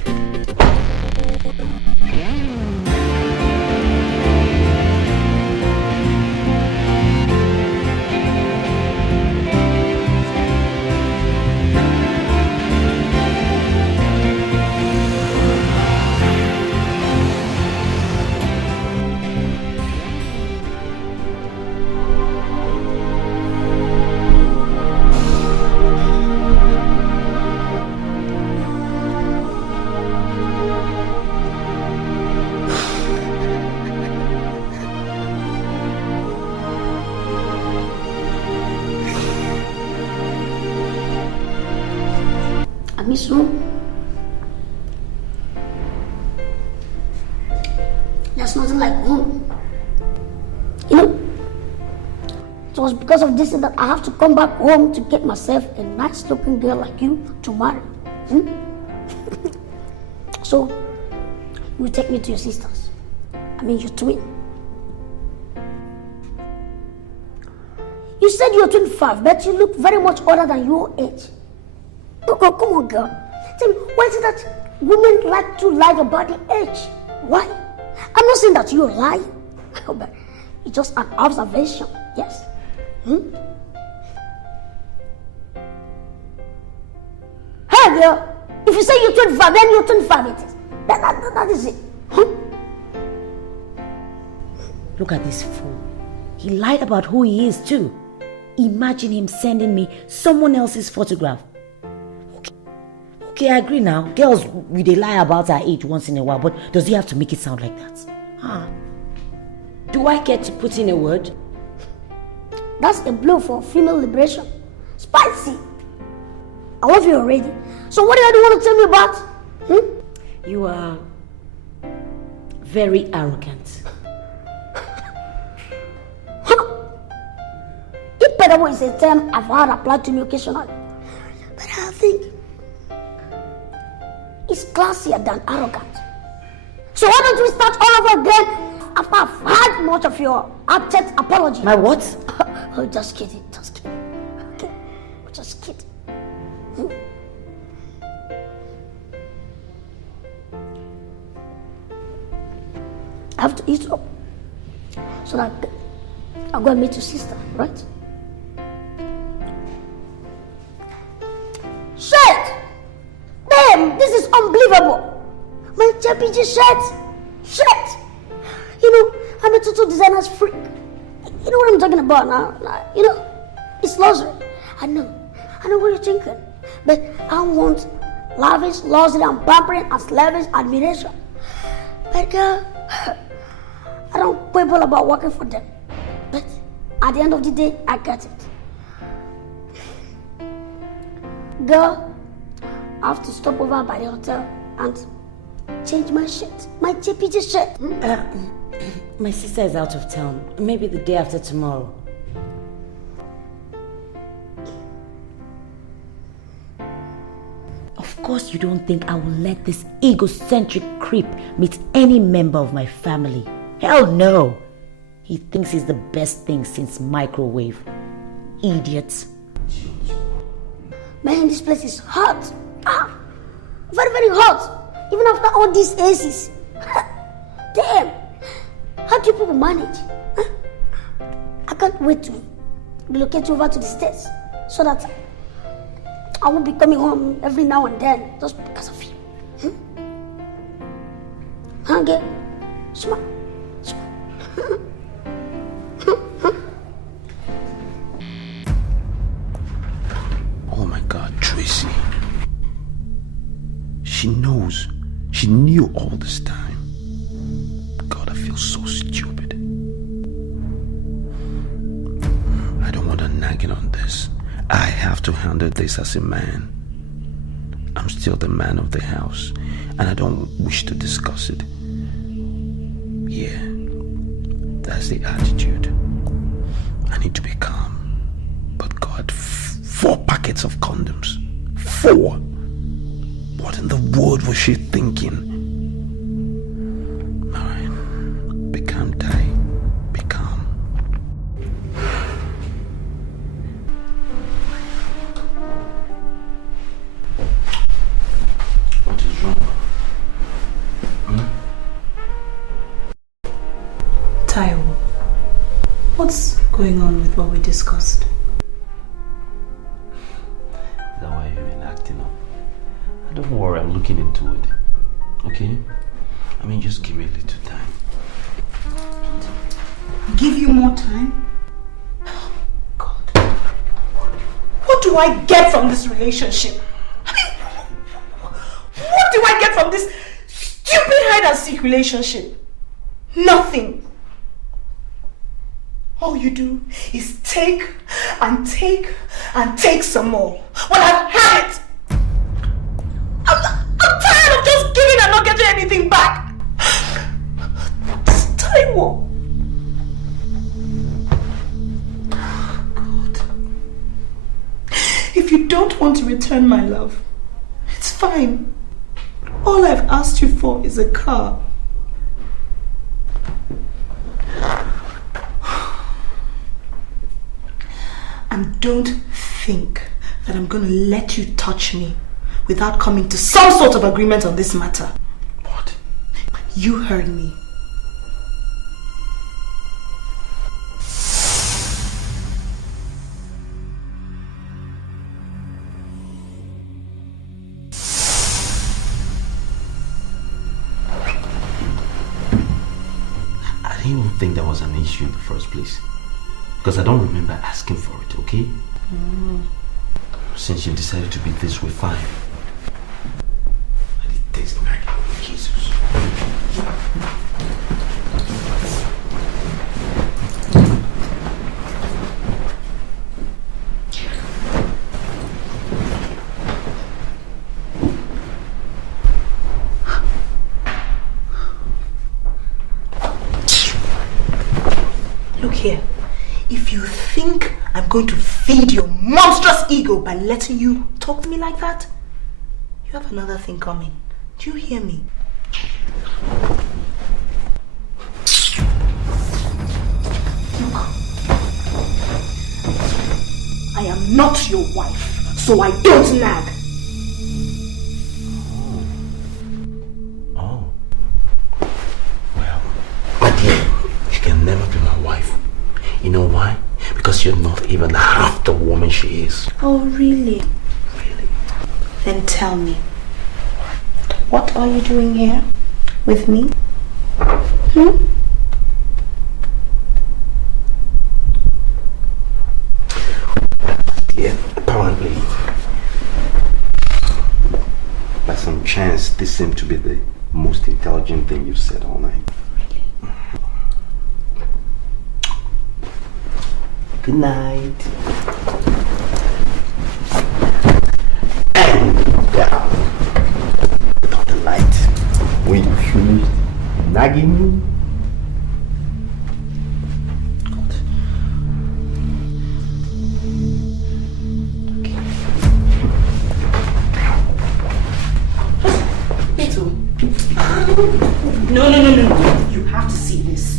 Miss you. There's nothing like home. You know, it was because of this that I have to come back home to get myself a nice looking girl like you to marry. So, you take me to your sisters. I mean, your twin. You said you're 25, but you look very much older than your age. Look, oh, come on, girl. Tell me, why is it that women like to lie about their age? Why? I'm not saying that you lie, but it's just an observation, yes? Hey, girl, if you say you're 25, then you're 25 it is. That is it. Look at this fool. He lied about who he is too. Imagine him sending me someone else's photograph. Okay, I agree now. Girls, they lie about our age once in a while, but does he have to make it sound like that? Huh? Do I get to put in a word? That's a blow for female liberation. Spicy. I love you already. So what do you want to tell me about? You are very arrogant. Impedable is a term I've heard applied to me occasionally. But I think it's classier than arrogant. So why don't we start all over again after I've had much of your abject apology? My what? Oh, just kidding, just kidding. Okay, just kidding. I have to eat up so that I'll go and meet your sister, right? Shit! Damn, this is unbelievable. My JPG shirt. Shit! You know, I'm a total designer's freak. You know what I'm talking about now? You know, it's luxury. I know what you're thinking. But I want lavish, luxury, and pampering and lavish admiration. But girl, I don't quibble about working for them. But at the end of the day, I get it. Girl, I have to stop over by the hotel and change my shirt, my JPG shirt. My sister is out of town. Maybe the day after tomorrow. Of course you don't think I will let this egocentric creep meet any member of my family. Hell no! He thinks he's the best thing since microwave. Idiot. Man, this place is hot. Very, very hot. Even after all these ACs. Damn. How do you people manage? I can't wait to relocate over to the States so that I won't be coming home every now and then just because of you. Okay? Smart. Oh my God, Tracy. She knows. She knew all this time. God, I feel so stupid. I don't want her nagging on this. I have to handle this as a man. I'm still the man of the house, and I don't wish to discuss it. Yeah, that's the attitude. I need to be calm. But God, 4 packets of condoms. 4! What in the world was she thinking? Alright, be calm, Daddy. Be calm. What is wrong? Taiwo, what's going on with what we discussed? Is that why you've been acting up? Don't worry, I'm looking into it. Okay? I mean, just give me a little time. Give you more time? God. What do I get from this relationship? I mean, what do I get from this stupid hide-and-seek relationship? Nothing. All you do is take and take and take some more. Well, I've had it. I'm tired of just giving and not getting anything back. Taiwo. God. If you don't want to return my love, it's fine. All I've asked you for is a car. And don't think that I'm going to let you touch me without coming to some sort of agreement on this matter. What? You heard me. I didn't even think there was an issue in the first place. Because I don't remember asking for it, okay? Since you decided to be this way, fine. I did taste Maggie. Jesus. Look here. If you think I'm going to feed your monstrous ego by letting you talk to me like that, you have another thing coming. Do you hear me? Look, I am not your wife, so I don't nag. Oh. Well, my dear, she can never be my wife. You know why? Because you're not even half the woman she is. Oh, really? Really? Then tell me, what are you doing here with me? Yeah, apparently, by some chance, this seemed to be the most intelligent thing you've said all night. Good night. And down. Without the light. When you finished nagging me. No. You have to see this.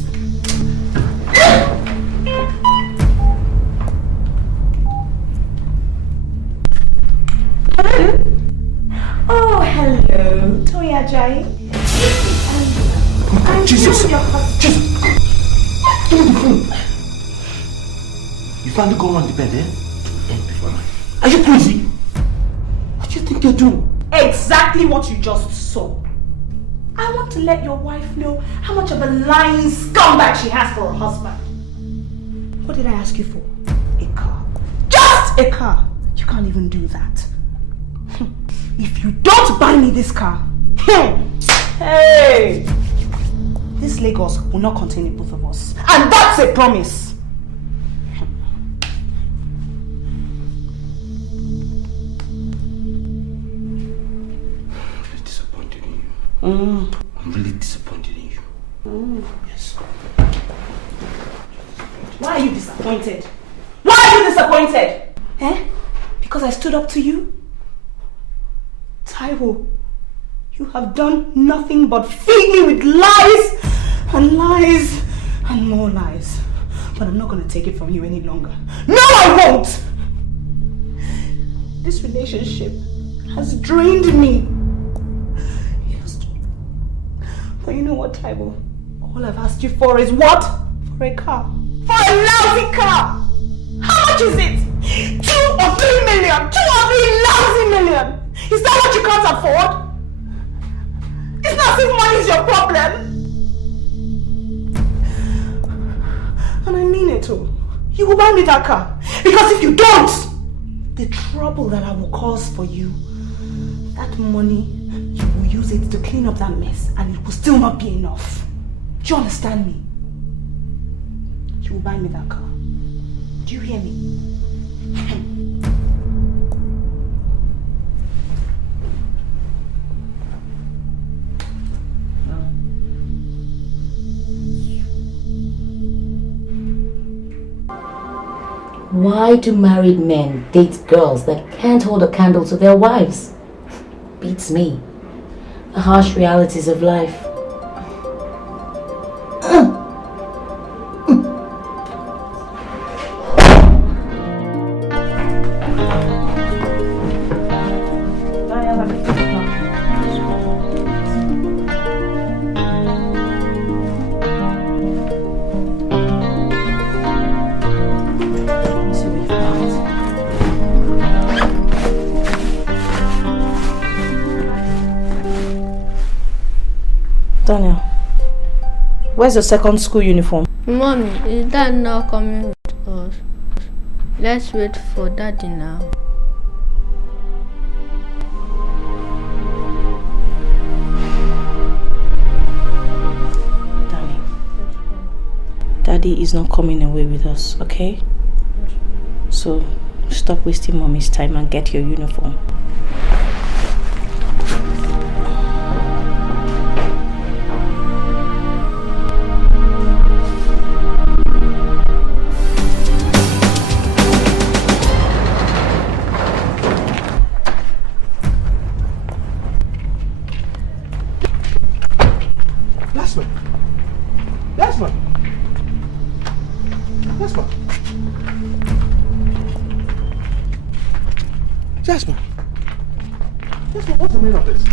Oh, hello, Toya Jai. Jesus! Jesus! Give me the phone. You finally go on the bed, eh? Are you crazy? What do you think you're doing? Exactly what you just saw. I want to let your wife know how much of a lying scumbag she has for a husband. What did I ask you for? A car. Just a car. You can't even do that. If you don't buy me this car, hey, this Lagos will not contain both of us. And that's a promise. I'm disappointed in you. I'm really disappointed in you. Yes. Why are you disappointed? Why are you disappointed? Eh? Because I stood up to you? Taiwo, you have done nothing but feed me with lies and lies and more lies. But I'm not going to take it from you any longer. No, I won't! This relationship has drained me. But you know what, Taiwo? All I've asked you for is what? For a car. For a lousy car! How much is it? 2 or 3 million? 2 or 3 lousy million? Is that what you can't afford? It's not as if money is your problem. And I mean it too. You will buy me that car. Because if you don't, the trouble that I will cause for you, that money, you will use it to clean up that mess and it will still not be enough. Do you understand me? You will buy me that car. Do you hear me? Why do married men date girls that can't hold a candle to their wives? Beats me. The harsh realities of life. Where's your second school uniform? Mommy, is Dad not coming with us? Let's wait for Daddy now. Darling, Daddy is not coming away with us, okay? So stop wasting Mommy's time and get your uniform. Jasmine, what's the meaning of this?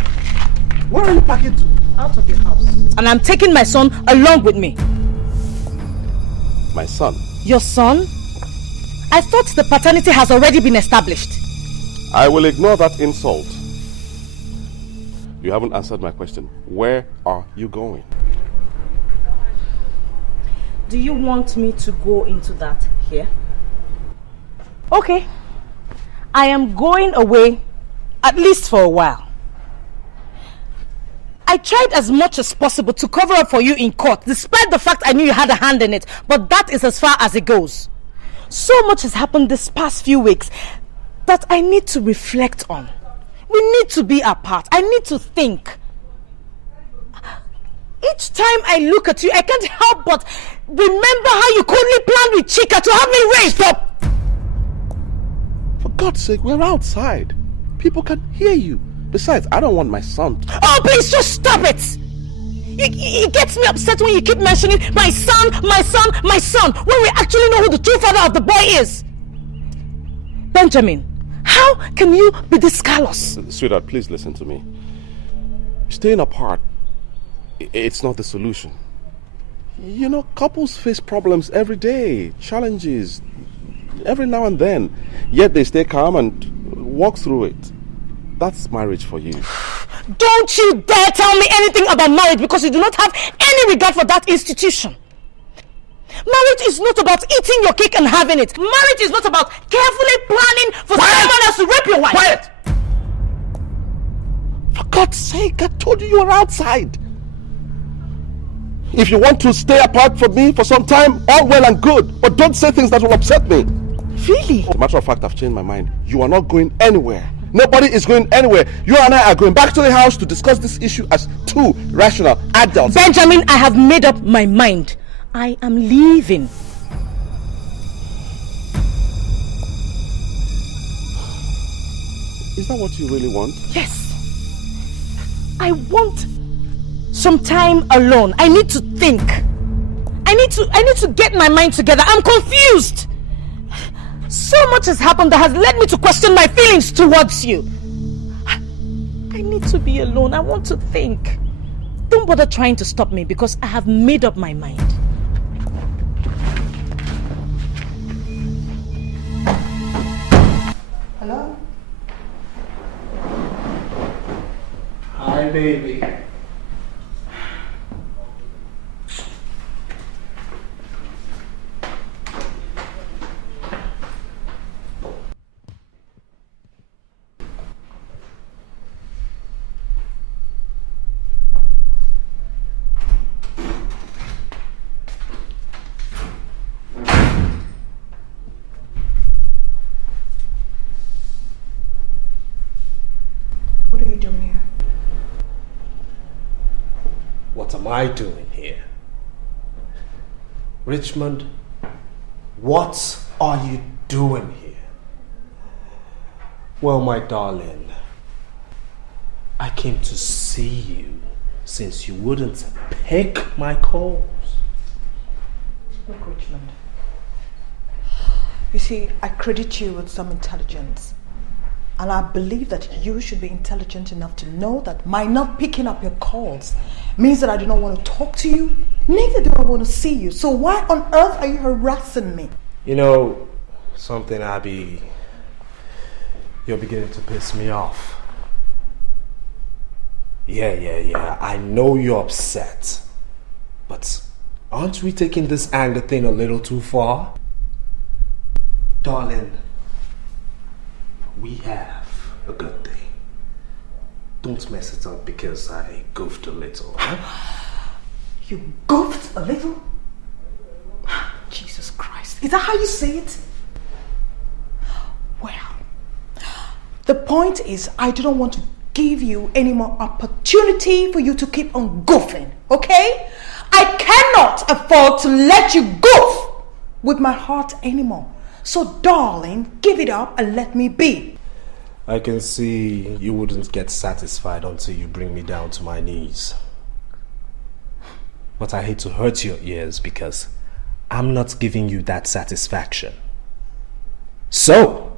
Where are you packing to? Out of your house. And I'm taking my son along with me. My son? Your son? I thought the paternity has already been established. I will ignore that insult. You haven't answered my question. Where are you going? Do you want me to go into that here? Okay. I am going away, at least for a while. I tried as much as possible to cover up for you in court, despite the fact I knew you had a hand in it, but that is as far as it goes. So much has happened this past few weeks that I need to reflect on. We need to be apart. I need to think. Each time I look at you, I can't help but remember how you coldly planned with Chika to have me raised. Stop! For God's sake, we're outside. People can hear you. Besides, I don't want my son to... Oh, please, just stop it! It gets me upset when you keep mentioning my son, my son, my son, when we actually know who the true father of the boy is. Benjamin, how can you be this callous? Sweetheart, please listen to me. Staying apart, it's not the solution. You know, couples face problems every day, challenges, every now and then. Yet they stay calm and walk through it. That's marriage for you. Don't you dare tell me anything about marriage, because you do not have any regard for that institution. Marriage is not about eating your cake and having it. Marriage is not about carefully planning for someone else to rape your wife. Quiet! For God's sake, I told you were outside. If you want to stay apart from me for some time, all well and good. But don't say things that will upset me. Really? As a matter of fact, I've changed my mind. You are not going anywhere. Nobody is going anywhere. You and I are going back to the house to discuss this issue as two rational adults. Benjamin, I have made up my mind. I am leaving. Is that what you really want? Yes. I want some time alone. I need to think. I need to get my mind together. I'm confused. So much has happened that has led me to question my feelings towards you. I need to be alone. I want to think. Don't bother trying to stop me, because I have made up my mind. Hello? Hi, baby. What are you doing here? What am I doing here? Richmond, what are you doing here? Well, my darling, I came to see you since you wouldn't pick my calls. Look, Richmond. You see, I credit you with some intelligence. And I believe that you should be intelligent enough to know that my not picking up your calls means that I do not want to talk to you, neither do I want to see you. So why on earth are you harassing me? You know, something, Abby, you're beginning to piss me off. Yeah, I know you're upset. But Aren't we taking this anger thing a little too far? Darling, we have a good day. Don't mess it up because I goofed a little. Huh? You goofed a little? Jesus Christ. Is that how you say it? Well, the point is I don't want to give you any more opportunity for you to keep on goofing, okay? I cannot afford to let you goof with my heart anymore. So darling, give it up and let me be. I can see you wouldn't get satisfied until you bring me down to my knees. But I hate to hurt your ears because I'm not giving you that satisfaction. So,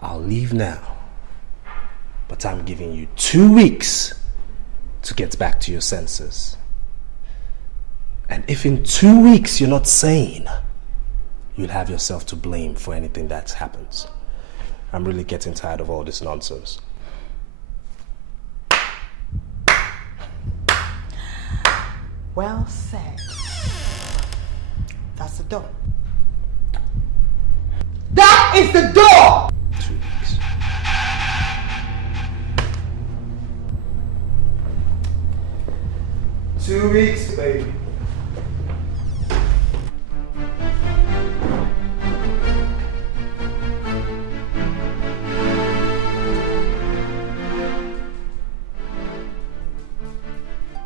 I'll leave now. But I'm giving you 2 weeks to get back to your senses. And if in 2 weeks you're not sane, you'll have yourself to blame for anything that happens. I'm really getting tired of all this nonsense. Well said. That's the door. That is the door! 2 weeks. Two weeks, baby.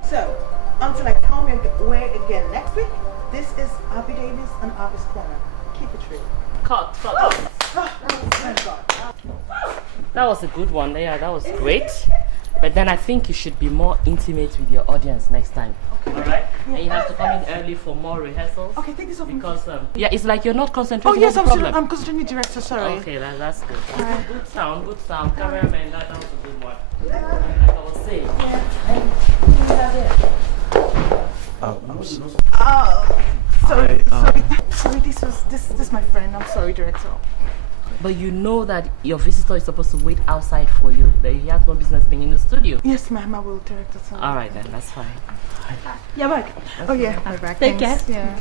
So, until I come your way again next week, this is Abby Davis and Abby's Corner. Keep it real. Cut. Thank God. That was a good one. Yeah, that was great. But then I think you should be more intimate with your audience next time. Okay. Alright? And you have to come in early for more rehearsals. Okay, thank you so much. Because, yeah, it's like you're not concentrating. Oh, yes, on the problem. I'm concentrating, director, sorry. Okay, that's good. Good sound. Cameraman, that was a good one. Like I was saying. Sorry, this is my friend. I'm sorry, director. But you know that your visitor is supposed to wait outside for you. That he has no business being in the studio. Yes, ma'am, I will, director. Sorry. All right, then, that's fine. You're back. Oh, yeah, I'm back. Take care. Yeah.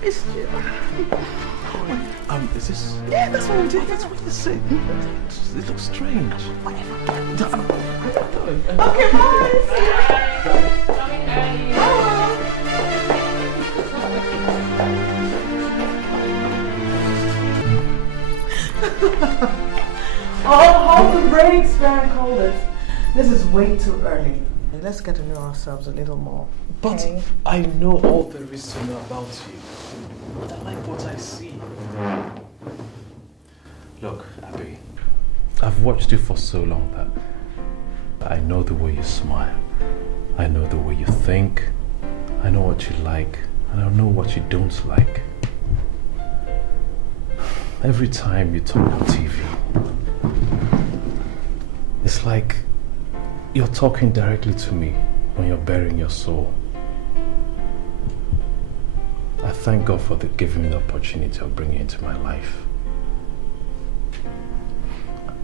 It's you. Is this? Yeah, that's what I'm doing. That's what you say. It looks strange. Okay, Hold the brakes, Baron, hold it. This is way too early. Let's get to know ourselves a little more. But I know all there is to know about you. But I like what I see. Look, Abby, I've watched you for so long that I know the way you smile. I know the way you think. I know what you like. And I know what you don't like. Every time you talk on TV, it's like you're talking directly to me when you're bearing your soul. I thank God for giving me the opportunity of bringing you into my life.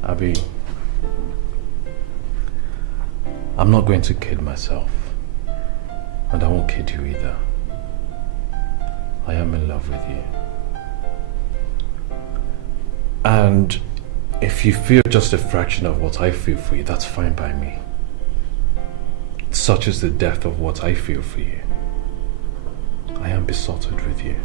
Abby, I'm not going to kid myself, and I won't kid you either. I am in love with you. And if you feel just a fraction of what I feel for you, that's fine by me. Such is the depth of what I feel for you. I am besotted with you.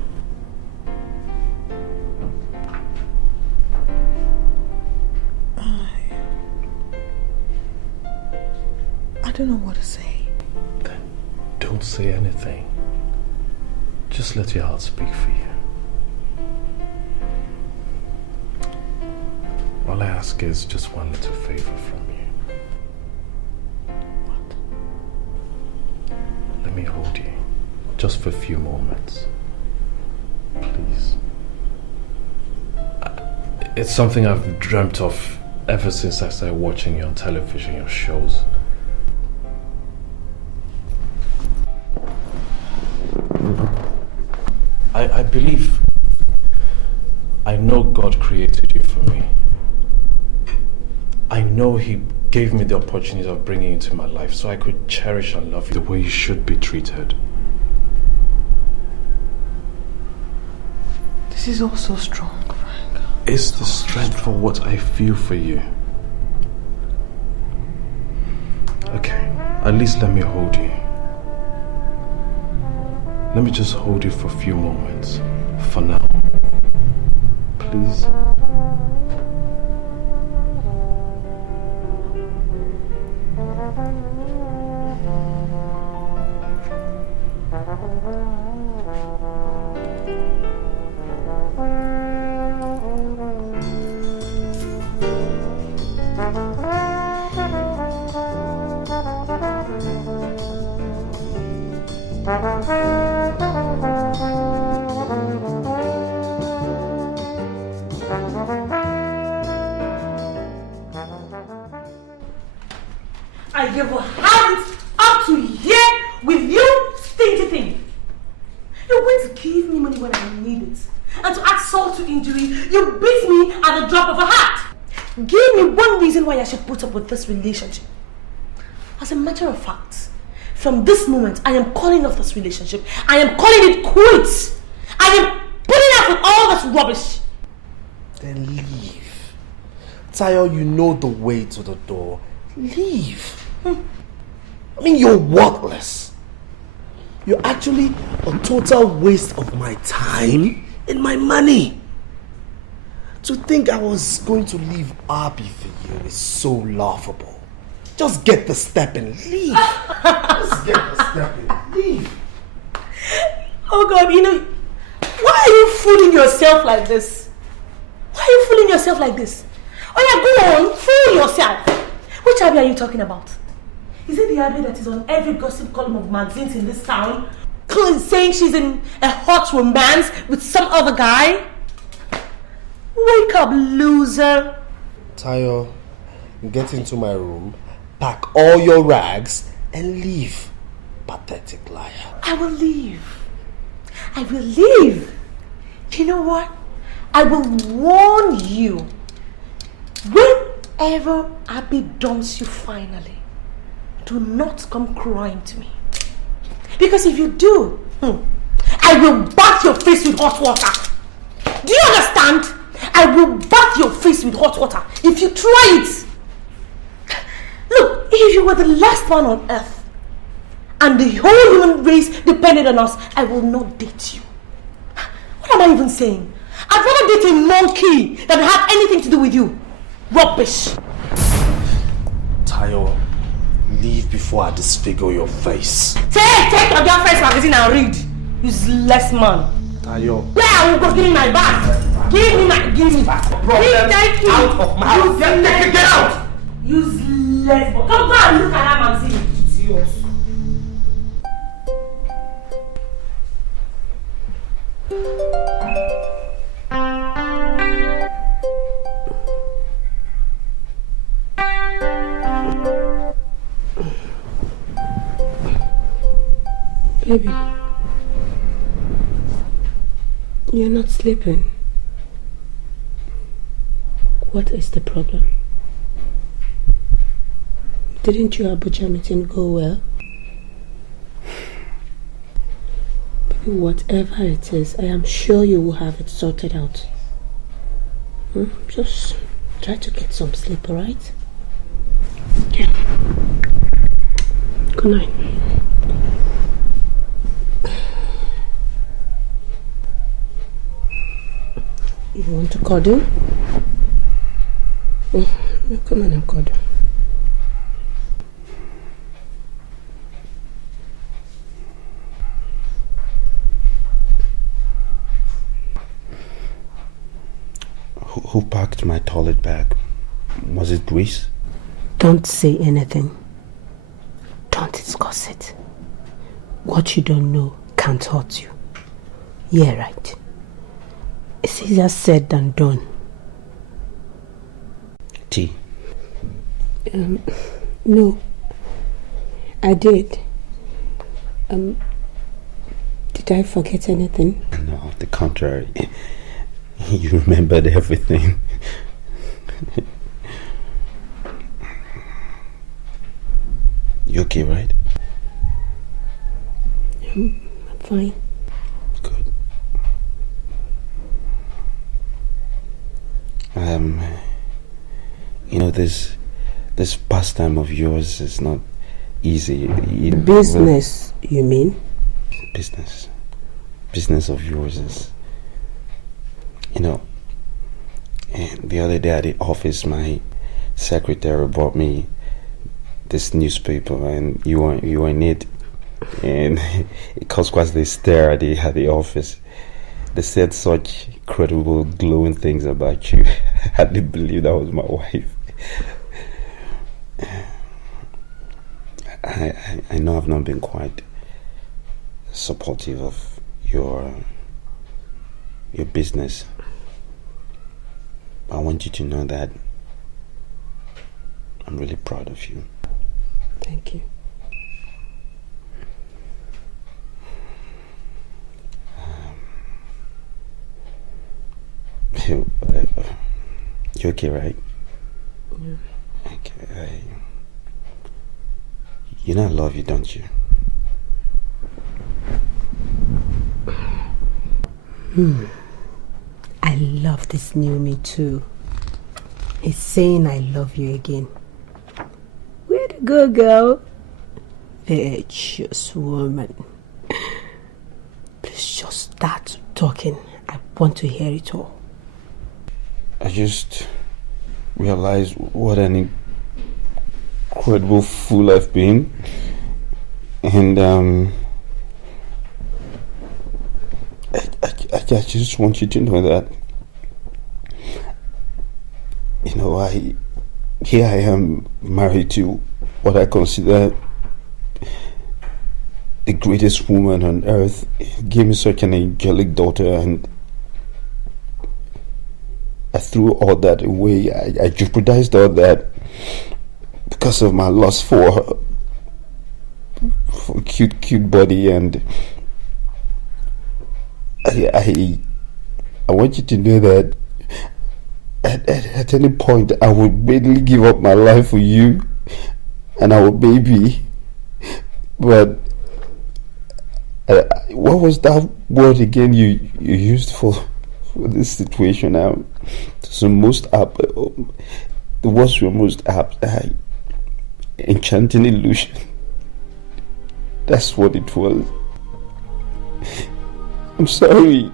I don't know what to say. Then don't say anything. Just let your heart speak for you. All I ask is just one little favor from you. What? Let me hold you, just for a few moments. Please. It's something I've dreamt of ever since I started watching you on television, your shows. I believe, I know God created you for me. I know He gave me the opportunity of bringing you into my life so I could cherish and love you the way you should be treated. This is all so strong, Frank. It's the strength for what I feel for you. Okay, at least let me hold you. Let me just hold you for a few moments. For now. Please. I never had it up to here with you, stingy thing. You went to give me money when I need it. And to add salt to injury, you beat me at the drop of a hat. Give me one reason why I should put up with this relationship. As a matter of fact, from this moment, I am calling off this relationship. I am calling it quits. I am putting up with all this rubbish. Then leave. Tayo, you know the way to the door. Leave. I mean, you're worthless. You're actually a total waste of my time and my money. To think I was going to leave Abby for you is so laughable. Just get the step and leave. Just get the step and leave. Oh God, why are you fooling yourself like this? Why are you fooling yourself like this? Oh yeah, go on, fool yourself. Which Abby are you talking about? Is it the Abby that is on every gossip column of magazines in this town, saying she's in a hot romance with some other guy? Wake up, loser. Tayo, get into my room, pack all your rags, and leave. Pathetic liar. I will leave. I will leave. You know what? I will warn you. Whenever Abby dumps you finally, do not come crying to me. Because if you do, I will bath your face with hot water. Do you understand? I will bath your face with hot water if you try it. Look, if you were the last one on earth and the whole human race depended on us, I will not date you. What am I even saying? I'd rather date a monkey than have anything to do with you. Rubbish. Tayo, leave before I disfigure your face. Take your girlfriend's magazine and read. Useless man. Tayo. Where I will go give me my bag. Give me back. Problem out of my house. Get out. Useless. Come go and look at that magazine. Idiot. Baby, you're not sleeping. What is the problem? Didn't your Abuja meeting go well? Baby, whatever it is, I am sure you will have it sorted out. Just try to get some sleep, alright? Yeah. Good night. You want to cuddle? Come on and cuddle. Who packed my toilet bag? Was it Grace? Don't say anything. Don't discuss it. What you don't know can't hurt you. Yeah, right. It's easier said than done. Tea? No. I did. Did I forget anything? No, the contrary. You remembered everything. You okay, right? I'm fine. Good. You know, this pastime of yours is not easy. Business, you mean? Business of yours is, you know, and the other day at the office, my secretary brought me this newspaper, and you were in it, and it caused quite the stir at the office. They said such incredible, glowing things about you. I didn't believe that was my wife. I know I've not been quite supportive of your business. I want you to know that I'm really proud of you. Thank you. You okay, right? Yeah. Okay. You know I love you, don't you? I love this new me too. He's saying I love you again. Where to go, girl? Virtuous woman. Please just start talking. I want to hear it all. I just realized what an incredible fool I've been. And I just want you to know that, you know, here I am married to what I consider the greatest woman on earth. He gave me such an angelic daughter, and I threw all that away. I jeopardized all that because of my lust for cute body, and I want you to know that at any point I would readily give up my life for you and our baby. But what was that word again you used for this situation now? So most apt, the words were most apt. Enchanting illusion. That's what it was. I'm sorry.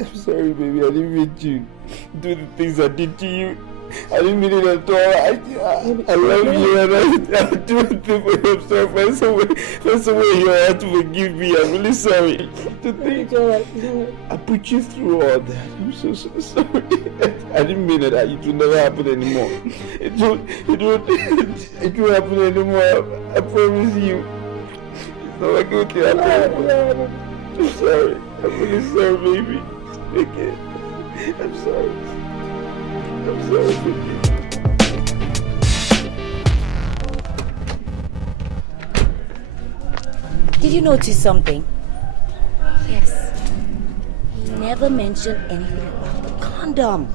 I'm sorry, baby. I didn't mean to do the things I did to you. I didn't mean it at all. I love you, and I'll do anything for you. I'm sorry. Find some way you have to forgive me. I'm really sorry. To think I put you through all that. I'm so sorry. I didn't mean it. It will never happen anymore. It won't happen anymore. I promise you. It's not like it will happen. I'm sorry. I'm really sorry, baby. Okay. I'm sorry. I'm sorry, baby. Did you notice something? Yes. He never mentioned anything about the condom.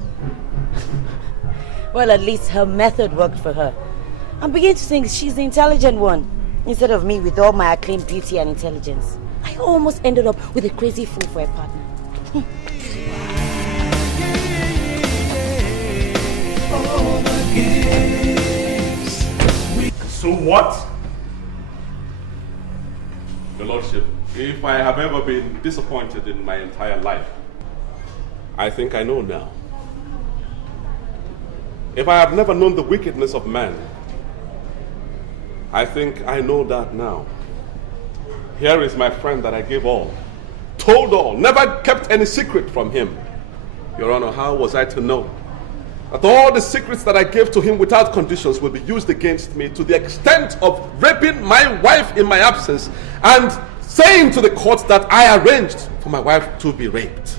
Well, at least her method worked for her. I'm beginning to think she's the intelligent one, instead of me with all my acclaimed beauty and intelligence. I almost ended up with a crazy fool for a partner. So what? Your Lordship, if I have ever been disappointed in my entire life, I think I know now. If I have never known the wickedness of man, I think I know that now. Here is my friend that I gave all, told all, never kept any secret from him. Your Honor, how was I to know that all the secrets that I gave to him without conditions will be used against me to the extent of raping my wife in my absence and saying to the court that I arranged for my wife to be raped?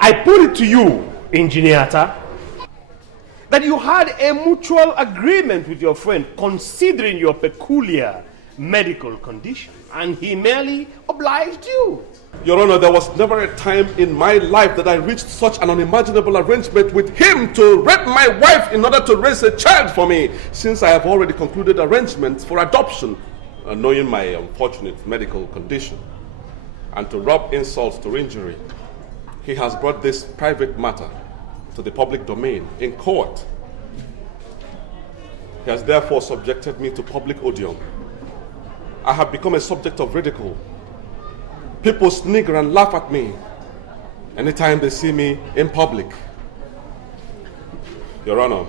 I put it to you, Engineer Atta, that you had a mutual agreement with your friend considering your peculiar medical condition and he merely obliged you. Your Honor, there was never a time in my life that I reached such an unimaginable arrangement with him to rape my wife in order to raise a child for me, since I have already concluded arrangements for adoption, knowing my unfortunate medical condition. And to rub insult to injury, he has brought this private matter to the public domain in court. He has therefore subjected me to public odium. I have become a subject of ridicule. People snigger and laugh at me anytime they see me in public. Your Honor,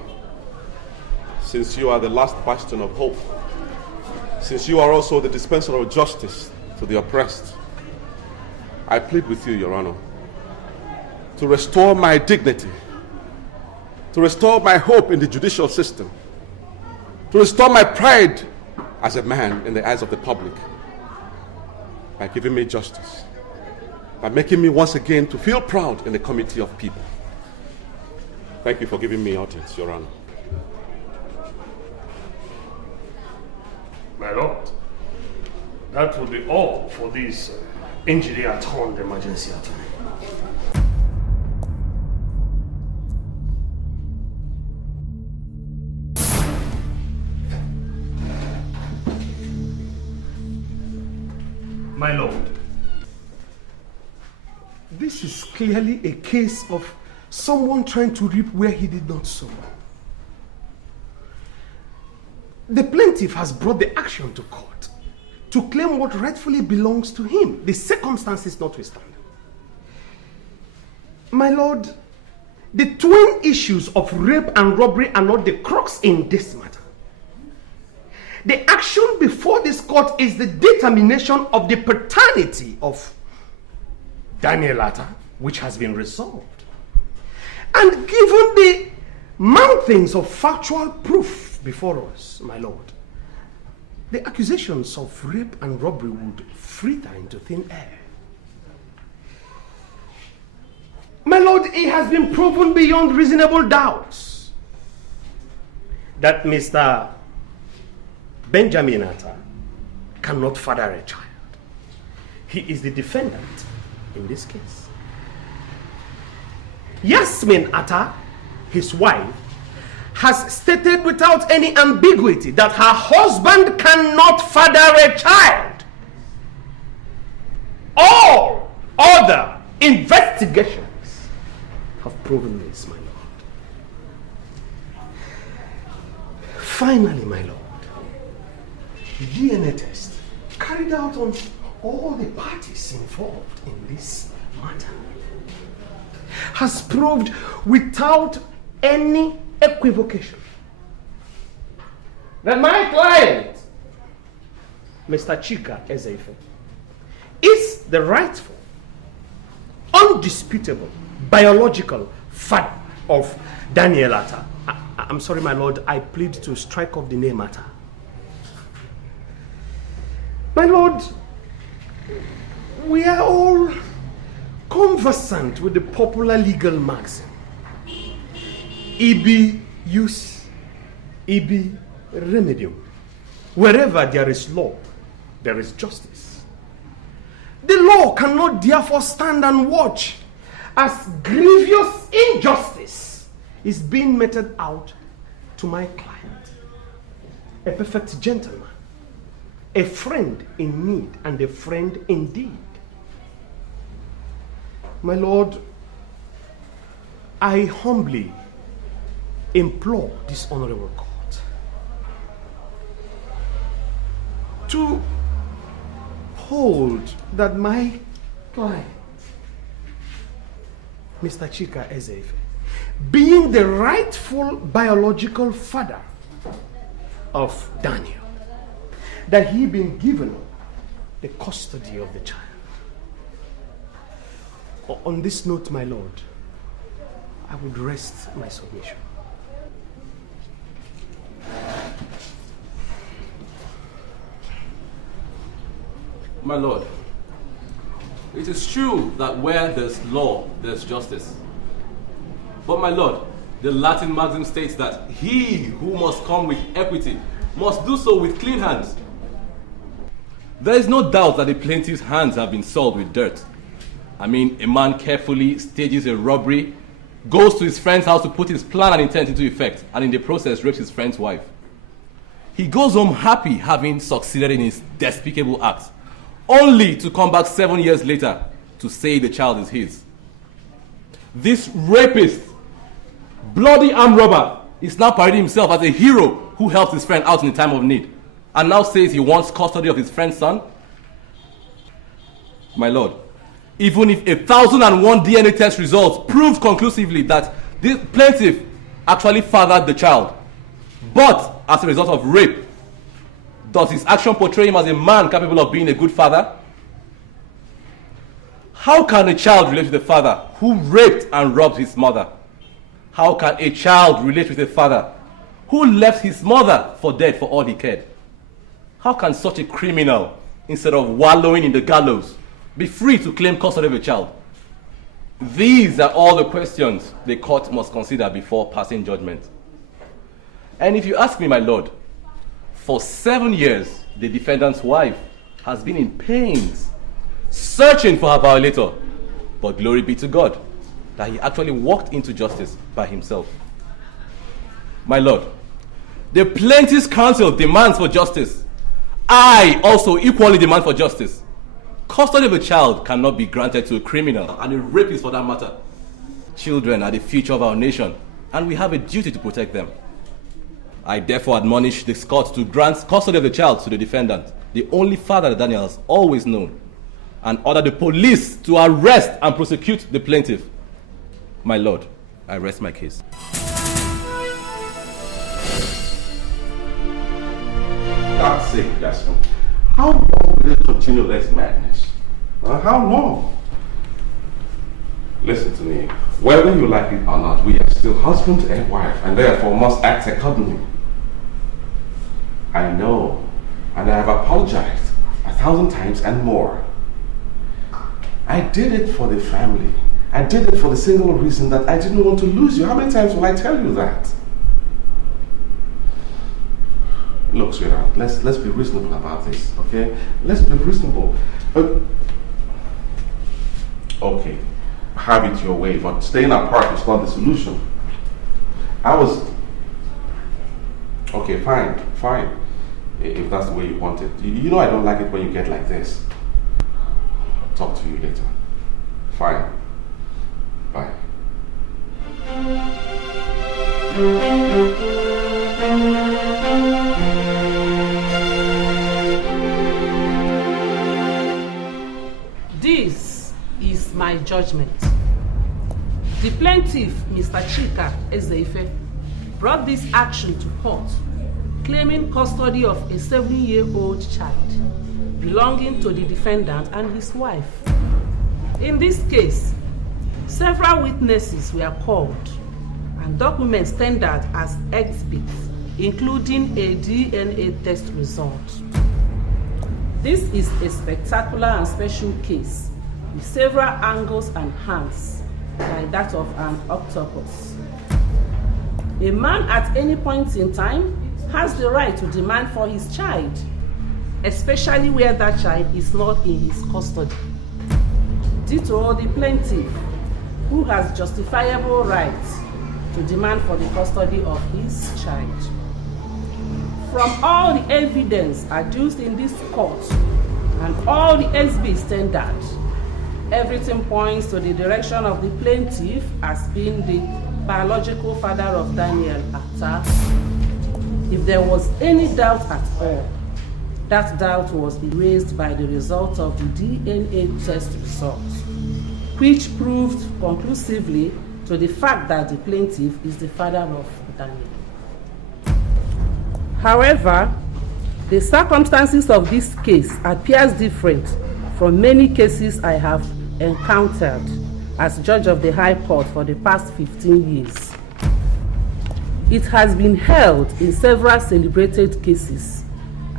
since you are the last bastion of hope, since you are also the dispenser of justice to the oppressed, I plead with you, Your Honor, to restore my dignity, to restore my hope in the judicial system, to restore my pride as a man in the eyes of the public, by giving me justice, by making me once again to feel proud in the committee of people. Thank you for giving me audience, Your Honor. My lord, that will be all for this injury at home emergency attorney. My lord, this is clearly a case of someone trying to reap where he did not sow. The plaintiff has brought the action to court to claim what rightfully belongs to him, the circumstances notwithstanding. My lord, the twin issues of rape and robbery are not the crux in this matter. The action before this court is the determination of the paternity of Daniel Atta, which has been resolved. And given the mountains of factual proof before us, my lord, the accusations of rape and robbery would fritter into thin air. My lord, it has been proven beyond reasonable doubts that Mr. Benjamin Atta cannot father a child. He is the defendant in this case. Yasmin Atta, his wife, has stated without any ambiguity that her husband cannot father a child. All other investigations have proven this, my lord. Finally, my lord, the DNA test carried out on all the parties involved in this matter has proved without any equivocation that my client, Mr. Chika Eze, is the rightful, undisputable, biological father of Daniel Atta. I'm sorry, my lord, I plead to strike off the name Atta. My lord, we are all conversant with the popular legal maxim, ibi jus, ibi remedium. Wherever there is law, there is justice. The law cannot therefore stand and watch as grievous injustice is being meted out to my client, a perfect gentleman, a friend in need and a friend indeed. My lord, I humbly implore this honorable court to hold that my client, Mr. Chika Eze, being the rightful biological father of Daniel, that he been given the custody of the child. On this note, my lord, I would rest my submission. My lord, it is true that where there's law, there's justice. But my lord, the Latin maxim states that he who must come with equity must do so with clean hands. There is no doubt that the plaintiff's hands have been soiled with dirt. I mean, a man carefully stages a robbery, goes to his friend's house to put his plan and intent into effect, and in the process rapes his friend's wife. He goes home happy having succeeded in his despicable act, only to come back 7 years later to say the child is his. This rapist, bloody armed robber, is now parading himself as a hero who helped his friend out in a time of need, and now says he wants custody of his friend's son. My lord, even if 1,001 DNA test results proved conclusively that this plaintiff actually fathered the child, but as a result of rape, does his action portray him as a man capable of being a good father? How can a child relate to the father who raped and robbed his mother? How can a child relate with a father who left his mother for dead for all he cared? How can such a criminal, instead of wallowing in the gallows, be free to claim custody of a child? These are all the questions the court must consider before passing judgment. And if you ask me, my lord, for 7 years, the defendant's wife has been in pains, searching for her violator. But glory be to God that he actually walked into justice by himself. My lord, the plaintiff's counsel demands for justice. I also equally demand for justice. Custody of a child cannot be granted to a criminal, and a rapist for that matter. Children are the future of our nation, and we have a duty to protect them. I therefore admonish this court to grant custody of the child to the defendant, the only father that Daniel has always known, and order the police to arrest and prosecute the plaintiff. My lord, I rest my case. God's sake, Jasper. How long will it continue this madness? How long? Listen to me. Whether you like it or not, we are still husband and wife, and therefore must act accordingly. I know, and I have apologized 1,000 times and more. I did it for the family. I did it for the single reason that I didn't want to lose you. How many times will I tell you that? Look, sweetheart, let's be reasonable about this, okay? Let's be reasonable. Okay, have it your way, but staying apart is not the solution. Okay, fine. If that's the way you want it. You know I don't like it when you get like this. Talk to you later. Fine. Bye. This is my judgment. The plaintiff, Mr. Chika Eze, brought this action to court, claiming custody of a 7-year-old child belonging to the defendant and his wife. In this case, several witnesses were called and documents tendered as exhibits, including a DNA test result. This is a spectacular and special case with several angles and hands, like that of an octopus. A man at any point in time has the right to demand for his child, especially where that child is not in his custody. Ditto the plaintiff, who has justifiable rights to demand for the custody of his child. From all the evidence adduced in this court and all the exhibits tendered, everything points to the direction of the plaintiff as being the biological father of Daniel Atta. If there was any doubt at all, that doubt was erased by the result of the DNA test results, which proved conclusively to the fact that the plaintiff is the father of Daniel. However, the circumstances of this case appears different from many cases I have encountered as judge of the High Court for the past 15 years. It has been held in several celebrated cases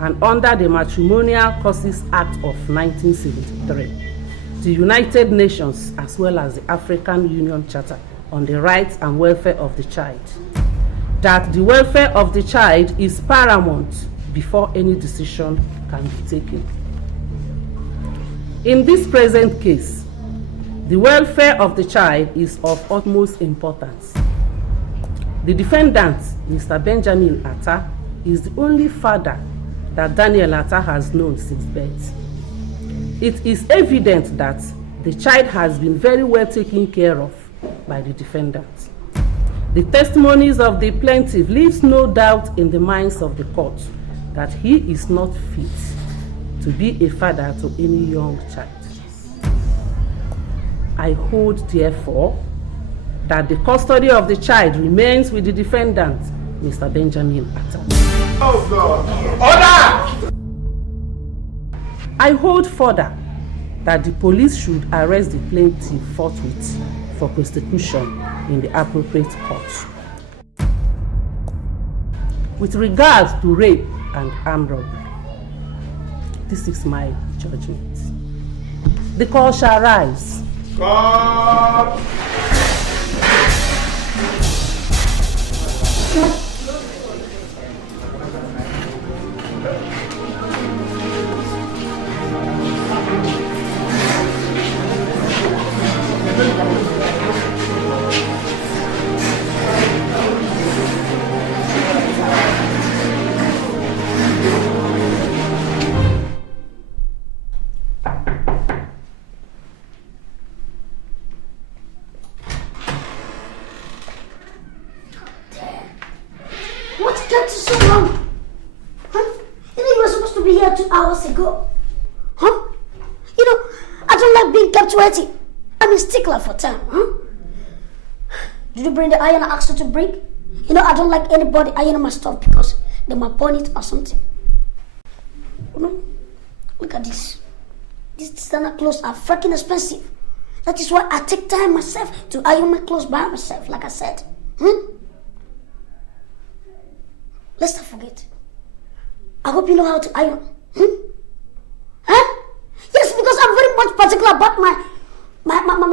and under the Matrimonial Causes Act of 1973, the United Nations as well as the African Union Charter on the Rights and Welfare of the Child, that the welfare of the child is paramount before any decision can be taken. In this present case, the welfare of the child is of utmost importance. The defendant, Mr. Benjamin Atta, is the only father that Daniel Atta has known since birth. It is evident that the child has been very well taken care of by the defendant. The testimonies of the plaintiff leaves no doubt in the minds of the court that he is not fit to be a father to any young child. I hold, therefore, that the custody of the child remains with the defendant, Mr. Benjamin Atta. Oh God! Order! I hold further that the police should arrest the plaintiff forthwith for prosecution in the appropriate court. With regards to rape and armed robbery, this is my judgment. The court shall rise. God! What kept you so long? Huh? You know you were supposed to be here 2 hours ago. Huh? You know, I don't like being kept waiting. I'm a stickler for time, huh? Did you bring the iron I asked you to bring? You know, I don't like anybody ironing my stuff because they might burn it or something. You know? Look at this. These designer clothes are freaking expensive. That is why I take time myself to iron my clothes by myself, like I said. Let's not forget. I hope you know how to iron. Huh? Yes, because I'm very much particular about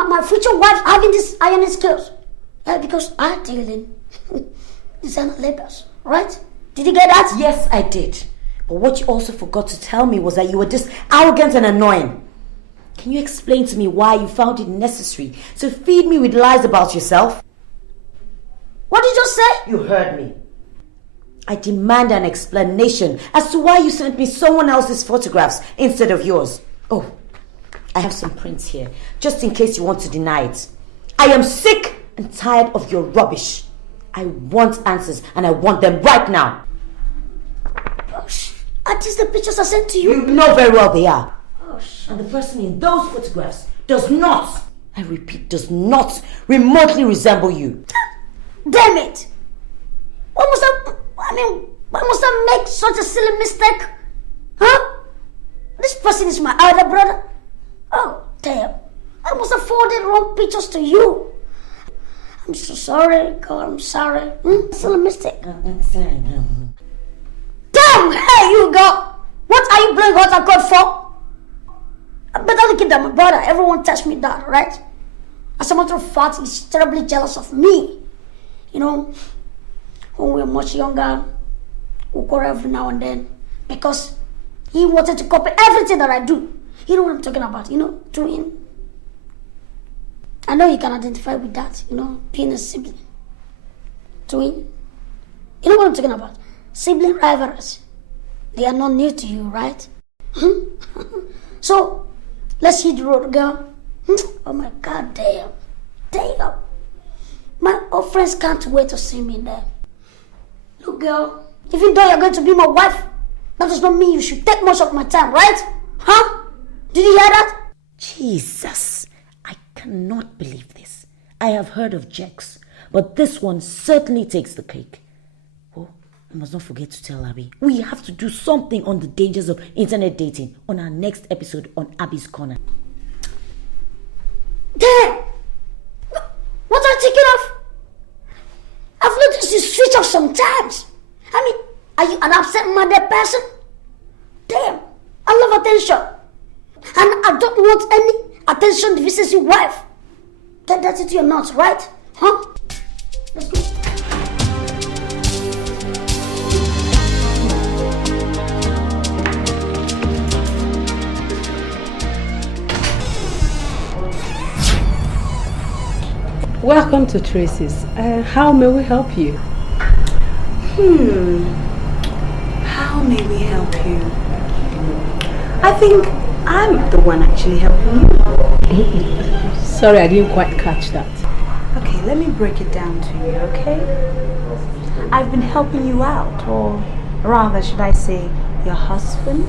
my future wife having this ironing skills. Yeah, because I deal in designer labels, right? Did you get that? Yes, I did. But what you also forgot to tell me was that you were just arrogant and annoying. Can you explain to me why you found it necessary to feed me with lies about yourself? What did you just say? You heard me. I demand an explanation as to why you sent me someone else's photographs instead of yours. Oh, I have some prints here, just in case you want to deny it. I am sick and tired of your rubbish. I want answers, and I want them right now. Are these the pictures I sent to you? You know very well they are. And the person in those photographs does not, I repeat, does not remotely resemble you. Damn it! Why must I make such a silly mistake? Huh? This person is my elder brother. Oh, damn. I must have forwarded wrong pictures to you. I'm so sorry, God, I'm sorry. Silly mistake. Damn, hey, you go. What are you playing hot and cold for? I better look at that, my brother. Everyone tells me that, right? As a matter of fact, he's terribly jealous of me. You know, when we were much younger, we quarrel every now and then because he wanted to copy everything that I do. You know what I'm talking about, you know, doing. I know you can identify with that, you know, being a sibling. Twin. You know what I'm talking about? Sibling rivalries. They are not new to you, right? So, let's hit the road, girl. Oh my God, damn. Damn. My old friends can't wait to see me there. Look, girl, even though you're going to be my wife, that does not mean you should take much of my time, right? Huh? Did you hear that? Jesus, I cannot believe this. I have heard of Jex, but this one certainly takes the cake. Oh, I must not forget to tell Abby. We have to do something on the dangers of internet dating on our next episode on Abby's Corner. Damn! What are you thinking of? I've noticed you switch off sometimes. I mean, are you an absent-minded person? Damn, I love attention. And I don't want any attention deficiency wife. Get that into your nuts, right? Huh? Let's go. Welcome to Tracy's. How may we help you? How may we help you? I think I'm the one actually helping you. Sorry, I didn't quite catch that. Okay, let me break it down to you, okay? I've been helping you out, or rather, should I say, your husband?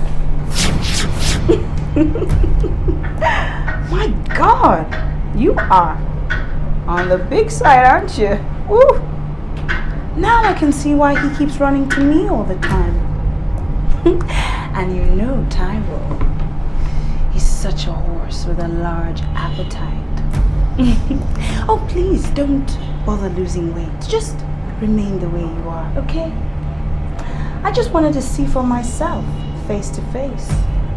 My God, you are on the big side, aren't you? Woo! Now I can see why he keeps running to me all the time. And you know Tyrell, he's such a horse with a large appetite. Oh, please don't bother losing weight. Just remain the way you are, okay? I just wanted to see for myself, face to face.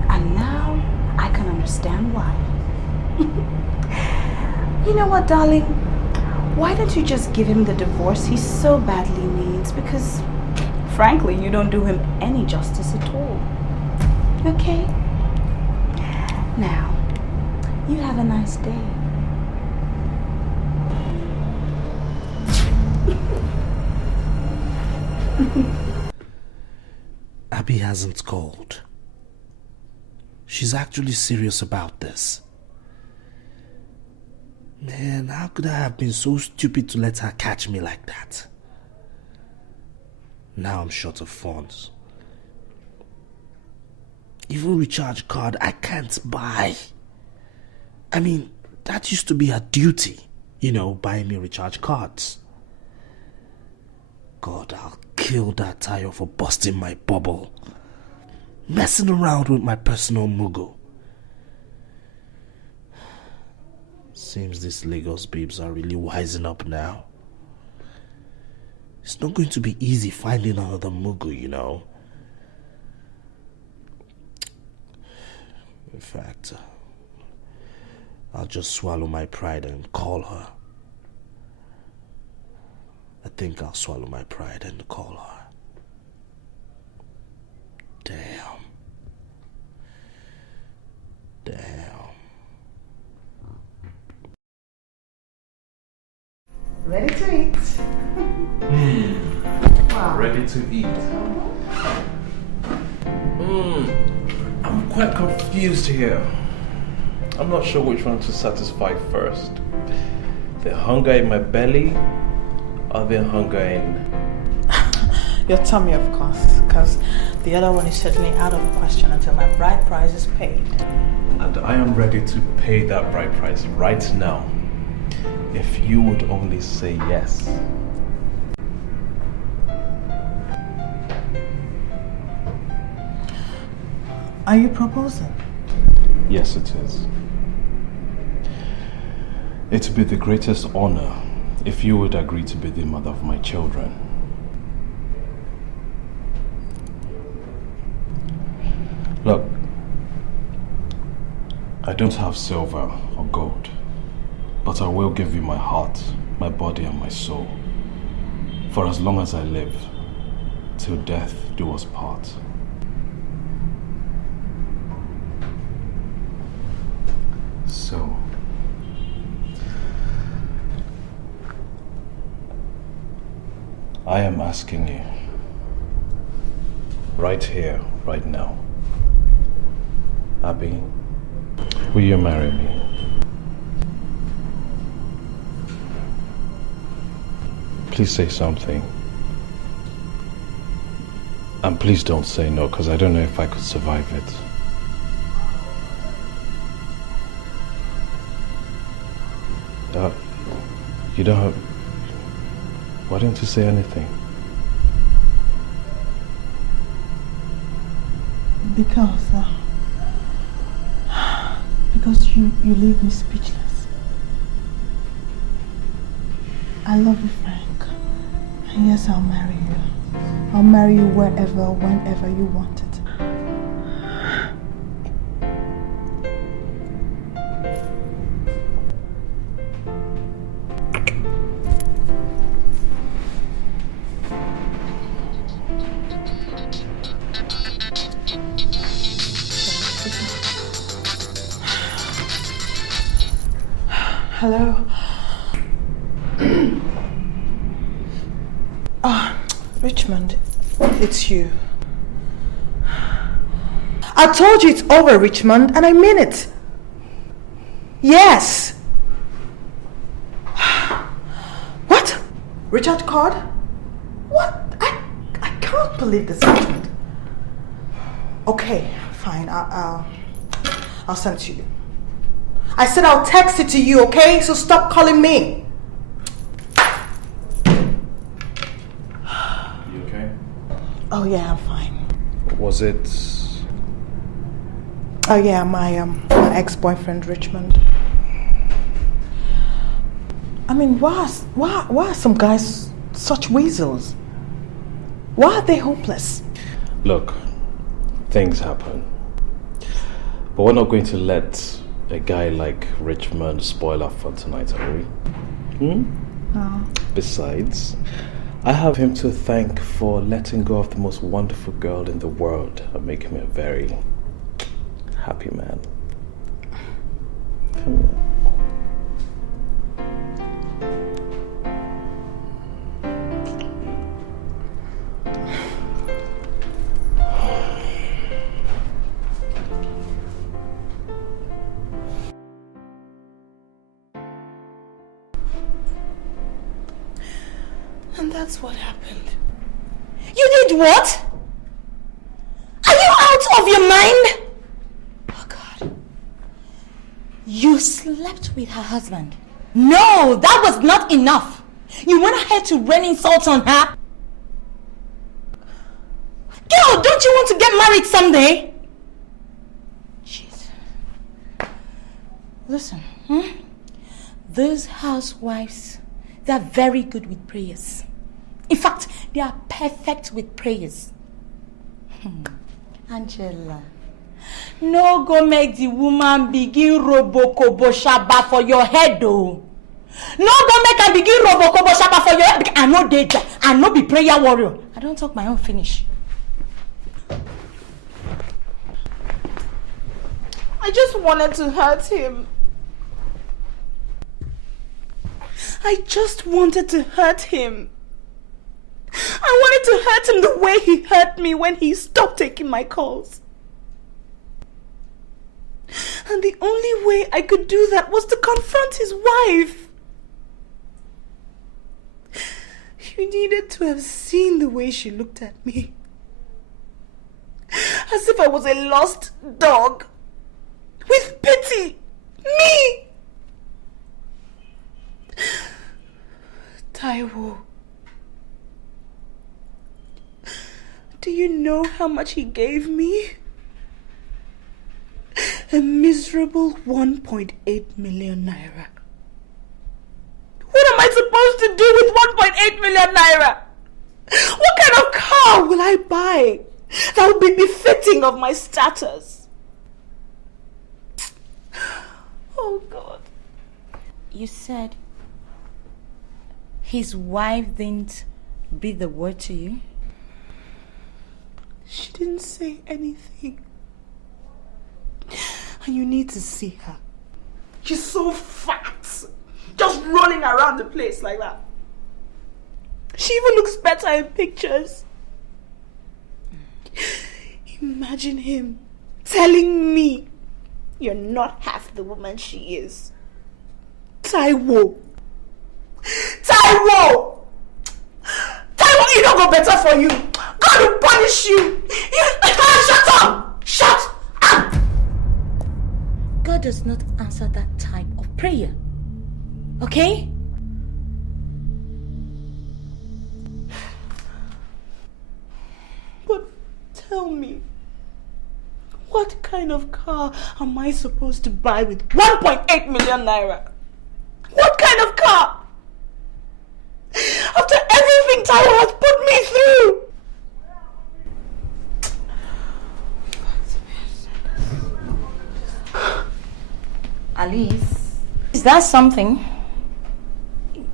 And now I can understand why. You know what, darling? Why don't you just give him the divorce he so badly needs? Because, frankly, you don't do him any justice at all. Okay? Now, you have a nice day. Abby hasn't called. She's actually serious about this. Man, how could I have been so stupid to let her catch me like that? Now I'm short of funds. Even recharge card I can't buy. I mean, that used to be her duty. You know, buying me recharge cards. God, I'll kill that Tayo for busting my bubble. Messing around with my personal mugo. Seems these Lagos babes are really wising up now. It's not going to be easy finding another mugo, you know. In fact, I'll just swallow my pride and call her. I think I'll swallow my pride and call her. Damn. Ready to eat. Wow. Ready to eat. I'm quite confused here. I'm not sure which one to satisfy first. The hunger in my belly or the hunger in... Your tummy, of course, because the other one is certainly out of the question until my bride price is paid. And I am ready to pay that bride price right now. If you would only say yes. Are you proposing? Yes, it is. It would be the greatest honor if you would agree to be the mother of my children. Look, I don't have silver or gold, but I will give you my heart, my body and my soul, for as long as I live, till death do us part. So, I am asking you, right here, right now, Abby, will you marry me? Please say something. And please don't say no, because I don't know if I could survive it. You don't have... Why don't you say anything? Because you leave me speechless. I love you, Frank. And yes, I'll marry you. I'll marry you wherever, whenever you want it. Hello? Richmond, it's you. I told you it's over, Richmond, and I mean it. Yes. What? Richard called? What? I can't believe this, Richmond. Okay, fine. I'll send it to you. I said I'll text it to you, okay? So stop calling me. You okay? Oh yeah, I'm fine. Was it... Oh yeah, my ex-boyfriend Richmond. I mean, why are some guys such weasels? Why are they hopeless? Look, things happen. But we're not going to let a guy like Richmond spoil our fun tonight, are we? No. Besides, I have him to thank for letting go of the most wonderful girl in the world and making me a very happy man. Come here. And that's what happened. You did what? Are you out of your mind? Oh God. You slept with her husband. No, that was not enough. You went ahead to rain insults on her. Girl, don't you want to get married someday? Jeez. Listen, those housewives, they're very good with prayers. In fact, they are perfect with prayers. Angela, no go make the woman begin robokobo shaba for your head though. No go make her begin robokobo shaba for your head. I know danger. I know be prayer warrior. I don't talk my own finish. I just wanted to hurt him. I just wanted to hurt him. I wanted to hurt him the way he hurt me when he stopped taking my calls. And the only way I could do that was to confront his wife. You needed to have seen the way she looked at me. As if I was a lost dog. With pity. Me! Taiwo. Do you know how much he gave me? A miserable 1.8 million naira. What am I supposed to do with 1.8 million naira? What kind of car will I buy that will be befitting of my status? Oh God. You said his wife didn't breathe the word to you? She didn't say anything. And you need to see her. She's so fat. Just rolling around the place like that. She even looks better in pictures. Imagine him telling me you're not half the woman she is. Taiwo! Taiwo! Taiwo, it don't go better for you. God will punish you. Shut up! Shut up! God does not answer that type of prayer. Okay? But tell me, what kind of car am I supposed to buy with 1.8 million naira? What kind of car? After everything Taiwo has put me through! Alice, is that something?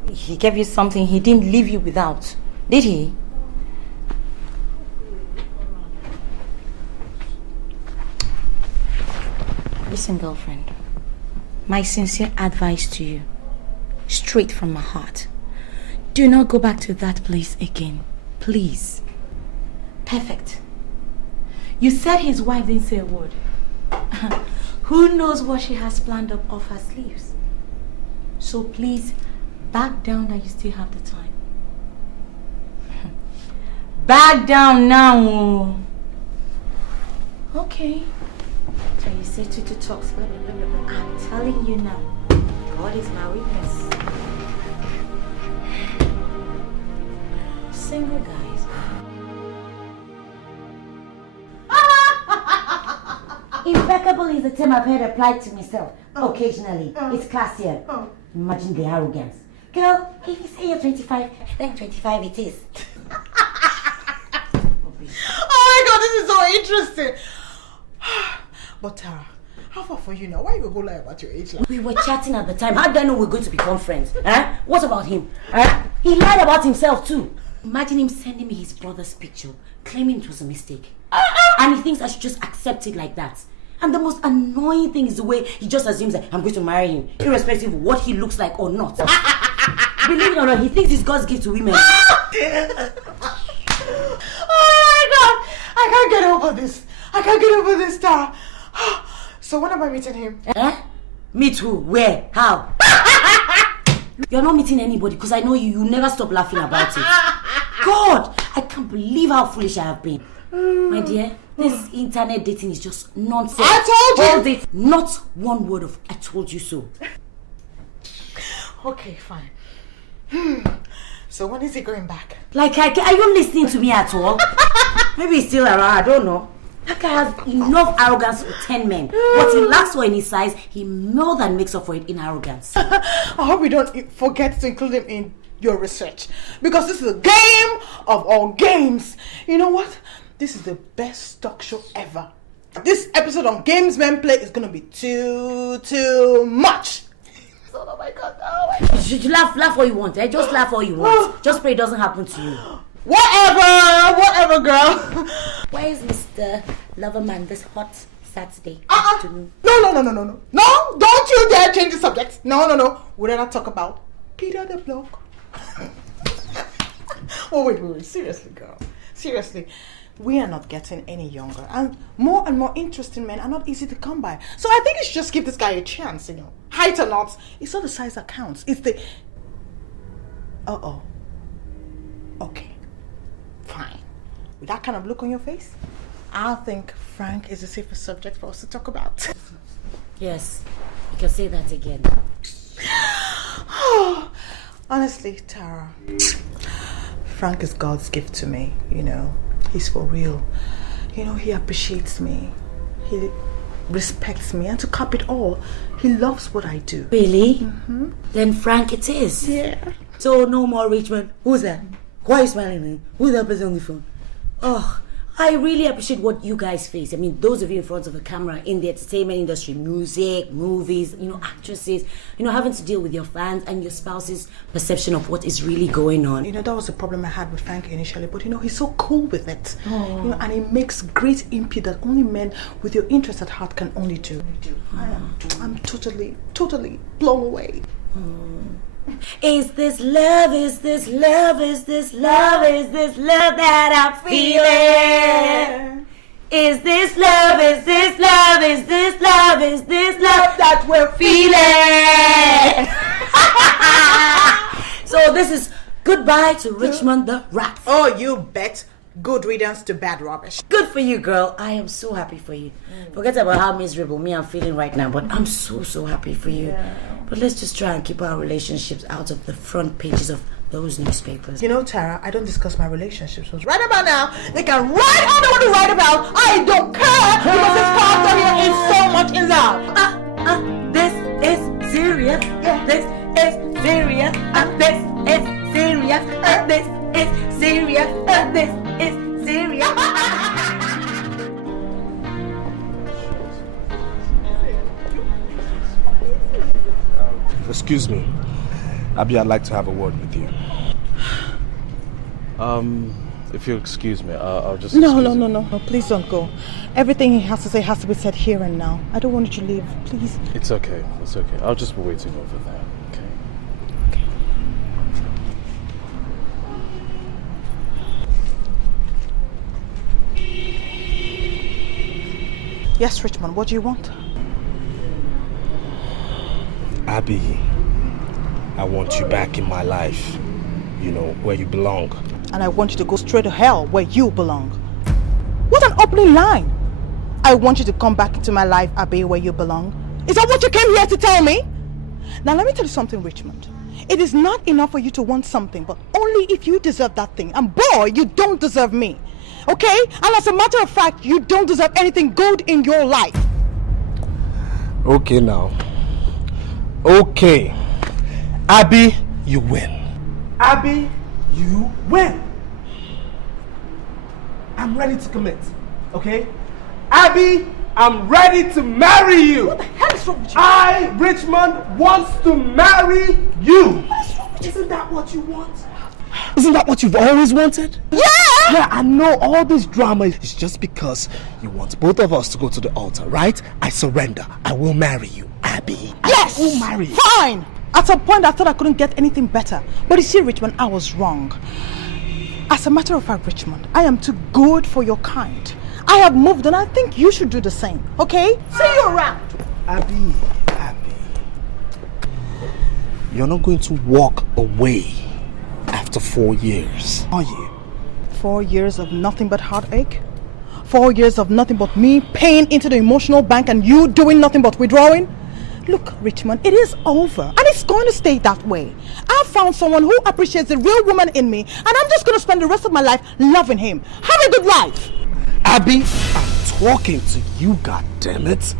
He gave you something he didn't leave you without, did he? Listen, girlfriend, my sincere advice to you, straight from my heart, do not go back to that place again. Please. Perfect. You said his wife didn't say a word. Who knows what she has planned up off her sleeves? So please, back down that you still have the time. Back down now. Okay. So you say to talks, blah, blah, blah, blah. I'm telling you now, God is my witness. Single guys. Impeccable is the term I've heard applied to myself. Occasionally. It's classier. Imagine the arrogance. Girl, if you say you're 25, then 25 it is. Oh my God, this is so interesting. But Tara, how far for you now? Why you go lie about your age? We were chatting at the time. How do I know we're going to become friends? Huh? What about him? Huh? He lied about himself too. Imagine him sending me his brother's picture, claiming it was a mistake. And he thinks I should just accept it like that. And the most annoying thing is the way he just assumes that I'm going to marry him, irrespective of what he looks like or not. Believe it or not, he thinks it's God's gift to women. Oh my God! I can't get over this. I can't get over this, Tara. So when am I meeting him? Meet who? Where? How? You're not meeting anybody because I know you never stop laughing about it. God, I can't believe how foolish I have been. My dear, this internet dating is just nonsense. I told you! Hold it. Not one word of I told you so. Okay, fine. So when is he going back? Like, are you listening to me at all? Maybe he's still around, I don't know. That guy has enough arrogance for 10 men. What he lacks for in his size, he more than makes up for it in arrogance. I hope you don't forget to include him in your research. Because this is a game of all games. You know what? This is the best talk show ever. This episode on Games Men Play is going to be too much. Oh my God, oh my God. You laugh all you want, eh? Just laugh all you want. Just pray it doesn't happen to you. Whatever, girl. Where is Mr. Loverman this hot Saturday afternoon? No. No, don't you dare change the subject. No. We'd rather talk about Peter the Block. Oh, wait. Seriously, girl. Seriously. We are not getting any younger. And more interesting men are not easy to come by. So I think you should just give this guy a chance, you know. Height or not, it's not the size that counts. It's the... Okay. Fine. With that kind of look on your face, I think Frank is the safest subject for us to talk about. Yes. You can say that again. Honestly, Tara, Frank is God's gift to me, you know. He's for real. You know, he appreciates me. He respects me. And to cap it all, he loves what I do. Really? Mm-hmm. Then Frank it is. Yeah. So no more Richmond. Who's that? Why are you smiling, man? Who's that person on the phone? Oh, I really appreciate what you guys face. I mean, those of you in front of a camera in the entertainment industry, music, movies, you know, actresses, you know, having to deal with your fans and your spouse's perception of what is really going on. You know, that was the problem I had with Frank initially, but you know, he's so cool with it. Oh. You know, and he makes great input that only men with your interest at heart can only do. I'm totally blown away. Is this love, is this love, is this love, is this love that I'm feeling? Is this love, is this love, is this love, is this love that we're feeling? So this is goodbye to Richmond the Rat. Oh, you bet. Good riddance to bad rubbish. Good for you, girl. I am so happy for you. Forget about how miserable me I'm feeling right now, but I'm so happy for you. Yeah. But let's just try and keep our relationships out of the front pages of those newspapers. You know, Tara, I don't discuss my relationships. So right about now, they can write all they want to write about. I don't care because this character here is so much in love. This is serious. Yeah. This is serious. This is serious. This is serious. This is serious. Excuse me. Abi, I'd like to have a word with you. If you'll excuse me, I'll just... No, please don't go. Everything he has to say has to be said here and now. I don't want you to leave, please. It's okay. I'll just be waiting over there, okay? Yes, Richmond, what do you want? Abby, I want you back in my life. You know, where you belong. And I want you to go straight to hell where you belong. What an opening line! I want you to come back into my life, Abby, where you belong. Is that what you came here to tell me? Now let me tell you something, Richmond. It is not enough for you to want something, but only if you deserve that thing. And boy, you don't deserve me. Okay? And as a matter of fact, you don't deserve anything good in your life. Okay now. Okay. Abby, you win. Abby, you win. I'm ready to commit. Okay? Abby, I'm ready to marry you. What the hell is wrong with you? I, Richmond, wants to marry you. What is wrong with you? Isn't that what you want? Isn't that what you've always wanted? Yeah! Yeah, I know all this drama is just because you want both of us to go to the altar, right? I surrender. I will marry you, Abby. Yes! I will marry you. Fine! At some point I thought I couldn't get anything better. But you see, Richmond, I was wrong. As a matter of fact, Richmond, I am too good for your kind. I have moved and I think you should do the same, okay? See you around. Abby. You're not going to walk away after 4 years, are you? 4 years of nothing but heartache? 4 years of nothing but me paying into the emotional bank and you doing nothing but withdrawing? Look, Richmond, it is over and it's going to stay that way. I've found someone who appreciates the real woman in me and I'm just going to spend the rest of my life loving him. Have a good life. Abby, I'm talking to you, goddammit.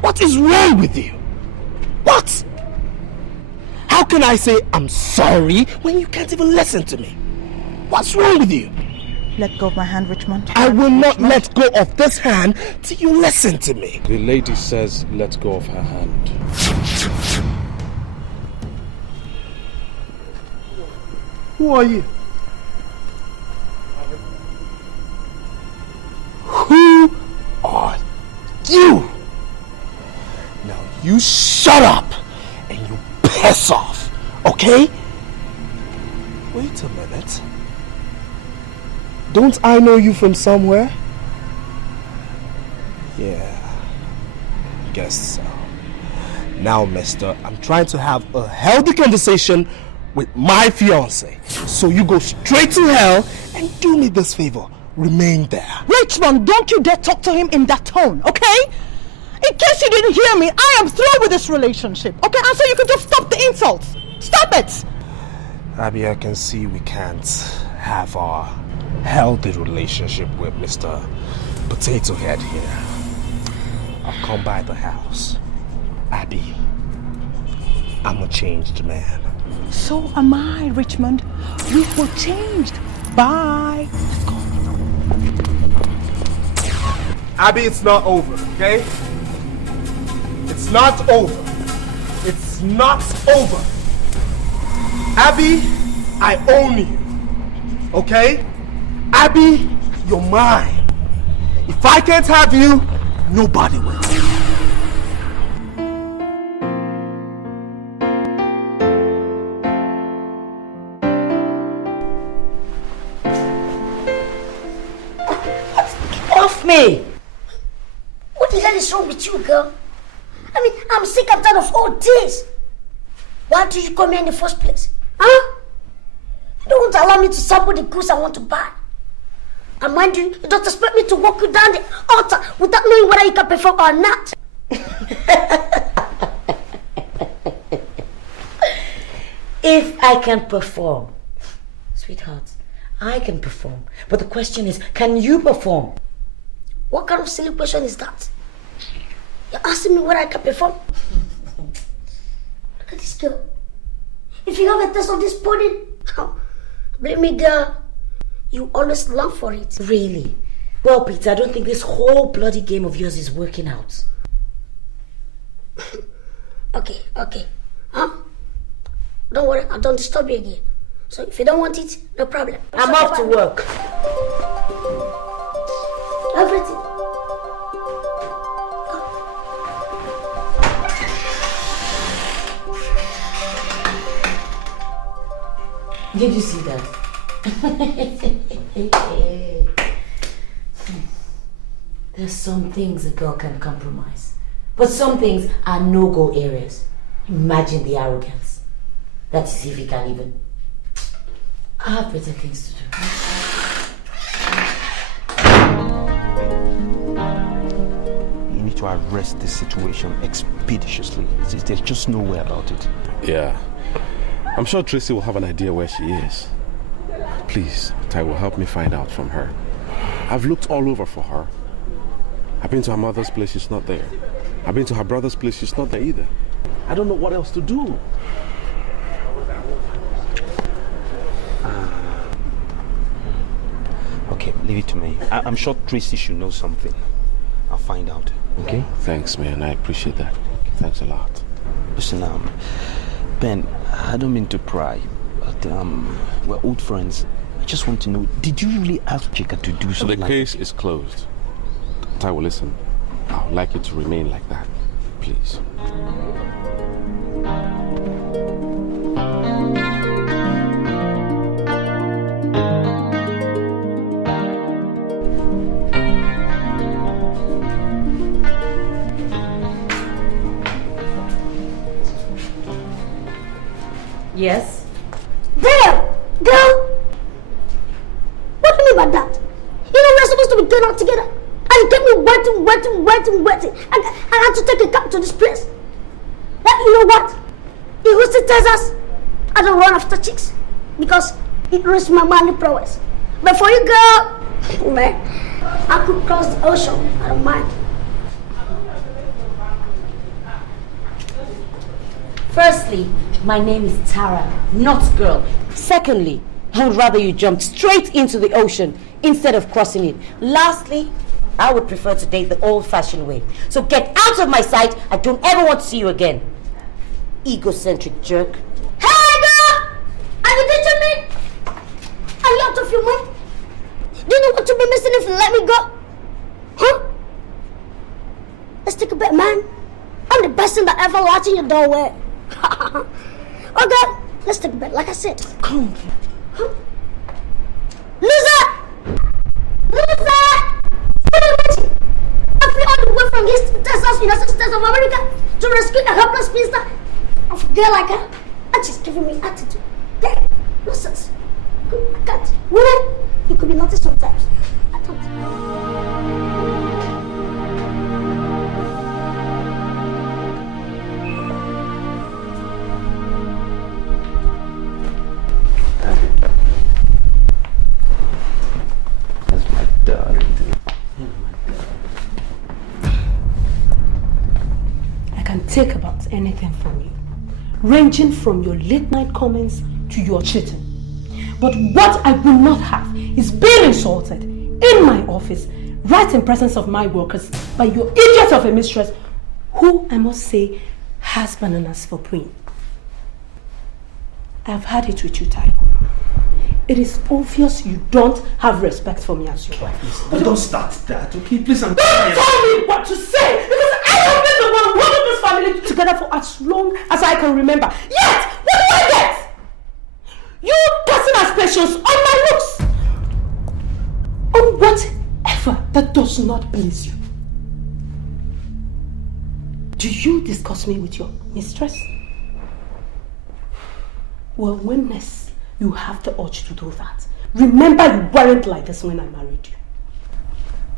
What is wrong with you? What? How can I say I'm sorry when you can't even listen to me? What's wrong with you? Let go of my hand, Richmond. I will not let go of this hand till you listen to me. The lady says let go of her hand. Who are you? Who are you? Now you shut up and you piss off, okay? Wait a minute. Don't I know you from somewhere? Yeah, guess so. Now, mister, I'm trying to have a healthy conversation with my fiance. So you go straight to hell and do me this favor. Remain there. Richmond, don't you dare talk to him in that tone, okay? In case you didn't hear me, I am through with this relationship, okay? And so you can just stop the insults. Stop it! Abby, I can see we can't have our healthy relationship with Mr. Potato Head here. I'll come by the house. Abby, I'm a changed man. So am I, Richmond. We were changed. Bye. Let's go. Abby, it's not over, okay? It's not over. It's not over. Abby, I own you, okay? Abby, you're mine. If I can't have you, nobody will. Get off me! What the hell is wrong with you, girl? I mean, I'm sick and tired of all this. Why did you come here in the first place? Huh? You don't want to allow me to sample the goods I want to buy. And mind you, you don't expect me to walk you down the altar without knowing whether you can perform or not. If I can perform, sweetheart, I can perform. But the question is, can you perform? What kind of silly question is that? You're asking me whether I can perform? Look at this girl. If you have a taste of this pudding, believe me, girl, you always long for it. Really? Well, Peter, I don't think this whole bloody game of yours is working out. Okay. Huh? Don't worry, I don't disturb you again. So if you don't want it, no problem. I'm off to work. Everything. Did you see that? There's some things a girl can compromise, but some things are no-go areas. Imagine the arrogance. That is if he can even. I have better things to do. You need to arrest this situation expeditiously. There's just no way about it. Yeah. I'm sure Tracy will have an idea where she is. Please, Tai will help me find out from her. I've looked all over for her. I've been to her mother's place, she's not there. I've been to her brother's place, she's not there either. I don't know what else to do. Okay, leave it to me. I'm sure Tracy should know something. I'll find out. Okay? Thanks, man. I appreciate that. Thanks a lot. Listen, Ben, I don't mean to pry, but we're old friends. I just want to know, did you really ask Chika to do something The case is closed. Taiwo, listen. I would like it to remain like that. Please. Yes? Damn! Girl! What do you mean by that? You know we're supposed to be going out together. And you kept me waiting. I had to take a cab to this place. You know what? He used to tell us I don't run after chicks because it ruins my manly prowess. But for you, girl, man, I could cross the ocean. I don't mind. Firstly, my name is Tara, not girl. Secondly, I would rather you jumped straight into the ocean instead of crossing it. Lastly, I would prefer to date the old-fashioned way. So get out of my sight. I don't ever want to see you again. Egocentric jerk. Hey, girl! Are you ditching me? Are you out of your mind? Do you know what you'll be missing if you let me go? Huh? Let's take a bet, man. I'm the best thing that ever locked in your doorway. Okay, let's take a bet, like I said. Come on. Huh? Loser! Loser! What are you waiting? I flew all the way from Houston, Texas, United States of America to rescue a helpless spinster of a girl like her. And she's giving me attitude. Damn, nonsense. I can't. Women, you could be naughty sometimes. I don't. That's my darling. I can take about anything from you, ranging from your late night comments to your cheating. But what I will not have is being insulted in my office, right in presence of my workers, by your idiot of a mistress, who I must say has bananas for brain. I have had it with you, Taiwo. It is obvious you don't have respect for me as your wife. But don't start that, okay? Please, I'm Don't tell me what to say, because I have been the one holding this family together for as long as I can remember. Yet, what do I get? You casting aspersions on my looks, on whatever that does not please you. Do you discuss me with your mistress? Well, when next you have the urge to do that, remember you weren't like this when I married you.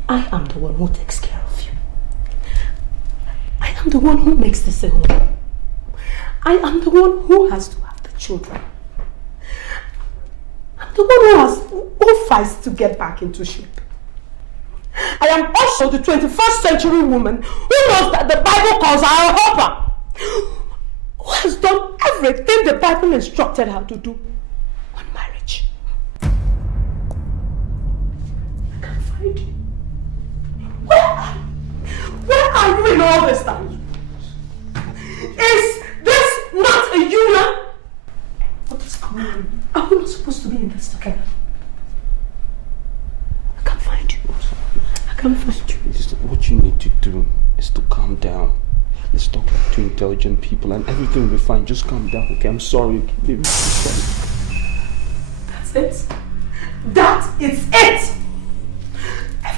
I am the one who takes care of you. I am the one who makes this a home. I am the one who has to have the children. I'm the one who fights to get back into shape. I am also the 21st century woman who knows that the Bible calls her a helper, who has done everything the Bible instructed her to do on marriage. I can't find you. Where are you in all this time? Is this not a union? What is going on? Are we not supposed to be in this together? I can't find you. I can't find you. What you need to do is to calm down. Let's talk like two intelligent people and everything will be fine. Just calm down, okay? I'm sorry, okay, baby. I'm sorry. That's it? That is it!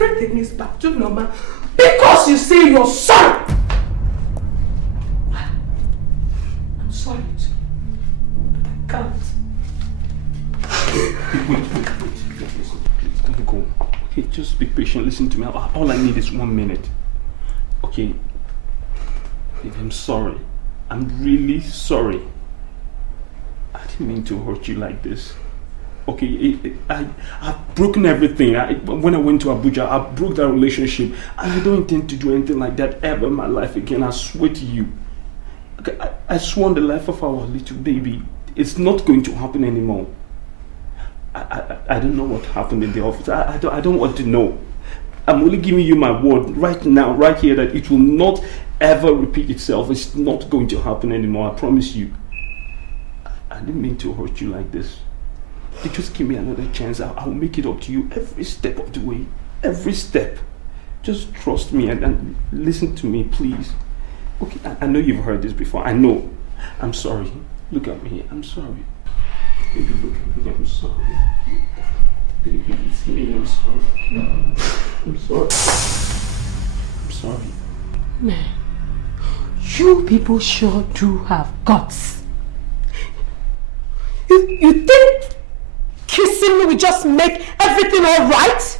everything is back to normal because you say you're sorry. I'm sorry too, but I can't. Wait. Listen, please don't go. Okay, just be patient. Listen to me. All I need is 1 minute. Okay? Babe, I'm sorry. I'm really sorry. I didn't mean to hurt you like this. Okay, I've broken everything. When I went to Abuja, I broke that relationship. And I don't intend to do anything like that ever in my life again. I swear to you. Okay, I swear on the life of our little baby, it's not going to happen anymore. I don't know what happened in the office. I don't want to know. I'm only giving you my word right now, right here, that it will not ever repeat itself. It's not going to happen anymore. I promise you. I didn't mean to hurt you like this. You just give me another chance. I'll make it up to you every step of the way. Every step. Just trust me and listen to me, please. Okay, I know you've heard this before. I know. I'm sorry. Look at me. I'm sorry. Baby, look at me. I'm sorry. Baby, it's me. I'm sorry. I'm sorry. I'm sorry. Man, you people sure do have guts. You think kissing me will just make everything all right?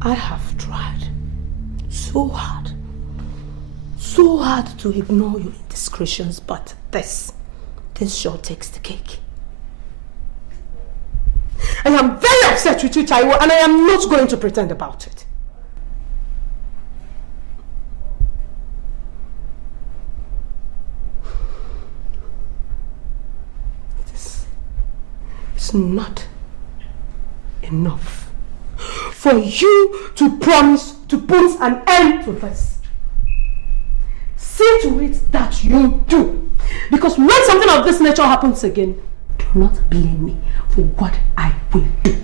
I have tried so hard to ignore your indiscretions, but this sure takes the cake. I am very upset with you, Taiwo, and I am not going to pretend about it. It's not enough for you to promise to put an end to this. See to it that you do. Because when something of this nature happens again, do not blame me for what I will do.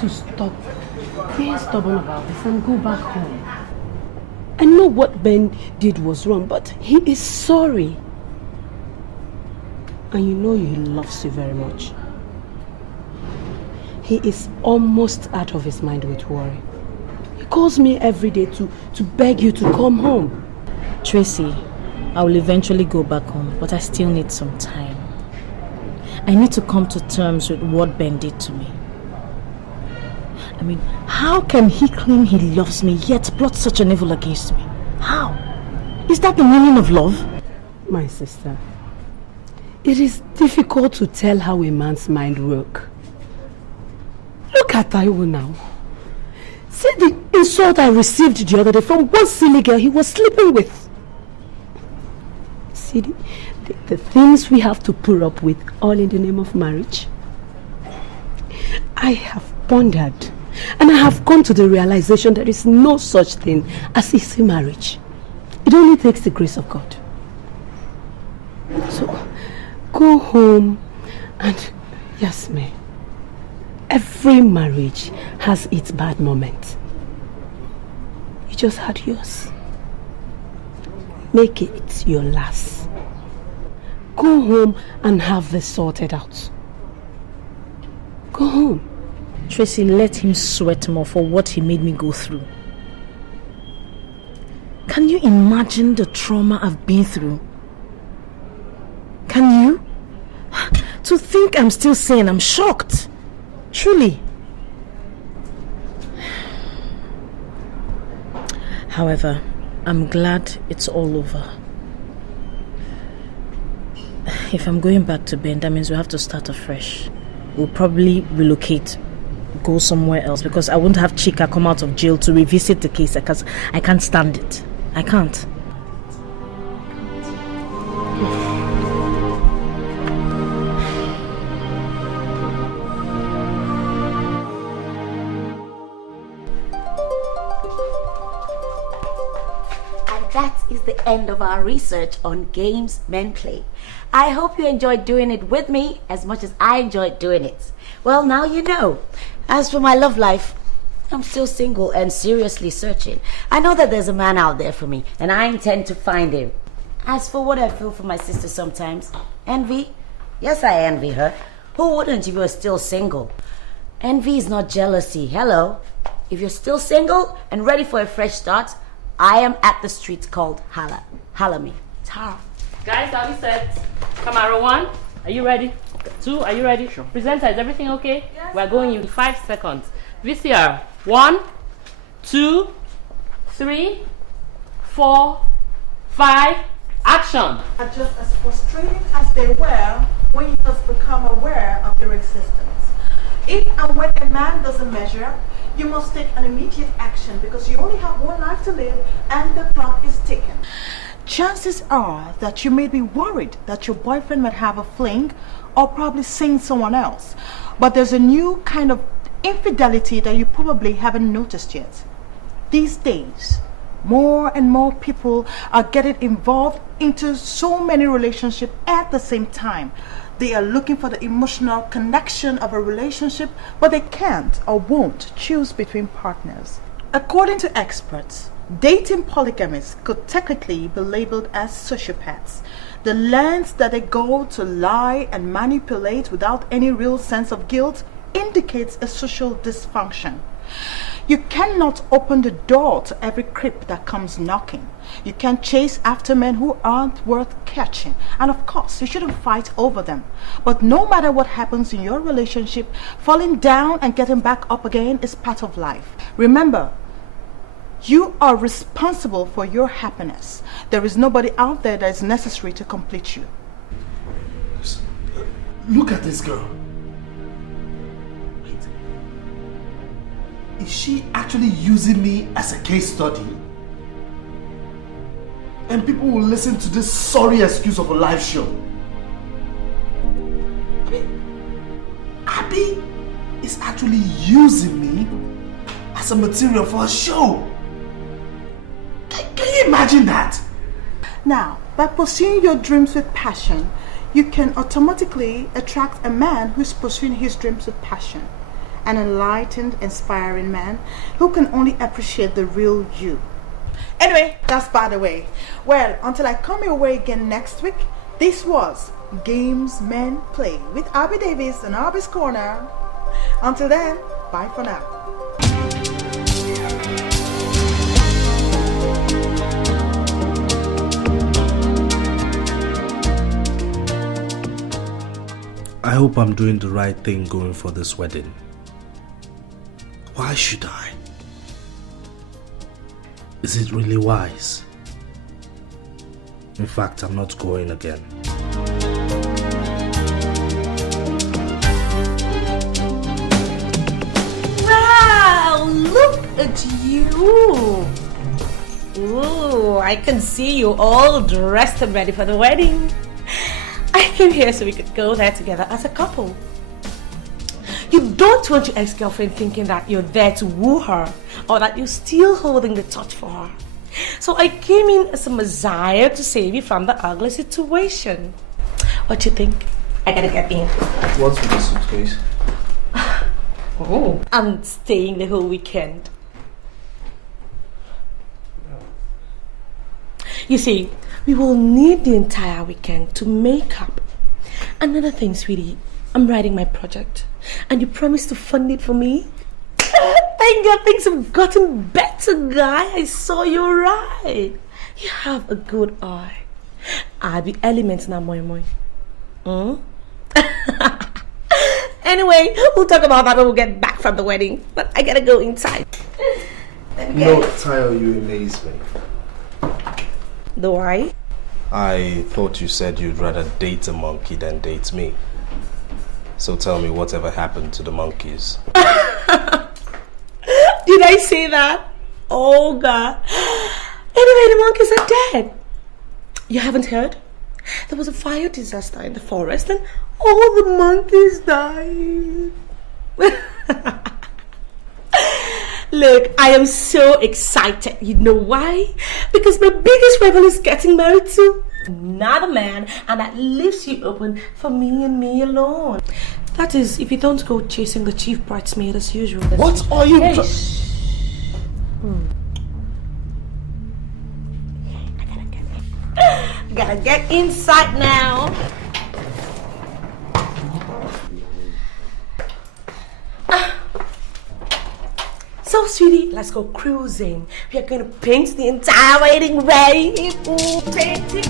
To stop being stubborn about this and go back home. I know what Ben did was wrong, but he is sorry. And you know he loves you very much. He is almost out of his mind with worry. He calls me every day to beg you to come home. Tracy, I will eventually go back home, but I still need some time. I need to come to terms with what Ben did to me. I mean, how can he claim he loves me yet plot such an evil against me? How? Is that the meaning of love? My sister, it is difficult to tell how a man's mind works. Look at Taiwo now. See the insult I received the other day from one silly girl he was sleeping with. See the things we have to put up with all in the name of marriage. I have pondered. And I have come to the realization there is no such thing as easy marriage. It only takes the grace of God. So, go home and, yes, me. Every marriage has its bad moment. You just had yours. Make it your last. Go home and have this sorted out. Go home. Tracy, let him sweat more for what he made me go through. Can you imagine the trauma I've been through? Can you? To think I'm still sane, I'm shocked. Truly. However, I'm glad it's all over. If I'm going back to Ben, that means we have to start afresh. We'll probably relocate, go somewhere else, because I won't have Chika come out of jail to revisit the case because I can't stand it. I can't. that is the end of our research on games men play. I hope you enjoyed doing it with me as much as I enjoyed doing it. Well, now you know. As for my love life, I'm still single and seriously searching. I know that there's a man out there for me, and I intend to find him. As for what I feel for my sister sometimes, envy? Yes, I envy her. Who wouldn't if you were still single? Envy is not jealousy. Hello. If you're still single and ready for a fresh start, I am at the street called Hala. Hala me. Tara. Guys, are we set? Camera 1, are you ready? 2, are you ready? Sure. Presenter, is everything okay? Yes. We're going in 5 seconds. VCR, 1, 2, 3, 4, 5, action! Are just as frustrated as they were when you first become aware of their existence. If and when a man doesn't measure, you must take an immediate action because you only have one life to live and the clock is ticking. Chances are that you may be worried that your boyfriend might have a fling or probably seeing someone else. But there's a new kind of infidelity that you probably haven't noticed yet. These days, more and more people are getting involved into so many relationships at the same time. They are looking for the emotional connection of a relationship, but they can't or won't choose between partners. According to experts, dating polygamists could technically be labeled as sociopaths. The lengths that they go to lie and manipulate without any real sense of guilt indicates a social dysfunction. You cannot open the door to every creep that comes knocking. You can't chase after men who aren't worth catching. And of course, you shouldn't fight over them. But no matter what happens in your relationship, falling down and getting back up again is part of life. Remember, you are responsible for your happiness. There is nobody out there that is necessary to complete you. Look at this girl. Wait. Is she actually using me as a case study? And people will listen to this sorry excuse of a live show. I mean, Abby is actually using me as a material for a show. Can you imagine that? Now, by pursuing your dreams with passion, you can automatically attract a man who's pursuing his dreams with passion. An enlightened, inspiring man who can only appreciate the real you. Anyway, that's by the way. Well, until I come your way again next week, this was Games Men Play with Abby Davis and Abby's Corner. Until then, bye for now. I hope I'm doing the right thing going for this wedding. Why should I? Is it really wise? In fact, I'm not going again. Wow, look at you. Ooh, I can see you all dressed and ready for the wedding. I came here so we could go there together as a couple. You don't want your ex-girlfriend thinking that you're there to woo her or that you're still holding the torch for her. So I came in as a messiah to save you from the ugly situation. What you think? I gotta get in. What's with the suitcase? Oh, I'm staying the whole weekend. You see, we will need the entire weekend to make up. Another thing, sweetie, I'm writing my project. And you promised to fund it for me? Thank God things have gotten better, guy. I saw you right. You have a good eye. I'll be elements now, moi moi. Anyway, we'll talk about that when we get back from the wedding. But I gotta go inside. No, Tayo, you amaze me. Do I? I thought you said you'd rather date a monkey than date me. So tell me, whatever happened to the monkeys? Did I say that? Oh God. Anyway, the monkeys are dead. You haven't heard? There was a fire disaster in the forest and all the monkeys died. Look, I am so excited. You know why? Because my biggest rival is getting married to another man, and that leaves you open for me and me alone. That is, if you don't go chasing the chief bridesmaid as usual. What are you... Hey, I gotta get inside now. So, sweetie, let's go cruising. We are going to paint the entire wedding way. Paint it.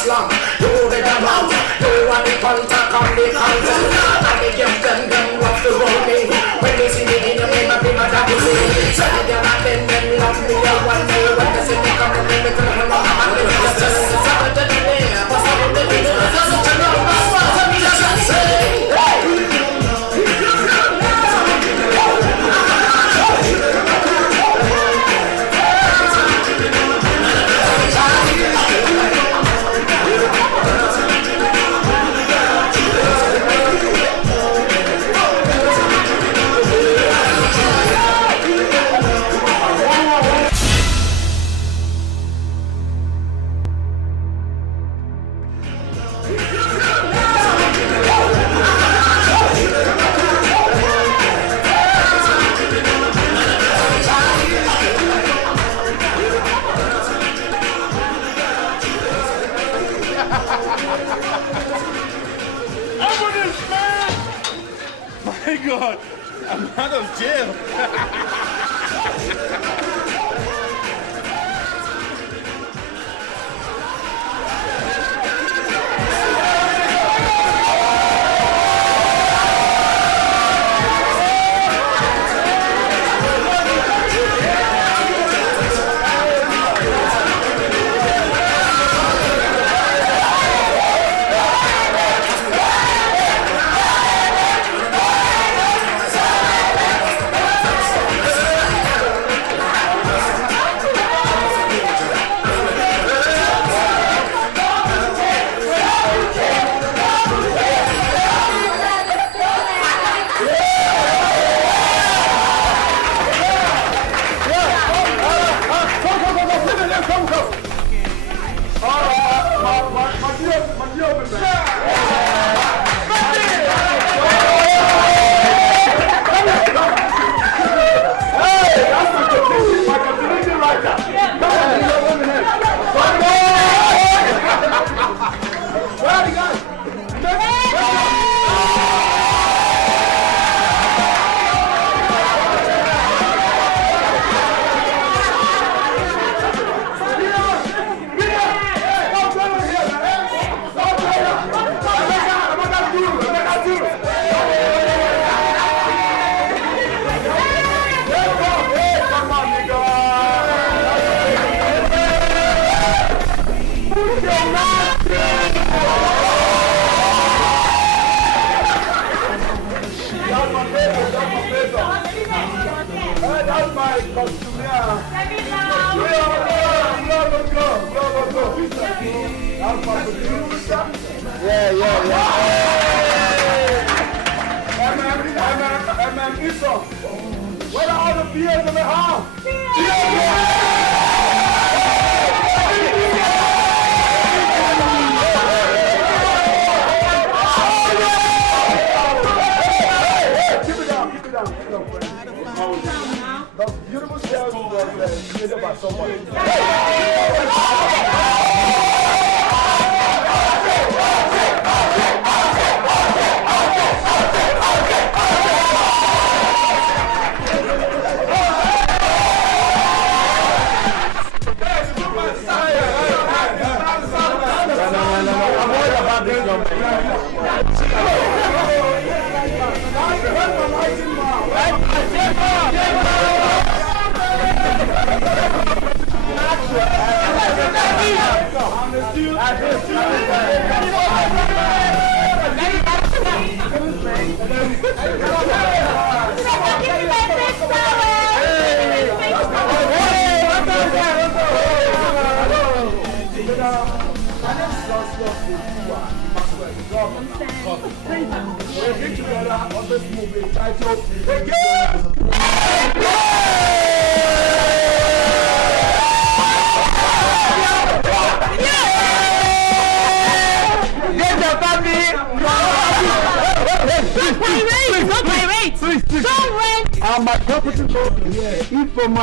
Slam, you the amount, you want the contact on the content, and the gift them God! I'm out of jail! Where are all the beers in the house? Keep it down, friend. Those beautiful shells were created by somebody. We're here together on this movie titled Not my rate! Don't rent! my property here. If from